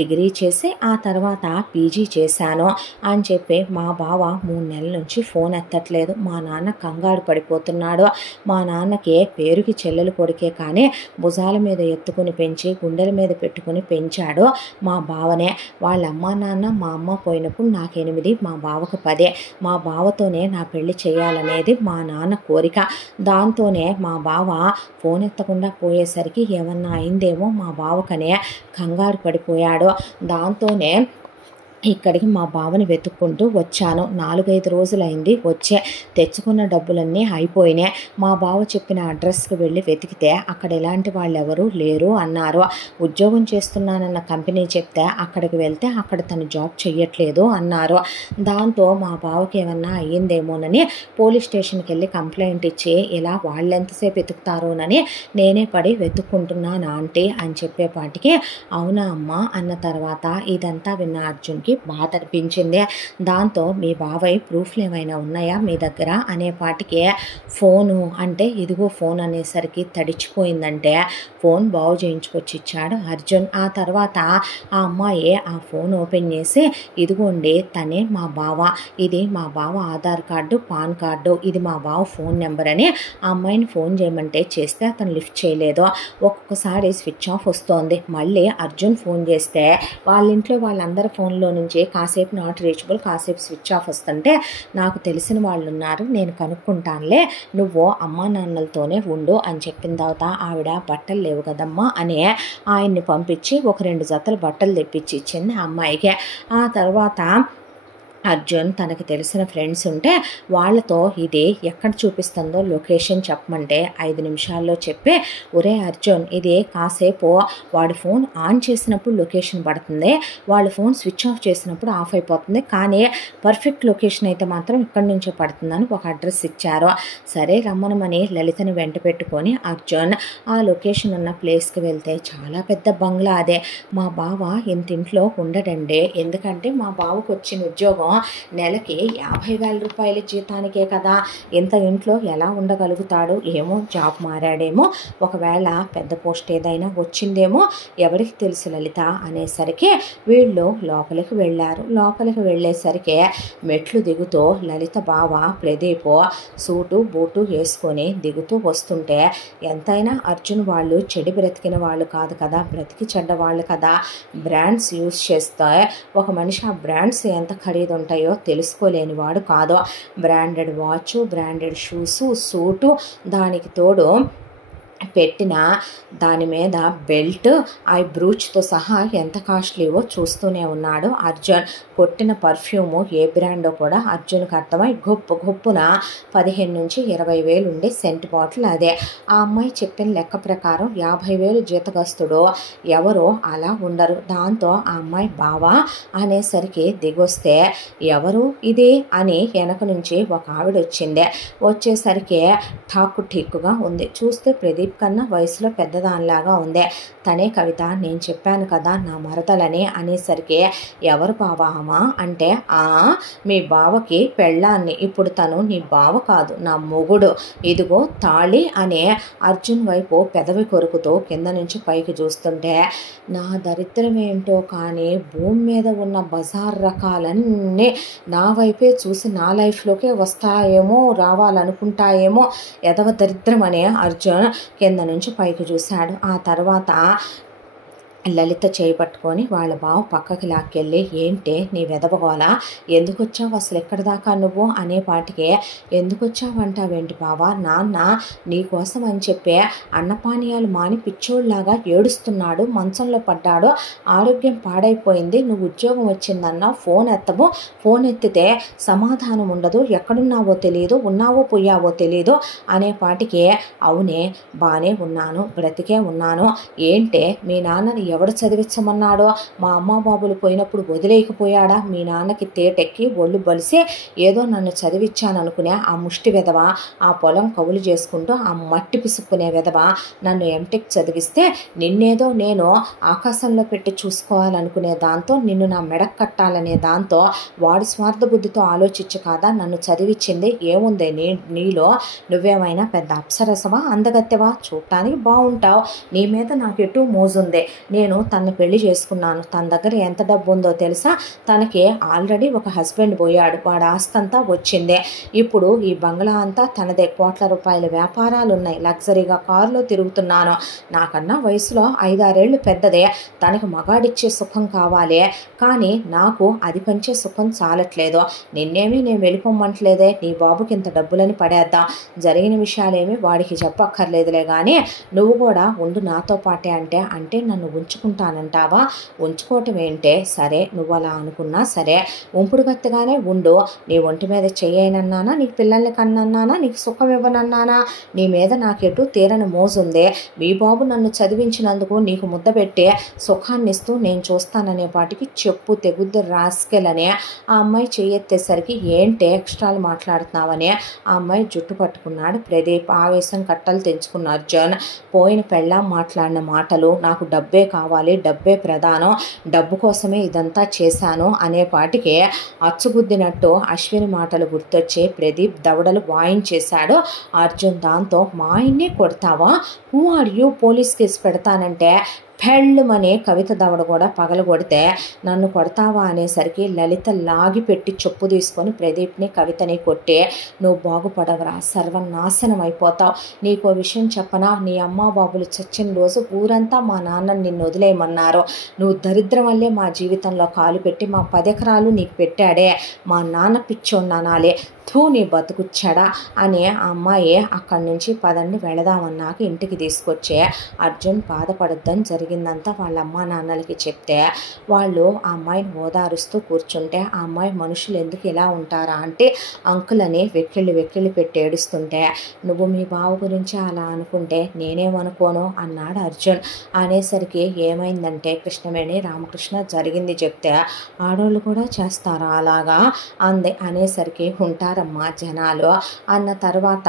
డిగ్రీ చేసి ఆ తర్వాత పీజీ చేశాను అని చెప్పి మా బావ 3 నెలల నుంచి ఫోన్ ఎత్తట్లేదు. మా నాన్న కంగారు పడిపోతున్నాడు. మా నాన్నకి పేరుకి చెల్లెలు కొడుకే కానీ భుజాల మీద ఎత్తుకుని పెంచి గుండెల మీద పెట్టుకుని పెంచాడు మా బావనే. వాళ్ళ అమ్మ నాన్న మా అమ్మ పోయినప్పుడు నాకు 8, మా బావకు 10. మా బావతోనే నా పెళ్లి చేయాలనేది మా నాన్న కోరిక. దాంతోనే మా బావ ఫోన్ ఎత్తకుండా పోయేసరికి ఏమన్నా అయిందేమో మా బావకనే కంగారు పడిపోయాడు. దాంతోనే ఇక్కడికి మా బావని వెతుక్కుంటూ వచ్చాను. 4-5 రోజులైంది వచ్చే. తెచ్చుకున్న డబ్బులన్నీ అయిపోయినాయి. మా బావ చెప్పిన అడ్రస్కి వెళ్ళి వెతికితే అక్కడ ఎలాంటి వాళ్ళు ఎవరూ లేరు అన్నారు. ఉద్యోగం చేస్తున్నానన్న కంపెనీ చెప్తే అక్కడికి వెళ్తే అక్కడ తను జాబ్ చెయ్యట్లేదు అన్నారు. దాంతో మా బావకి ఏమన్నా అయ్యిందేమోనని పోలీస్ స్టేషన్కి వెళ్ళి కంప్లైంట్ ఇచ్చి ఇలా వాళ్ళు ఎంతసేపు వెతుకుతారోనని నేనే పడి వెతుక్కుంటున్నాను ఆంటీ అని చెప్పేపాటికి అవునా అమ్మా అన్న తర్వాత ఇదంతా విన్న అర్జున్కి బాధ అనిపించింది. దాంతో మీ బాబాయ్ ప్రూఫ్లు ఏమైనా ఉన్నాయా మీ దగ్గర అనేపాటికి ఫోను అంటే ఇదిగో ఫోన్ అనేసరికి తడిచిపోయిందంటే ఫోన్ బాగు చేయించుకొచ్చి ఇచ్చాడు అర్జున్. ఆ తర్వాత ఆ అమ్మాయి ఆ ఫోన్ ఓపెన్ చేసి ఇదిగోండి తనే మా బావ, ఇది మా బావ ఆధార్ కార్డు పాన్ కార్డు, ఇది మా బావ ఫోన్ నెంబర్ అని ఆ అమ్మాయిని ఫోన్ చేయమంటే చేస్తే అతను లిఫ్ట్ చేయలేదు. ఒక్కొక్కసారి స్విచ్ ఆఫ్ వస్తోంది. మళ్ళీ అర్జున్ ఫోన్ చేస్తే వాళ్ళ ఇంట్లో వాళ్ళందరి ఫోన్లో నుంచి కాసేపు నాట్ రీచబుల్, కాసేపు స్విచ్ ఆఫ్ వస్తుంటే నాకు తెలిసిన వాళ్ళు ఉన్నారు నేను కనుక్కుంటానులే, నువ్వు అమ్మా నాన్నలతోనే ఉండు అని చెప్పిన తర్వాత ఆవిడ బట్టలు లేవు కదమ్మా అని ఆయన్ని పంపించి ఒక 2 జతలు బట్టలు తెప్పించి ఇచ్చింది ఆ అమ్మాయికి. ఆ తర్వాత అర్జున్ తనకి తెలిసిన ఫ్రెండ్స్ ఉంటే వాళ్ళతో ఇది ఎక్కడ చూపిస్తుందో లొకేషన్ చెప్పమంటే 5 నిమిషాల్లో చెప్పి ఒరే అర్జున్ ఇది కాసేపు వాడి ఫోన్ ఆన్ చేసినప్పుడు లొకేషన్ పడుతుంది, వాళ్ళ ఫోన్ స్విచ్ ఆఫ్ చేసినప్పుడు ఆఫ్ అయిపోతుంది, కానీ పర్ఫెక్ట్ లొకేషన్ అయితే మాత్రం ఇక్కడి నుంచే పడుతుందని ఒక అడ్రస్ ఇచ్చారు. సరే రమ్మనమని లలితని వెంట పెట్టుకొని అర్జున్ ఆ లొకేషన్ ఉన్న ప్లేస్కి వెళ్తే చాలా పెద్ద బంగ్లా అదే. మా బావ ఇంటింట్లో ఉండడండి, ఎందుకంటే మా బావకు వచ్చిన ఉద్యోగం నెలకి 50,000 రూపాయల జీతానికే కదా, ఇంత ఇంట్లో ఎలా ఉండగలుగుతాడు ఏమో, జాబ్ మారాడేమో, ఒకవేళ పెద్ద పోస్ట్ ఏదైనా వచ్చిందేమో ఎవరికి తెలుసు లలిత అనేసరికి వీళ్ళు లోపలికి వెళ్ళారు. లోపలికి వెళ్ళేసరికి మెట్లు దిగుతూ లలిత బావ ప్రదీప్ సూటు బూటు వేసుకొని దిగుతూ వస్తుంటే ఎంతైనా అర్జున్ వాళ్ళు చెడు బ్రతికిన వాళ్ళు కాదు కదా, బ్రతికి చెడ్డవాళ్ళు కదా, బ్రాండ్స్ యూజ్ చేస్తే ఒక మనిషి ఆ బ్రాండ్స్ ఎంత ఖరీదు ఉంటాయో తెలుసుకోలేని వాడు కాదు. Branded watch, branded shoes, suit, దానికి తోడు పెట్టిన దాని మీద బెల్ట్, ఆ బ్రూచ్తో సహా ఎంత కాస్ట్లీవో చూస్తూనే ఉన్నాడు అర్జున్. కొట్టిన పర్ఫ్యూము ఏ బ్రాండో కూడా అర్జున్కి అర్థమై గొప్పున 15,000 నుంచి 20,000 ఉండే సెంట్ బాటిల్ అదే. ఆ అమ్మాయి చెప్పిన లెక్క ప్రకారం 50,000 జీతగస్తుడు ఎవరో అలా ఉండరు. దాంతో ఆ అమ్మాయి బావా అనేసరికి దిగొస్తే ఎవరు ఇది అని వెనక నుంచి ఒక ఆవిడ వచ్చింది. వచ్చేసరికి ఠాక్కు ఠీక్కుగా ఉంది. చూస్తే ప్రదీప్ ప్రదీప్ కన్నా వయసులో పెద్దదానిలాగా ఉంది. తనే కవిత, నేను చెప్పాను కదా నా మరదలని అనేసరికి ఎవరు బావా అమ్మా అంటే, మీ బావకి పెళ్ళాన్ని, ఇప్పుడు తను నీ బావ కాదు నా మొగుడు, ఇదిగో తాళి అనే అర్జున్ వైపు పెదవి కొరుకుతూ కింద నుంచి పైకి చూస్తుంటే నా దరిద్రం ఏంటో కానీ భూమి మీద ఉన్న బజార్ రకాలన్నీ నా వైపే చూసి నా లైఫ్లోకే వస్తాయేమో, రావాలనుకుంటాయేమో, ఎదవ దరిద్రం అనే అర్జున్ కింద నుంచి పైకి చూశాడు. ఆ తర్వాత లలిత చేపట్టుకొని వాళ్ళ బావ పక్కకి లాక్కెళ్ళి, ఏంటే నీ వెదవగోల, ఎందుకు వచ్చావు అసలు, ఎక్కడి దాకా నువ్వు అనేపాటికే, ఎందుకు వచ్చావంటావేంటి బావా, నాన్న నీకోసం అని చెప్పే అన్నపానీయాలు మాని పిచ్చోళ్ళలాగా ఏడుస్తున్నాడు, మంచంలో పడ్డాడు, ఆరోగ్యం పాడైపోయింది, నువ్వు ఉద్యోగం వచ్చిందన్నా ఫోన్ ఎత్తవు, ఫోన్ ఎత్తితే సమాధానం ఉండదు, ఎక్కడున్నావో తెలియదు, ఉన్నావో పోయావో తెలియదు అనేపాటికే, అవునే బానే ఉన్నాను, బ్రతికే ఉన్నాను, ఏంటే మీ నాన్నని ఎవడు చదివించమన్నాడో, మా అమ్మ బాబులు పోయినప్పుడు వదిలేయకపోయాడా, మీ నాన్నకి తేటెక్కి ఒళ్ళు బలిసి ఏదో నన్ను చదివించాననుకునే ఆ ముష్టి వెధవ, ఆ పొలం కవులు చేసుకుంటూ ఆ మట్టి పిసుక్కునే వెధవ నన్ను ఎంటెక్ చదివిస్తే నిన్నేదో నేను ఆకాశంలో పెట్టి చూసుకోవాలనుకునే దాంతో, నిన్ను నా మెడక్ కట్టాలనే దాంతో, వాడి స్వార్థ బుద్ధితో ఆలోచించి కాదా నన్ను చదివించింది, ఏముందే నీలో, నువ్వేమైనా పెద్ద అప్సరసవా, అందగత్తెవా, చూడటానికి బాగుంటావు, నీ మీద నాకు ఎటు మోజుందే, నేను తనని పెళ్లి చేసుకున్నాను, తన దగ్గర ఎంత డబ్బు ఉందో తెలుసా, తనకి ఆల్రెడీ ఒక హస్బెండ్ పోయాడు, వాడి ఆస్తంతా వచ్చిందే, ఇప్పుడు ఈ బంగ్లా అంతా తనదే, కోట్ల రూపాయల వ్యాపారాలు ఉన్నాయి, లగ్జరీగా కారులో తిరుగుతున్నాను, నాకన్నా వయసులో 5-6 ఏళ్ళు పెద్దదే, తనకి మగాడిచ్చే సుఖం కావాలి, కానీ నాకు అది పంచే సుఖం చాలట్లేదు, నిన్నేమీ నేను వెళ్ళిపోమ్మంటలేదే, నీ బాబుకి ఇంత డబ్బులని పడేద్దాం, జరిగిన విషయాలేమీ వాడికి చెప్పక్కర్లేదులే కానీ నువ్వు కూడా ఉండు నాతో పాటే అంటే నన్ను ఉంచుకుంటానంటావా, ఉంచుకోవటం ఏంటే, సరే నువ్వు అలా అనుకున్నా సరే, ఉంపుడు గత్తగానే ఉండు, నీ ఒంటి మీద చెయ్యనన్నానా, నీకు పిల్లల్ని కన్నన్నానా, నీకు సుఖం ఇవ్వనన్నానా, నీ మీద నాకెటు తీరని మోజుందే, మీ బాబు నన్ను చదివించినందుకు నీకు ముద్ద పెట్టే సుఖాన్ని ఇస్తూ నేను చూస్తాననే పాటికి చెప్పు తెగుద్దు రాస్కెలనే ఆ అమ్మాయి చెయ్యెత్తేసరికి, ఏంటే ఎక్స్ట్రాలు మాట్లాడుతున్నావని ఆ అమ్మాయి జుట్టు పట్టుకున్నాడు ప్రదీప్. ఆవేశం కట్టలు తెంచుకున్న అర్జున్, పోయిన పెళ్ళాం మాట్లాడిన మాటలు, నాకు డబ్బే కావాలి, డబ్బే ప్రధానం, డబ్బు కోసమే ఇదంతా చేశాను అనేపాటికి అచ్చుగుద్దినట్టు అశ్విని మాటలు గుర్తొచ్చి ప్రదీప్ దవడలు వాయించేశాడు అర్జున్. దాంతో మా ఆయన్నే కొడతావా, who are you, police case పెడతానంటే పెళ్ళుమని కవిత దవడ కూడా పగలగొడితే, నన్ను కొడతావా అనేసరికి లలిత లాగి పెట్టి చెప్పు తీసుకొని ప్రదీప్ని కవితని కొట్టి, నువ్వు బాగుపడవరా, సర్వనాశనం అయిపోతావు, నీకో విషయం చెప్పనా, నీ అమ్మ బాబులు చచ్చిన రోజు ఊరంతా మా నాన్నని నిన్ను వదిలేయమన్నారు, నువ్వు దరిద్రం వల్లే మా జీవితంలో కాలు పెట్టి మా 10 ఎకరాలు నీకు పెట్టాడే, మా నాన్న పిచ్చోన్నానాలే, థూ నీ బతుకుచ్చాడా అని ఆ అమ్మాయి అక్కడి నుంచి పదండి వెళదామన్నాక ఇంటికి తీసుకొచ్చే అర్జున్ బాధపడొద్దని జరిగిందంతా వాళ్ళ అమ్మా నాన్నలకి చెప్తే, వాళ్ళు ఆ అమ్మాయిని ఓదారుస్తూ కూర్చుంటే, ఆ అమ్మాయి మనుషులు ఎందుకు ఇలా ఉంటారా అంటే అంకుల్ అని వెక్కిళ్ళు పెట్టి ఏడుస్తుంటే, నువ్వు మీ బావ గురించి అలా అనుకుంటే నేనేమనుకోను అన్నాడు అర్జున్. అనేసరికి ఏమైందంటే, కృష్ణవేణి రామకృష్ణ జరిగింది చెప్తే, ఆడవాళ్ళు కూడా చేస్తారా అలాగా అంది. అనేసరికి ఉంటారమ్మా జనాలు అన్న తర్వాత,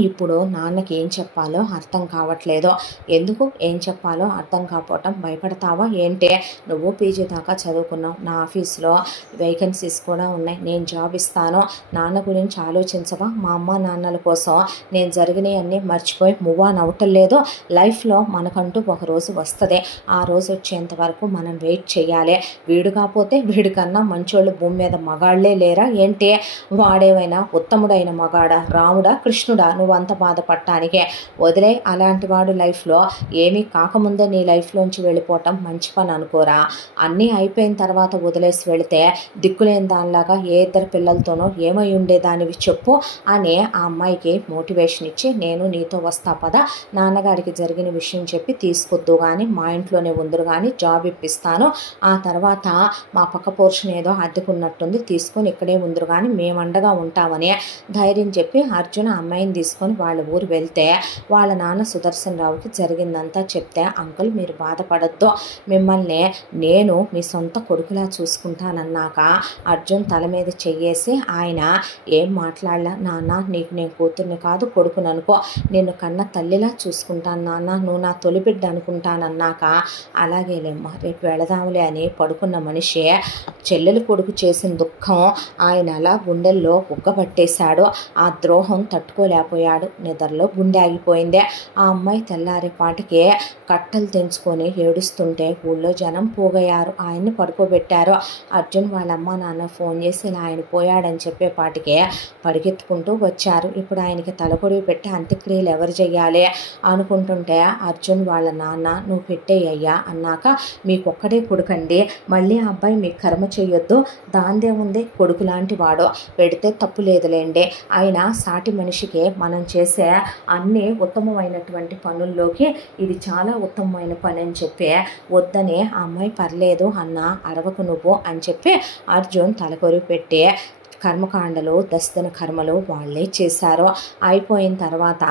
ఇప్పుడు నాన్నకి ఏం చెప్పాలో అర్థం కావట్లేదు, ఎందుకు ఏం చెప్పాలో అర్థం కాకపోవటం, భయపడతావా ఏంటే, నువ్వు పీజీ దాకా చదువుకున్నావు, నా ఆఫీస్లో వేకెన్సీస్ కూడా ఉన్నాయి, నేను జాబ్ ఇస్తాను, నాన్న గురించి ఆలోచించవా, మా అమ్మ నాన్నల కోసం నేను జరిగినవన్నీ మర్చిపోయి మూవ్ ఆన్ అవటం లేదు, లైఫ్లో మనకంటూ ఒక రోజు వస్తుంది, ఆ రోజు వచ్చేంత వరకు మనం వెయిట్ చేయాలి, వీడు కాకపోతే వీడికన్నా మంచోళ్ళు భూమి మీద మగాళ్లే లేరా ఏంటి, వాడేమైనా ఉత్తముడైన మగాడా, రాముడా, కృష్ణుడా, నువ్వంత బాధపడటానికే, వదిలే, అలాంటి వాడు లైఫ్లో ఏమీ కాకముందే నీ లైఫ్లోంచి వెళ్ళిపోవటం మంచి పని అనుకోరా, అన్నీ అయిపోయిన తర్వాత వదిలేసి వెళితే దిక్కులేని దానిలాగా ఏ ఇద్దరు పిల్లలతోనో ఏమై ఉండేదానివి చెప్పు అని ఆ అమ్మాయికి మోటివేషన్ ఇచ్చి, నేను నీతో వస్తా పద, నాన్నగారికి జరిగిన విషయం చెప్పి తీసుకొద్దు కానీ, మా ఇంట్లోనే ఉందరు కానీ జాబ్ ఇప్పిస్తాను, ఆ తర్వాత మా పక్క పోర్షన్ ఏదో అద్దెకున్నట్టుంది తీసుకొని ఇక్కడే ఉందరు కానీ మేము అండగా ఉంటామని ధైర్యం చెప్పి అర్జున్ ఆ అమ్మాయిని తీసుకొని వాళ్ళ ఊరు వెళ్తే వాళ్ళ నాన్న సుదర్శన్ రావుకి జరిగిందంతా చెప్తే, అంకుల్ మీరు బాధపడద్దు, మిమ్మల్ని నేను మీ సొంత కొడుకులా చూసుకుంటానన్నాక అర్జున్ తల మీద చెయ్యేసి ఆయన ఏం మాట్లాడలా, నాన్న నీకు నేను కూతుర్ని కాదు కొడుకుని అనుకో, నిన్ను కన్న తల్లిలా చూసుకుంటాను నాన్న, నువ్వు నా తొలి బిడ్డ అనుకుంటానన్నాక అలాగేలేమ్మా రేపు వెళదాములే అని పడుకున్న మనిషి చెల్లెలు కొడుకు చేసిన దుఃఖం ఆయన అలా గుండెల్లో ఉగ్గబట్టేశాడు. ఆ ద్రోహం తట్టుకోలేకపోయాడు. నిద్రలో గుండె ఆగిపోయింది. ఆ అమ్మాయి తెల్లారేపాటికి కట్టలు తెంచుకొని ఏడుస్తుంటే ఊళ్ళో జనం పోగయ్యారు. ఆయన్ని పడుకోబెట్టారు. అర్జున్ వాళ్ళ అమ్మ నాన్న ఫోన్ చేసి ఇలా ఆయన పోయాడని చెప్పేపాటికే పరిగెత్తుకుంటూ వచ్చారు. ఇప్పుడు ఆయనకి తలకొడివి పెట్టి అంత్యక్రియలు ఎవరు చెయ్యాలి అనుకుంటుంటే అర్జున్ వాళ్ళ నాన్న నువ్వు పెట్టేయ్యా అన్నాక మీకొక్కడే కొడుకండి, మళ్ళీ ఆ అబ్బాయి మీకు కర్మ చెయ్యొద్దు, దాందేముంది కొడుకు లాంటి వాడు, పెడితే తప్పు లేదులేండి, అయినా సాటి మనిషికి మనం చేసే అన్ని ఉత్తమమైనటువంటి పనుల్లోకి ఇది చాలా ఉత్తమమైన పని అని చెప్పి వద్దని ఆ అమ్మాయి పర్లేదు అన్న అరవకు నువ్వు అని చెప్పి అర్జున్ తలకొరి పెట్టి కర్మకాండలు దస్తన కర్మలు వాళ్ళే చేశారు. అయిపోయిన తర్వాత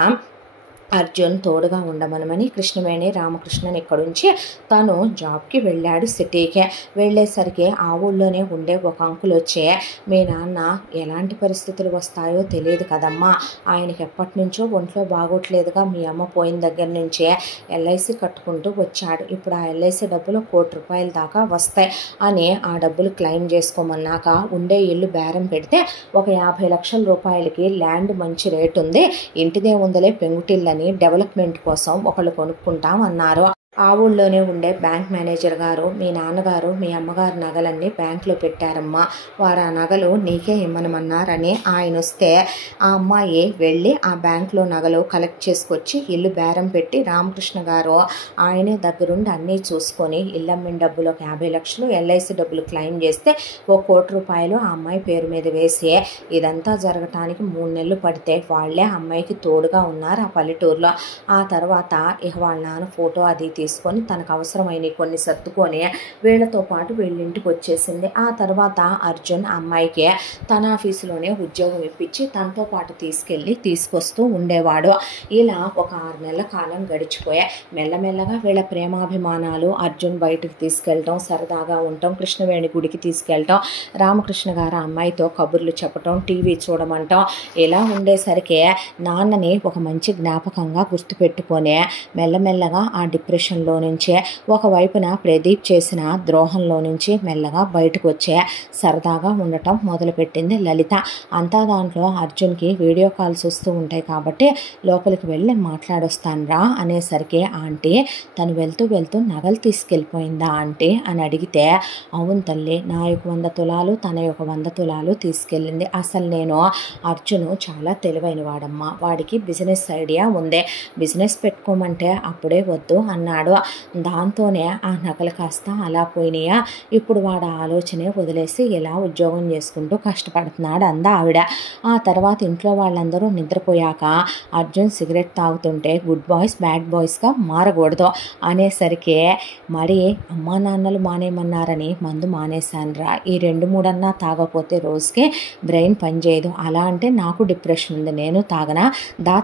అర్జున్ తోడుగా ఉండమనమని కృష్ణవేణి రామకృష్ణన్ ఇక్కడుంచి తను జాబ్కి వెళ్ళాడు సిటీకే. వెళ్ళేసరికి ఆ ఊళ్ళోనే ఉండే ఒక అంకుల్ వచ్చే, మీ నాన్న ఎలాంటి పరిస్థితులు వస్తాయో తెలియదు కదమ్మా, ఆయనకి ఎప్పటి నుంచో ఒంట్లో బాగోట్లేదుగా, మీ అమ్మ పోయిన దగ్గర నుంచే ఎల్ఐసి కట్టుకుంటూ వచ్చాడు, ఇప్పుడు ఆ ఎల్ఐసి డబ్బులు ₹1,00,00,000 దాకా వస్తాయి అని ఆ డబ్బులు క్లెయిమ్ చేసుకోమన్నాక ఉండే ఇల్లు బేరం పెడితే ఒక ₹50 లక్షలకి ల్యాండ్ మంచి రేటు ఉంది, ఇంటిదే ఉందలే పెంకుటిల్లని డెవలప్మెంట్ కోసం ఒకళ్ళు కొనుక్కుంటాం అన్నారు. ఆ ఊళ్ళోనే ఉండే బ్యాంక్ మేనేజర్ గారు, మీ నాన్నగారు మీ అమ్మగారు నగలన్నీ బ్యాంకులో పెట్టారమ్మా, వారు ఆ నగలు నీకే ఇమ్మనమన్నారని ఆయన వస్తే ఆ అమ్మాయి వెళ్ళి ఆ బ్యాంకులో నగలు కలెక్ట్ చేసుకొచ్చి ఇల్లు బేరం పెట్టి రామకృష్ణ గారు ఆయనే దగ్గరుండి అన్నీ చూసుకొని ఇల్లమ్మిన డబ్బులు ఒక 50 లక్షలు ఎల్ఐసి డబ్బులు క్లెయిమ్ చేస్తే ₹1,00,00,000 ఆ అమ్మాయి పేరు మీద వేసి ఇదంతా జరగటానికి 3 నెలలు పడితే వాళ్ళే అమ్మాయికి తోడుగా ఉన్నారు ఆ పల్లెటూరులో. ఆ తర్వాత ఇక వాళ్ళ నాన్న ఫోటో అది తీసుకొని తనకు అవసరమైన కొన్ని సర్దుకొని వీళ్ళతో పాటు వీళ్ళింటికి వచ్చేసింది. ఆ తర్వాత అర్జున్ అమ్మాయికి తన ఆఫీసులోనే ఉద్యోగం ఇప్పించి తనతో పాటు తీసుకొస్తూ ఉండేవాడు. ఇలా ఒక 6 నెలల కాలం గడిచిపోయా. మెల్లమెల్లగా వీళ్ళ ప్రేమాభిమానాలు, అర్జున్ బయటకు తీసుకెళ్ళటం, సరదాగా ఉండటం, కృష్ణవేణి గుడికి తీసుకెళ్ళటం, రామకృష్ణ గారు అమ్మాయితో కబుర్లు చెప్పటం, టీవీ చూడమంటాం, ఇలా ఉండేసరికి నాన్నని ఒక మంచి జ్ఞాపకంగా గుర్తుపెట్టుకొని మెల్లమెల్లగా ఆ డిప్రెషన్లో నుంచే ఒకవైపున ప్రదీప్ చేసిన ద్రోహంలో నుంచి మెల్లగా బయటకు వచ్చే సరదాగా ఉండటం మొదలుపెట్టింది లలిత. అంతా దాంట్లో అర్జున్కి వీడియో కాల్స్ వస్తూ ఉంటాయి కాబట్టి లోపలికి వెళ్ళి మాట్లాడొస్తాను రా అనేసరికి ఆంటీ తను వెళ్తూ నగలు తీసుకెళ్ళిపోయిందా ఆంటీ అని అడిగితే, అవును తల్లి, నా యొక్క 100 తులాలు తన యొక్క 100 తులాలు తీసుకెళ్ళింది. అసలు నేను అర్జును చాలా తెలివైన వాడమ్మా, వాడికి బిజినెస్ ఐడియా ఉంది, బిజినెస్ పెట్టుకోమంటే అప్పుడే వద్దు అన్నాడు. దాంతోనే ఆ నగలు కాస్త అలా పోయినాయా, ఇప్పుడు వాడు ఆలోచనే వదిలేసి ఇలా ఉద్యోగం చేసుకుంటూ కష్టపడుతున్నాడు అందా ఆవిడ. ఆ తర్వాత ఇంట్లో వాళ్ళందరూ నిద్రపోయాక అర్జున్ సిగరెట్ తాగుతుంటే గుడ్ బాయ్స్ బ్యాడ్ బాయ్స్గా మారకూడదు అనేసరికి మరి అమ్మా నాన్నలు మానేమన్నారని మందు మానేశానురా, ఈ 2-3 అన్నా తాగకపోతే రోజుకి బ్రెయిన్ పనిచేయదు, అలా అంటే నాకు డిప్రెషన్ ఉంది, నేను తాగనా,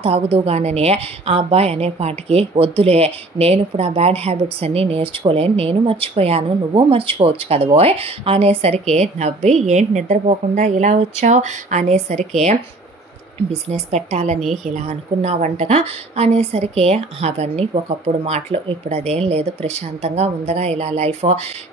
తాగుదుగానని ఆ అబ్బాయి అనేపాటికి వద్దులే, నేను ఇప్పుడు ఆ బ్యాడ్ హ్యాబిట్స్ అన్నీ నేర్చుకోలేను, నేను మర్చిపోయాను, నువ్వు మర్చిపోవచ్చు కదా బోయ్ అనేసరికి నవ్వి ఏంటి నిద్రపోకుండా ఇలా వచ్చావు అనేసరికి బిజినెస్ పెట్టాలని ఇలా అనుకున్నావంటగా అనేసరికి అవన్నీ ఒకప్పుడు మాటలు, ఇప్పుడు అదేం లేదు, ప్రశాంతంగా ఉందగా ఇలా లైఫ్,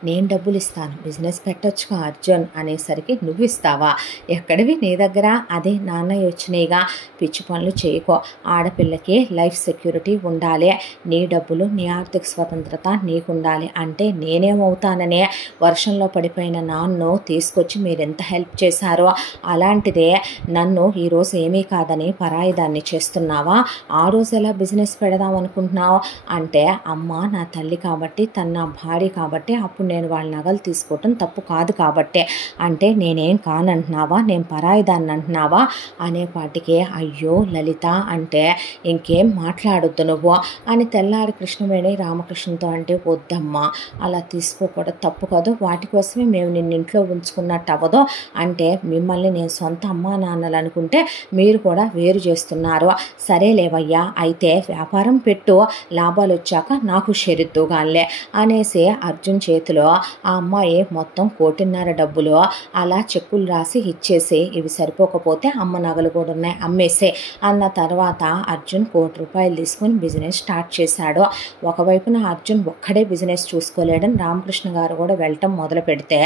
నేను డబ్బులు ఇస్తాను బిజినెస్ పెట్టొచ్చుగా అర్జున్ అనేసరికి నువ్వు ఇస్తావా, ఎక్కడివి నీ దగ్గర, అదే నాన్నయ్య వచ్చినాయిగా, పిచ్చి పనులు చేయకో, ఆడపిల్లకి లైఫ్ సెక్యూరిటీ ఉండాలి, నీ డబ్బులు నీ ఆర్థిక స్వతంత్రత నీకుండాలి, అంటే నేనేమవుతాననే వర్షంలో పడిపోయిన నాన్ను తీసుకొచ్చి మీరెంత హెల్ప్ చేశారో అలాంటిదే నన్ను ఈరోజు ఏమీ కాదని పరాయి దాన్ని చేస్తున్నావా, ఆ రోజు ఎలా బిజినెస్ పెడదాం అనుకుంటున్నావు అంటే, అమ్మ నా తల్లి కాబట్టి, తన నా భార్య కాబట్టి, అప్పుడు నేను వాళ్ళ నగలు తీసుకోవటం తప్పు కాదు కాబట్టి, అంటే నేనేం కానంటున్నావా, నేను పరాయి దాన్ని అంటున్నావా అనేపాటికే అయ్యో లలిత అంటే ఇంకేం మాట్లాడొద్దు నువ్వు అని తెల్లారి కృష్ణవేణి రామకృష్ణతో అంటే, వద్దమ్మా అలా తీసుకోకూడదు, తప్పు కాదు, వాటి కోసమే మేము నిన్ను ఇంట్లో ఉంచుకున్నట్టు అవ్వదు, అంటే మిమ్మల్ని నేను సొంత అమ్మా నాన్నలు అనుకుంటే మీరు కూడా వేరు చేస్తున్నారు. సరేలేవయ్యా, అయితే వ్యాపారం పెట్టు, లాభాలు వచ్చాక నాకు షరతుగాలే అనేసి అర్జున్ చేతిలో ఆ అమ్మాయి మొత్తం 1,5 కోటి డబ్బులు అలా చెక్కులు రాసి ఇచ్చేసి, ఇవి సరిపోకపోతే అమ్మ నగలు కూడా ఉన్నాయి అమ్మేసే అన్న తర్వాత అర్జున్ 1 కోటి రూపాయలు తీసుకుని బిజినెస్ స్టార్ట్ చేశాడు. ఒకవైపున అర్జున్ ఒక్కడే బిజినెస్ చూసుకోలేడని రామకృష్ణ గారు కూడా వెళ్ళటం మొదలు పెడితే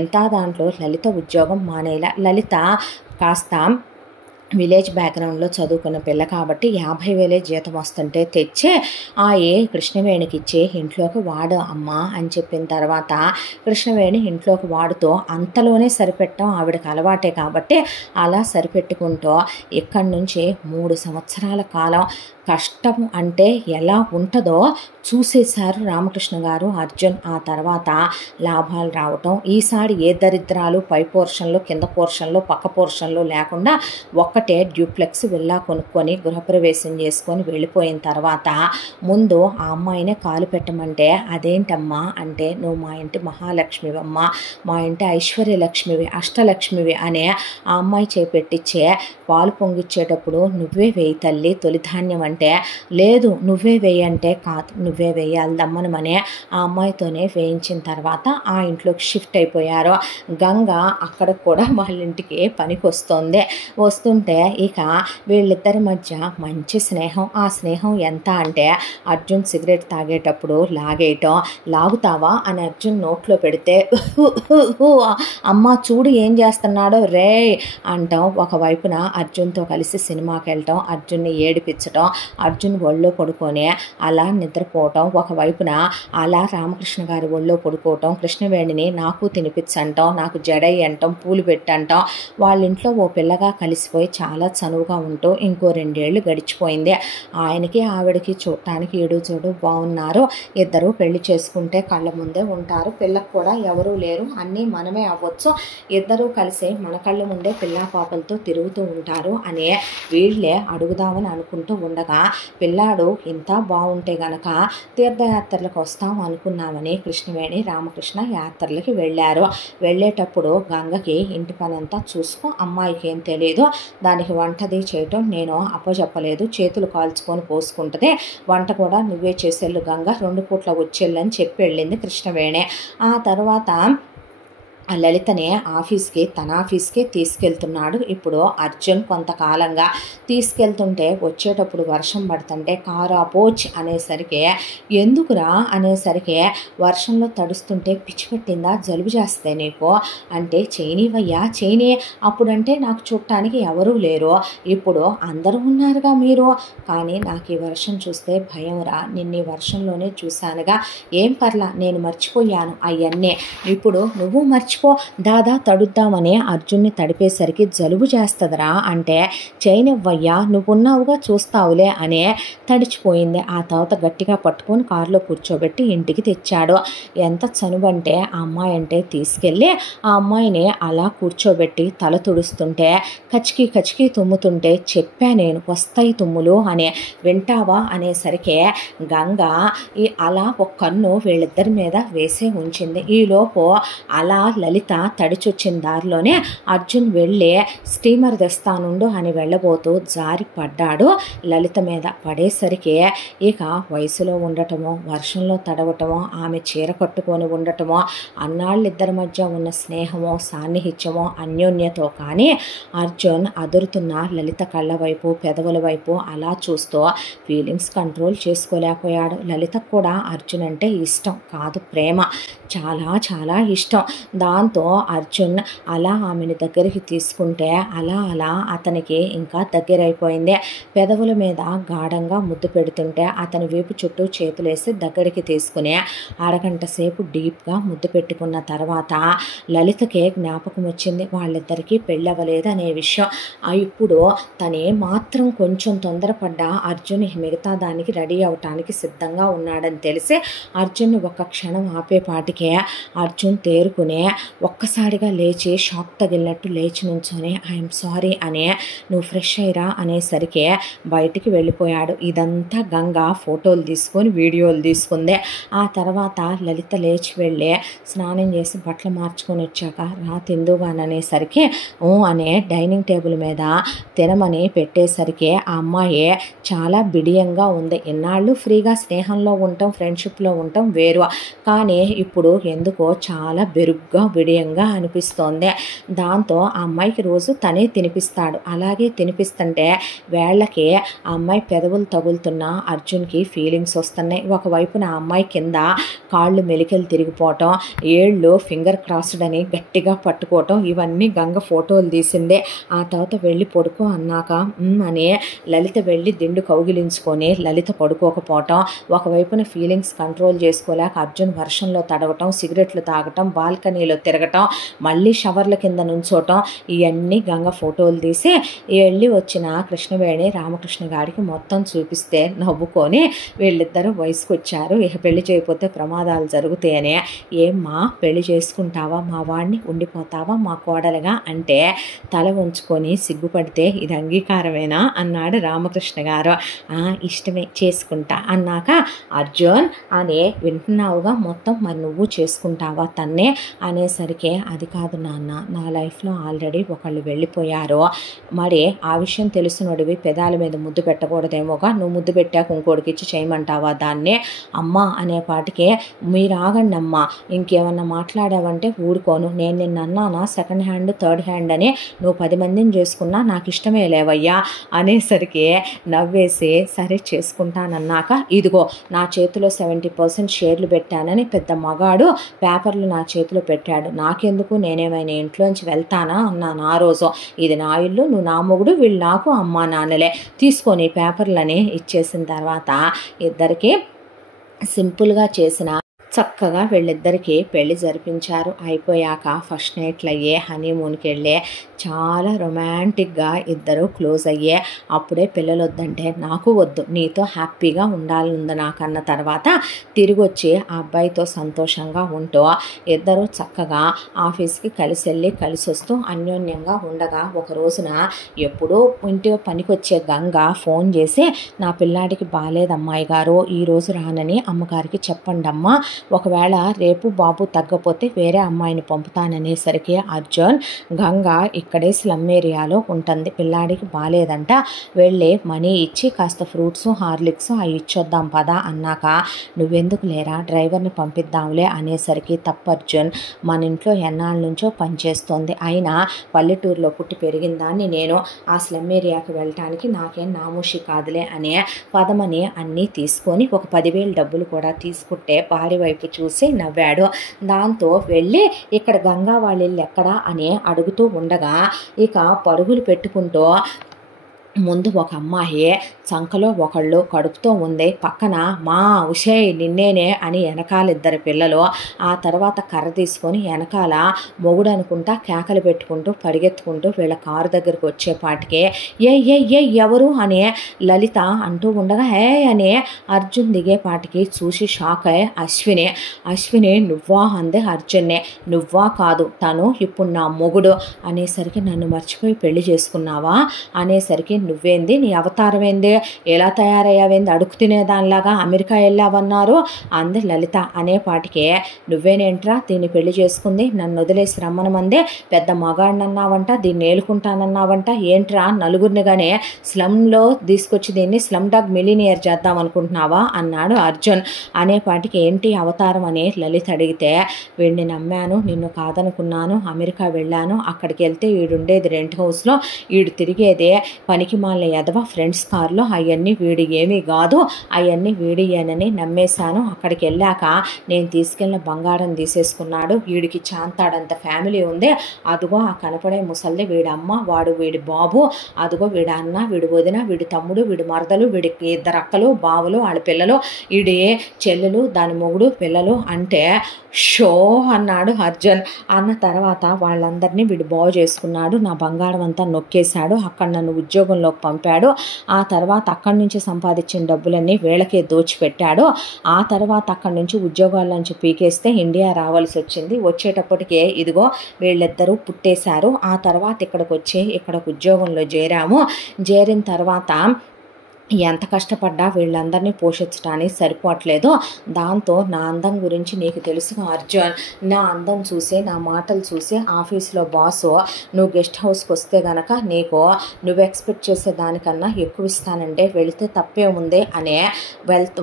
ఎంత దాంట్లో లలిత ఉద్యోగం మానేలా. లలిత కాస్త విలేజ్ బ్యాక్గ్రౌండ్లో చదువుకున్న పిల్ల కాబట్టి 50,000 జీతం వస్తుంటే తెచ్చి కృష్ణవేణికి ఇచ్చి ఇంట్లోకి వాడు అమ్మా అని చెప్పిన తర్వాత కృష్ణవేణి ఇంట్లోకి వాడుతూ అంతలోనే సరిపెట్టడం ఆవిడకి అలవాటే కాబట్టి అలా సరిపెట్టుకుంటూ ఇక్కడి నుంచి 3 సంవత్సరాల కాలం కష్టం అంటే ఎలా ఉంటుందో చూసేశారు రామకృష్ణ గారు, అర్జున్. ఆ తర్వాత లాభాలు రావటం, ఈసారి ఏ దరిద్రాలు పై పోర్షన్లో కింద పోర్షన్లో పక్క పోర్షన్లో లేకుండా ఒక్కటే డ్యూప్లెక్స్ విల్లా కొనుక్కొని గృహప్రవేశం చేసుకొని వెళ్ళిపోయిన తర్వాత ముందు ఆ అమ్మాయినే కాలు పెట్టమంటే అదేంటమ్మా అంటే, నువ్వు మా ఇంటి మహాలక్ష్మివమ్మా, మా ఇంటి ఐశ్వర్యలక్ష్మివి, అష్టలక్ష్మివి అనే ఆ అమ్మాయి చేపెట్టించే పాలు పొంగిచ్చేటప్పుడు నువ్వే వేయి తల్లి తొలిధాన్యం అంటే, లేదు నువ్వే వేయంటే కాదు నువ్వే వేయాలి దమ్మనమనే ఆ అమ్మాయితోనే వేయించిన తర్వాత ఆ ఇంట్లోకి షిఫ్ట్ అయిపోయారు. గంగ అక్కడ కూడా వాళ్ళ ఇంటికి పనికి వస్తుంటే ఇక వీళ్ళిద్దరి మధ్య మంచి స్నేహం. ఆ స్నేహం ఎంత అంటే అర్జున్ సిగరెట్ తాగేటప్పుడు లాగేయటం, లాగుతావా అని అర్జున్ నోట్లో పెడితే అమ్మ చూడు ఏం చేస్తున్నాడో రే అంటాం. ఒకవైపున అర్జున్తో కలిసి సినిమాకి వెళ్ళటం, అర్జున్ని ఏడిపించటం, అర్జున్ ఒళ్ళో పడుకొని అలా నిద్రపోవటం, ఒకవైపున అలా రామకృష్ణ గారి ఒళ్ళో పడుకోవటం, కృష్ణవేణిని నాకు తినిపించంటాం, నాకు జడై అంటాం, పూలు పెట్టంటాం. వాళ్ళ ఇంట్లో ఓ పిల్లగా కలిసిపోయి చాలా చనువుగా ఉంటూ ఇంకో 2 ఏళ్ళు గడిచిపోయింది. ఆయనకి ఆవిడకి చూడటానికి ఏడు చూడు బాగున్నారు. ఇద్దరు పెళ్లి చేసుకుంటే కళ్ళ ముందే ఉంటారు, పిల్లకు కూడా ఎవరూ లేరు, అన్నీ మనమే అవ్వచ్చు, ఇద్దరూ కలిసి మన కళ్ళ ముందే పిల్లా పాపలతో తిరుగుతూ ఉంటారు అనే వీళ్ళే అడుగుదామని అనుకుంటూ ఉండగా పిల్లాడు ఇంత బాగుంటే గనక తీర్థయాత్రలకు వస్తాం అనుకున్నామని కృష్ణవేణి రామకృష్ణ యాత్రలకి వెళ్ళారు. వెళ్ళేటప్పుడు గంగకి ఇంటి పని అంతా చూసుకో, అమ్మాయికి ఏం తెలియదు, దానికి వంటది చేయటం నేను అప్పచెప్పలేదు, చేతులు కాల్చుకొని పోసుకుంటుంది, వంట కూడా నువ్వే చేసేళ్ళు గంగ, 2 పూట్ల వచ్చేళ్ళని చెప్పి వెళ్ళింది కృష్ణవేణి. ఆ తర్వాత ఆ లలితనే తన ఆఫీస్కి తీసుకెళ్తున్నాడు ఇప్పుడు అర్జున్. కొంతకాలంగా తీసుకెళ్తుంటే వచ్చేటప్పుడు వర్షం పడుతుంటే కారు ఆపోచ్ అనేసరికి, ఎందుకురా అనేసరికి, వర్షంలో తడుస్తుంటే పిచ్చి పట్టిందా, జలుబు చేస్తే నీకు అంటే, చేయనివయ్యా చేయని, అప్పుడంటే నాకు చూడటానికి ఎవరూ లేరు, ఇప్పుడు అందరూ ఉన్నారుగా మీరు, కానీ నాకు ఈ వర్షం చూస్తే భయం రా, నిన్న ఈ వర్షంలోనే చూశానుగా, ఏం పర్లా నేను మర్చిపోయాను అవన్నీ, ఇప్పుడు నువ్వు మర్చిపో, దాదా తడుద్దామని అర్జున్ని తడిపేసరికి జలుబు చేస్తుందిరా అంటే, చేయనివ్వయ్యా నువ్వున్నావుగా చూస్తావులే అనే తడిచిపోయింది. ఆ తర్వాత గట్టిగా పట్టుకొని కారులో కూర్చోబెట్టి ఇంటికి తెచ్చాడు. ఎంత చనువంటే ఆ అమ్మాయి అంటే తీసుకెళ్ళి ఆ అమ్మాయిని అలా కూర్చోబెట్టి తల తుడుస్తుంటే కచికి తుమ్ముతుంటే చెప్పా నేను వస్తాయి తుమ్ములు అని, వింటావా అనేసరికి గంగ అలా ఒక కన్ను వీళ్ళిద్దరి మీద వేసే ఉంచింది. ఈలోపు అలా లలిత తడిచొచ్చిన దారిలోనే అర్జున్ వెళ్ళి స్టీమర్ తెస్తానుండు అని వెళ్ళబోతూ జారి పడ్డాడు. లలిత మీద పడేసరికి ఇక వయసులో ఉండటమో, వర్షంలో తడవటమో, ఆమె చీర కట్టుకొని ఉండటమో, అన్నాళ్ళిద్దరి మధ్య ఉన్న స్నేహమో సాన్నిహిత్యమో అన్యోన్యతో కానీ అర్జున్ అదురుతున్న లలిత కళ్ళ వైపు పెదవుల వైపు అలా చూస్తూ ఫీలింగ్స్ కంట్రోల్ చేసుకోలేకపోయాడు. లలితకు కూడా అర్జున్ అంటే ఇష్టం కాదు, ప్రేమ, చాలా చాలా ఇష్టం. దాంతో అర్జున్ అలా ఆమెను దగ్గరికి తీసుకుంటే అలా అతనికి ఇంకా దగ్గరైపోయింది. పెదవుల మీద గాఢంగా ముద్దు పెడుతుంటే అతని వీపు చుట్టూ చేతులేసి దగ్గరికి తీసుకుని అరగంట సేపు డీప్గా ముద్దు పెట్టుకున్న తర్వాత లలితకే జ్ఞాపకం వచ్చింది వాళ్ళిద్దరికీ పెళ్ళవలేదు అనే విషయం. ఇప్పుడు తనే మాత్రం కొంచెం తొందరపడ్డా అర్జున్ మిగతా దానికి రెడీ అవటానికి సిద్ధంగా ఉన్నాడని తెలిసి అర్జున్ ఒక క్షణం ఆపేపాటికే అర్జున్ తేరుకునే ఒక్కసారిగా లేచి షాక్ తగిలినట్టు లేచి నుంచొని ఐఎమ్ సారీ అనే నువ్వు ఫ్రెష్ అయ్యిరా అనేసరికి బయటికి వెళ్ళిపోయాడు. ఇదంతా గంగ ఫోటోలు తీసుకొని వీడియోలు తీసుకుందే. ఆ తర్వాత లలిత లేచి వెళ్ళి స్నానం చేసి బట్టలు మార్చుకొని వచ్చాక రా తిందుగాననేసరికి అనే డైనింగ్ టేబుల్ మీద తినమని పెట్టేసరికి ఆ అమ్మాయి చాలా బిడియంగా ఉంది. ఎన్నాళ్ళు ఫ్రీగా స్నేహంలో ఉంటాం, ఫ్రెండ్షిప్లో ఉంటాం వేరు, కానీ ఇప్పుడు ఎందుకో చాలా బెరుగ్గా బిడియంగా అనిపిస్తోంది. దాంతో ఆ అమ్మాయికి రోజు తనే తినిపిస్తాడు. అలాగే తినిపిస్తుంటే వేళ్ళకి ఆ అమ్మాయి పెదవులు తగులుతున్న అర్జున్కి ఫీలింగ్స్ వస్తున్నాయి. ఒకవైపున ఆ అమ్మాయి కింద కాళ్ళు మెలికలు తిరిగిపోవటం, ఏళ్ళు ఫింగర్ క్రాస్డ్ అని గట్టిగా పట్టుకోవటం, ఇవన్నీ గంగ ఫోటోలు తీసిందే. ఆ తర్వాత వెళ్ళి పడుకో అన్నాక అని లలిత వెళ్ళి దిండు కౌగిలించుకొని లలిత పడుకోకపోవటం, ఒకవైపున ఫీలింగ్స్ కంట్రోల్ చేసుకోలేక అర్జున్ వర్షంలో తడవటం, సిగరెట్లు తాగటం, బాల్కనీలో తిరగటం, మళ్ళీ షవర్ల కింద నుంచోటం, ఇవన్నీ గంగ ఫోటోలు తీసి వెళ్ళి వచ్చిన కృష్ణవేణి రామకృష్ణ గారికి మొత్తం చూపిస్తే నవ్వుకొని వీళ్ళిద్దరూ వయసుకు వచ్చారు, ఇక పెళ్లి చేయకపోతే ప్రమాదాలు జరుగుతాయని, ఏమ్మా పెళ్లి చేసుకుంటావా, మా వాడిని ఉండిపోతావా మా కోడలుగా అంటే తల ఉంచుకొని సిగ్గుపడితే ఇది అంగీకారమేనా అన్నాడు రామకృష్ణ గారు. ఇష్టమే చేసుకుంటా అన్నాక అర్జున్ అనే వింటున్నావుగా మొత్తం, మరి నువ్వు చేసుకుంటావా తన్నే అనేసరికి అది కాదు నాన్న, నా లైఫ్లో ఆల్రెడీ ఒకళ్ళు వెళ్ళిపోయారు, మరి ఆ విషయం తెలుసునడివి పెదాల మీద ముద్దు పెట్టకూడదేమోగా, నువ్వు ముద్దు పెట్టాక ఇంకోటికి ఇచ్చి చేయమంటావా దాన్ని, అమ్మ అనేపాటికే మీరు ఆగండి అమ్మ, ఇంకేమన్నా మాట్లాడావంటే ఊడుకోను, నేను నిన్ను అన్నానా సెకండ్ హ్యాండ్ థర్డ్ హ్యాండ్ అని, నువ్వు 10 మందిని చేసుకున్నా నాకు ఇష్టమే లేవయ్యా అనేసరికి నవ్వేసి సరే చేసుకుంటానన్నాక ఇదిగో నా చేతిలో 70% షేర్లు పెట్టానని పెద్ద మగాడు పేపర్లు నా చేతిలో పెట్టాడు, నాకెందుకు, నేనేమైనా ఇంట్లోంచి వెళ్తానా అన్నాను ఆ రోజు, ఇది నా ఇల్లు, నువ్వు నా మొగుడు, వీళ్ళు నాకు అమ్మా నాన్నలే, తీసుకొని పేపర్లని ఇచ్చేసిన తర్వాత ఇద్దరికి సింపుల్గా చేసిన చక్కగా వీళ్ళిద్దరికీ పెళ్లి జరిపించారు. అయిపోయాక ఫస్ట్ నైట్లు అయ్యే, హనీమూన్కి వెళ్ళే, చాలా రొమాంటిక్గా ఇద్దరు క్లోజ్ అయ్యే, అప్పుడే పిల్లలు వద్దంటే నాకు వద్దు నీతో హ్యాపీగా ఉండాలంది నాకన్న తర్వాత తిరిగి వచ్చి ఆ అబ్బాయితో సంతోషంగా ఉంటూ ఇద్దరు చక్కగా ఆఫీస్కి కలిసి వెళ్ళి కలిసి వస్తూ అన్యోన్యంగా ఉండగా ఒక రోజున ఎప్పుడూ ఇంటి పనికొచ్చే గంగ ఫోన్ చేసి నా పిల్లాడికి బాలేదమ్మాయి గారు, ఈరోజు రానని అమ్మగారికి చెప్పండి అమ్మా, ఒకవేళ రేపు బాబు తగ్గపోతే వేరే అమ్మాయిని పంపుతాననేసరికి అర్జున్ గంగ ఇక్కడే స్లమ్ ఏరియాలో ఉంటుంది, పిల్లాడికి బాలేదంట, వెళ్ళి మనీ ఇచ్చి కాస్త ఫ్రూట్స్ హార్లిక్స్ అవి ఇచ్చొద్దాం పదా అన్నాక నువ్వెందుకు లేరా డ్రైవర్ని పంపిద్దాంలే అనేసరికి తప్పు అర్జున్, మన ఇంట్లో ఎన్నాళ్ళ నుంచో పనిచేస్తోంది, అయినా పల్లెటూరులో పుట్టి పెరిగిన దాన్ని నేను ఆ స్లమ్ ఏరియాకి వెళ్ళటానికి నాకేం నామూషి కాదులే అనే పదమని అన్నీ తీసుకొని ఒక 10,000 డబ్బులు కూడా తీసుకుంటే భార్య వైపు చూసి నవ్వాడు. దాంతో వెళ్ళి ఇక్కడ గంగా వాళ్ళ ఇల్లు ఎక్కడా అని అడుగుతూ ఉండగా ఇక పరుగులు పెట్టుకుంటూ ముందు ఒక అమ్మాయి చంకలో ఒకళ్ళు కడుపుతో ఉంది, పక్కన మా ఉషే నిన్నేనే అని వెనకాల ఇద్దరు పిల్లలు, ఆ తర్వాత కర్ర తీసుకొని వెనకాల మొగుడు అనుకుంటా కేకలు పెట్టుకుంటూ పరిగెత్తుకుంటూ వీళ్ళ కారు దగ్గరకు వచ్చేపాటికే ఏ ఎవరు అని లలిత అంటూ ఉండగా అని అర్జున్ దిగేపాటికి చూసి షాక్ అయ్యే అశ్విని నువ్వా అందే అర్జున్నే, నువ్వా కాదు తను ఇప్పుడు నా మొగుడు అనేసరికి నన్ను మర్చిపోయి పెళ్లి చేసుకున్నావా అనేసరికి నువ్వేంది, నీ అవతారం ఏంది, ఎలా తయారయ్యావేంది, అడుగు తినేదానిలాగా అమెరికా వెళ్ళావన్నారు అంది లలిత. అనేపాటికే నువ్వేనేంట్రా దీన్ని పెళ్లి చేసుకుంది, నన్ను వదిలేసి రమ్మనమందే, పెద్ద మగాడినన్నావంట, దీన్ని ఏలుకుంటానన్నావంట, ఏంట్రా నలుగురినిగానే స్లమ్లో తీసుకొచ్చి దీన్ని స్లమ్ డాగ్ మిలీనియర్ చేద్దాం అనుకుంటున్నావా అన్నాడు అర్జున్. అనేపాటికి ఏంటి అవతారం అని లలిత అడిగితే వీడిని నమ్మాను, నిన్ను కాదనుకున్నాను, అమెరికా వెళ్ళాను, అక్కడికి వెళ్తే వీడుండేది రెంట్ హౌస్లో, వీడు తిరిగేదే పనికి మాలిన ఎదవ ఫ్రెండ్స్ కార్లో, అవన్నీ వీడి ఏమీ కాదు, అవన్నీ వీడియేనని నమ్మేశాను, అక్కడికి వెళ్ళాక నేను తీసుకెళ్ళిన బంగారం తీసేసుకున్నాడు, వీడికి చాంతాడంత ఫ్యామిలీ ఉంది, అదిగో ఆ కనపడే ముసల్ది వీడి అమ్మ, వాడు వీడి బాబు, అదిగో వీడి అన్న, వీడి వదిన, వీడి తమ్ముడు, వీడి మరదలు, వీడికి 2 అక్కలు బావులు వాళ్ళ పిల్లలు, వీడి చెల్లెలు దాని మొగుడు పిల్లలు అంటే షో అన్నాడు అర్జున్. అన్న తర్వాత వాళ్ళందరినీ వీడు బాగు చేసుకున్నాడు, నా బంగారం అంతా నొక్కేశాడు, అక్కడ నన్ను ఉద్యోగంలో ఉద్యోగంలోకి పంపాడు. ఆ తర్వాత అక్కడి నుంచి సంపాదించిన డబ్బులన్నీ వీళ్ళకే దోచిపెట్టాడు. ఆ తర్వాత అక్కడి నుంచి ఉద్యోగాల నుంచి పీకేస్తే ఇండియా రావాల్సి వచ్చింది. వచ్చేటప్పటికే ఇదిగో వీళ్ళిద్దరూ పుట్టేశారు. ఆ తర్వాత ఇక్కడికి వచ్చి ఇక్కడ ఉద్యోగంలో చేరాము. చేరిన తర్వాత ఎంత కష్టపడ్డా వీళ్ళందరినీ పోషించడానికి సరిపోవట్లేదు. దాంతో నా అందం గురించి నీకు తెలుసుగా అర్జున్, నా అందం చూసి నా మాటలు చూసి ఆఫీస్లో బాసు నువ్వు గెస్ట్ హౌస్కి వస్తే గనక నీకు నువ్వు ఎక్స్పెక్ట్ చేసే దానికన్నా ఎక్కువ ఇస్తానంటే వెళితే తప్పే ఉంది అనే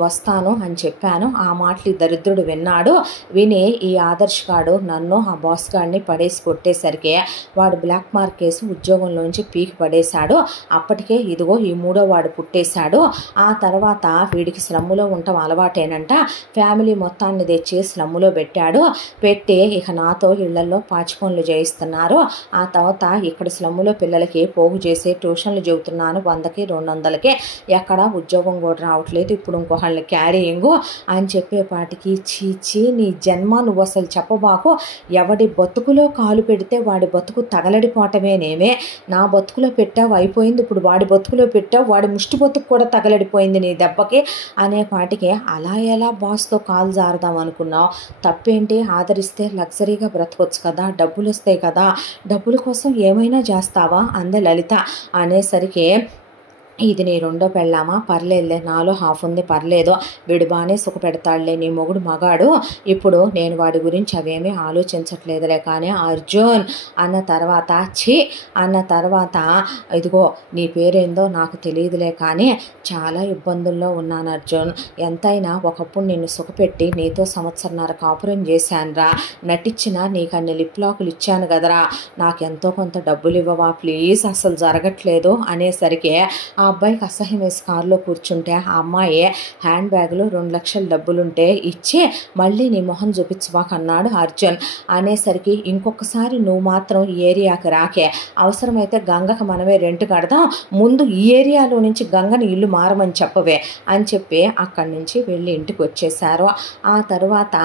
వస్తాను అని చెప్పాను. ఆ మాటలు దరిద్రుడు విన్నాడు. విని ఈ ఆదర్శ్ గాడు నన్ను ఆ బాస్ గాడిని పడేసి కొట్టేసరికి వాడు బ్లాక్ మార్క్ కేసు ఉద్యోగంలోంచి పీకి పడేశాడు. అప్పటికే ఇదిగో ఈ మూడో వాడు పుట్టేసి ఆ తర్వాత వీడికి స్లమ్ములో ఉండటం అలవాటేనంట. ఫ్యామిలీ మొత్తాన్ని తెచ్చి స్లమ్ములో పెట్టాడు. పెట్టి ఇక నాతో ఇళ్లలో పాచి పనులు చేయిస్తున్నారు. ఆ తర్వాత ఇక్కడ స్లమ్ములో పిల్లలకి పోగు చేసి ట్యూషన్లు చెబుతున్నాను 100కి 200కి. ఎక్కడ ఉద్యోగం కూడా రావట్లేదు. ఇప్పుడు ఇంకొకళ్ళని క్యారీయింగు అని చెప్పేపాటికి చీచి నీ జన్మ నువ్వు అసలు చెప్పబాకు. ఎవడి బతుకులో కాలు పెడితే వాడి బతుకు తగలడిపోవటమేనేమే. నా బతుకులో పెట్టావు అయిపోయింది, ఇప్పుడు వాడి బతుకులో పెట్టావు, వాడి ముష్టి బతుకు కూడా తగలడిపోయింది నీ దెబ్బకి అనేపాటికి అలా ఎలా బాస్తో కాలు జారదాం అనుకున్నావు? తప్పేంటి? ఆదరిస్తే లగ్జరీగా బ్రతకొచ్చు కదా, డబ్బులు వస్తాయి కదా, డబ్బుల కోసం ఏమైనా చేస్తావా అంది లలిత. అనేసరికి ఇది నీ రెండో పెళ్ళామా, పర్లేదులే, నాలో హాఫ్ ఉంది, పర్లేదు, వీడు బాగానే సుఖ పెడతాడులే, నీ మొగుడు మగాడు, ఇప్పుడు నేను వాడి గురించి అవేమీ ఆలోచించట్లేదులే. కానీ అర్జున్ అన్న తర్వాత ఛీ అన్న తర్వాత ఇదిగో నీ పేరేందో నాకు తెలియదులే కానీ చాలా ఇబ్బందుల్లో ఉన్నాను అర్జున్. ఎంతైనా ఒకప్పుడు నిన్ను సుఖపెట్టి నీతో సంవత్సరన్నర కాపురం చేశానురా. నటించిన నీకు అన్ని లిప్ లాకులు ఇచ్చాను కదరా, నాకు ఎంతో కొంత డబ్బులు ఇవ్వవా ప్లీజ్, అసలు జరగట్లేదు అనేసరికి ఆ అబ్బాయికి అసహ్యం వేసి కారులో కూర్చుంటే ఆ అమ్మాయి హ్యాండ్ బ్యాగ్లో 2 లక్షల డబ్బులుంటే ఇచ్చి మళ్ళీ నీ మొహం చూపించబాకన్నాడు అర్జున్. అనేసరికి ఇంకొకసారి నువ్వు మాత్రం ఈ ఏరియాకి రాకే, అవసరమైతే గంగకు మనమే రెంట్ కడదాం, ముందు ఈ ఏరియాలో నుంచి గంగని ఇల్లు మారమని చెప్పవే అని చెప్పి అక్కడి నుంచి వెళ్ళి ఇంటికి వచ్చేసారు. ఆ తర్వాత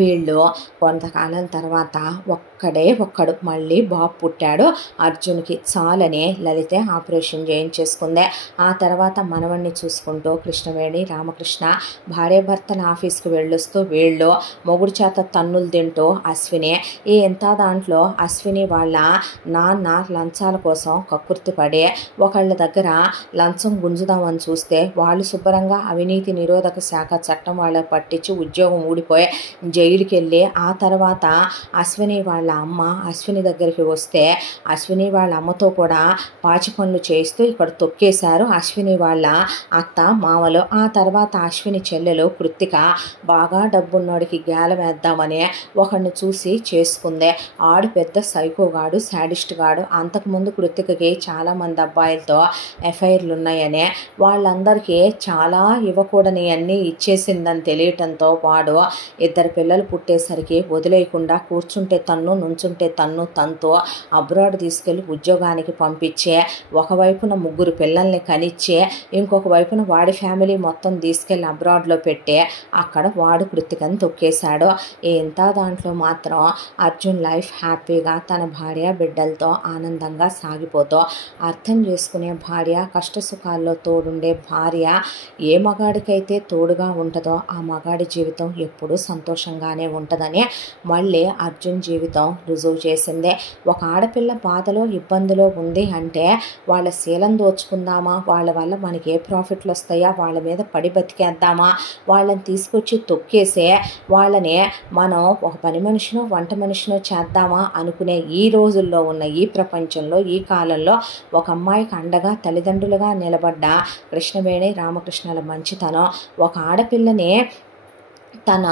వీళ్ళు కొంతకాలం తర్వాత ఒక్కడు మళ్ళీ బాబు పుట్టాడు అర్జున్కి. చాలని లలితే ఆపరేషన్ చేయించేసుకుంది. ఆ తర్వాత మనవణ్ణి చూసుకుంటూ కృష్ణవేణి రామకృష్ణ భార్యాభర్తల ఆఫీస్కి వెళ్ళొస్తూ వీళ్ళు మొగుడు చేత తన్నులు తింటూ అశ్విని ఎంత దాంట్లో అశ్విని వాళ్ళ నాన్న లంచాల కోసం కక్కుర్తి పడి ఒకళ్ళ దగ్గర లంచం గుంజుదామని చూస్తే వాళ్ళు శుభ్రంగా అవినీతి నిరోధక శాఖ చట్టం వాళ్ళకి పట్టించి ఉద్యోగం ఊడిపోయి జైలుకి వెళ్ళి ఆ తర్వాత అశ్విని వాళ్ళ అమ్మ అశ్విని దగ్గరికి వస్తే అశ్విని వాళ్ళ అమ్మతో కూడా పాచి పనులు చేస్తూ ఇక్కడ తొక్కేశారు అశ్విని వాళ్ళ అత్త మామలు. ఆ తర్వాత అశ్విని చెల్లెలు కృత్తిక బాగా డబ్బున్నోడికి గేలం వేద్దామని ఒకడిని చూసి చేసుకుందే. ఆడు పెద్ద సైకోగాడు, శాడిస్ట్ గాడు. అంతకుముందు కృత్తికకి చాలామంది అబ్బాయిలతో ఎఫ్ఐఆర్లు ఉన్నాయని వాళ్ళందరికీ చాలా ఇవ్వకూడని అన్నీ ఇచ్చేసిందని తెలియటంతో వాడు 2 పిల్లలు పుట్టేసరికి వదిలేయకుండా కూర్చుంటే తన్ను నుంచుంటే తనతో అబ్రాడ్ తీసుకెళ్ళి ఉద్యోగానికి పంపించే ఒకవైపున 3 పిల్లల్ని కనిచ్చే ఇంకొక వైపున వాడి ఫ్యామిలీ మొత్తం తీసుకెళ్ళి అబ్రాడ్లో పెట్టే అక్కడ వాడు కృతికని తొక్కేశాడు. ఎంత దాంట్లో మాత్రం అర్జున్ లైఫ్ హ్యాపీగా తన భార్య బిడ్డలతో ఆనందంగా సాగిపోతూ అర్థం చేసుకునే భార్య, కష్టసుఖాల్లో తోడుండే భార్య ఏ మగాడికైతే తోడుగా ఉంటుందో ఆ మగాడి జీవితం ఎప్పుడూ సంతోషంగానే ఉంటుందని మళ్ళీ అర్జున్ జీవితం రుజువు చేసిందే. ఒక ఆడపిల్ల బాధలో ఇబ్బందిలో ఉంది అంటే వాళ్ళ శీలం దోచుకుందామా, వాళ్ళ వల్ల మనకి ఏ ప్రాఫిట్లు వస్తాయా, వాళ్ళ మీద పడి బతికేద్దామా, వాళ్ళని తీసుకొచ్చి తొక్కేసే వాళ్ళని మనం ఒక పని మనిషినో వంట మనిషినో చేద్దామా అనుకునే ఈ రోజుల్లో ఉన్న ఈ ప్రపంచంలో ఈ కాలంలో ఒక అమ్మాయికి అండగా తల్లిదండ్రులుగా నిలబడ్డ కృష్ణవేణి రామకృష్ణల మంచితనం, ఒక ఆడపిల్లని తన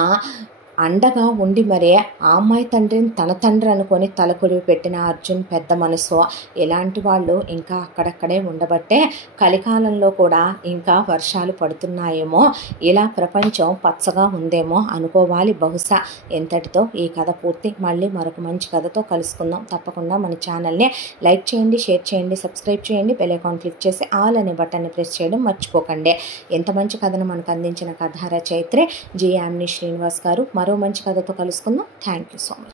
అండగా ఉండి మరే ఆ అమ్మాయి తండ్రిని తన తండ్రి అనుకొని తలకొలివి పెట్టిన అర్జున్ పెద్ద మనసు. ఇలాంటి వాళ్ళు ఇంకా అక్కడక్కడే ఉండబట్టే కలికాలంలో కూడా ఇంకా వర్షాలు పడుతున్నాయేమో, ఇలా ప్రపంచం పచ్చగా ఉందేమో అనుకోవాలి బహుశా. ఎంతటితో ఈ కథ పూర్తి. మళ్ళీ మరొక మంచి కథతో కలుసుకుందాం. తప్పకుండా మన ఛానల్ని లైక్ చేయండి, షేర్ చేయండి, సబ్స్క్రైబ్ చేయండి, బెల్ ఐకాన్ క్లిక్ చేసి ఆల్ అనే బటన్ని ప్రెస్ చేయడం మర్చిపోకండి. ఎంత మంచి కథను మనకు అందించిన కథా రచయిత్రి జి యామిని శ్రీనివాస్ గారు. మరో మంచి కథతో కలుసుకుందాం. Thank you so much.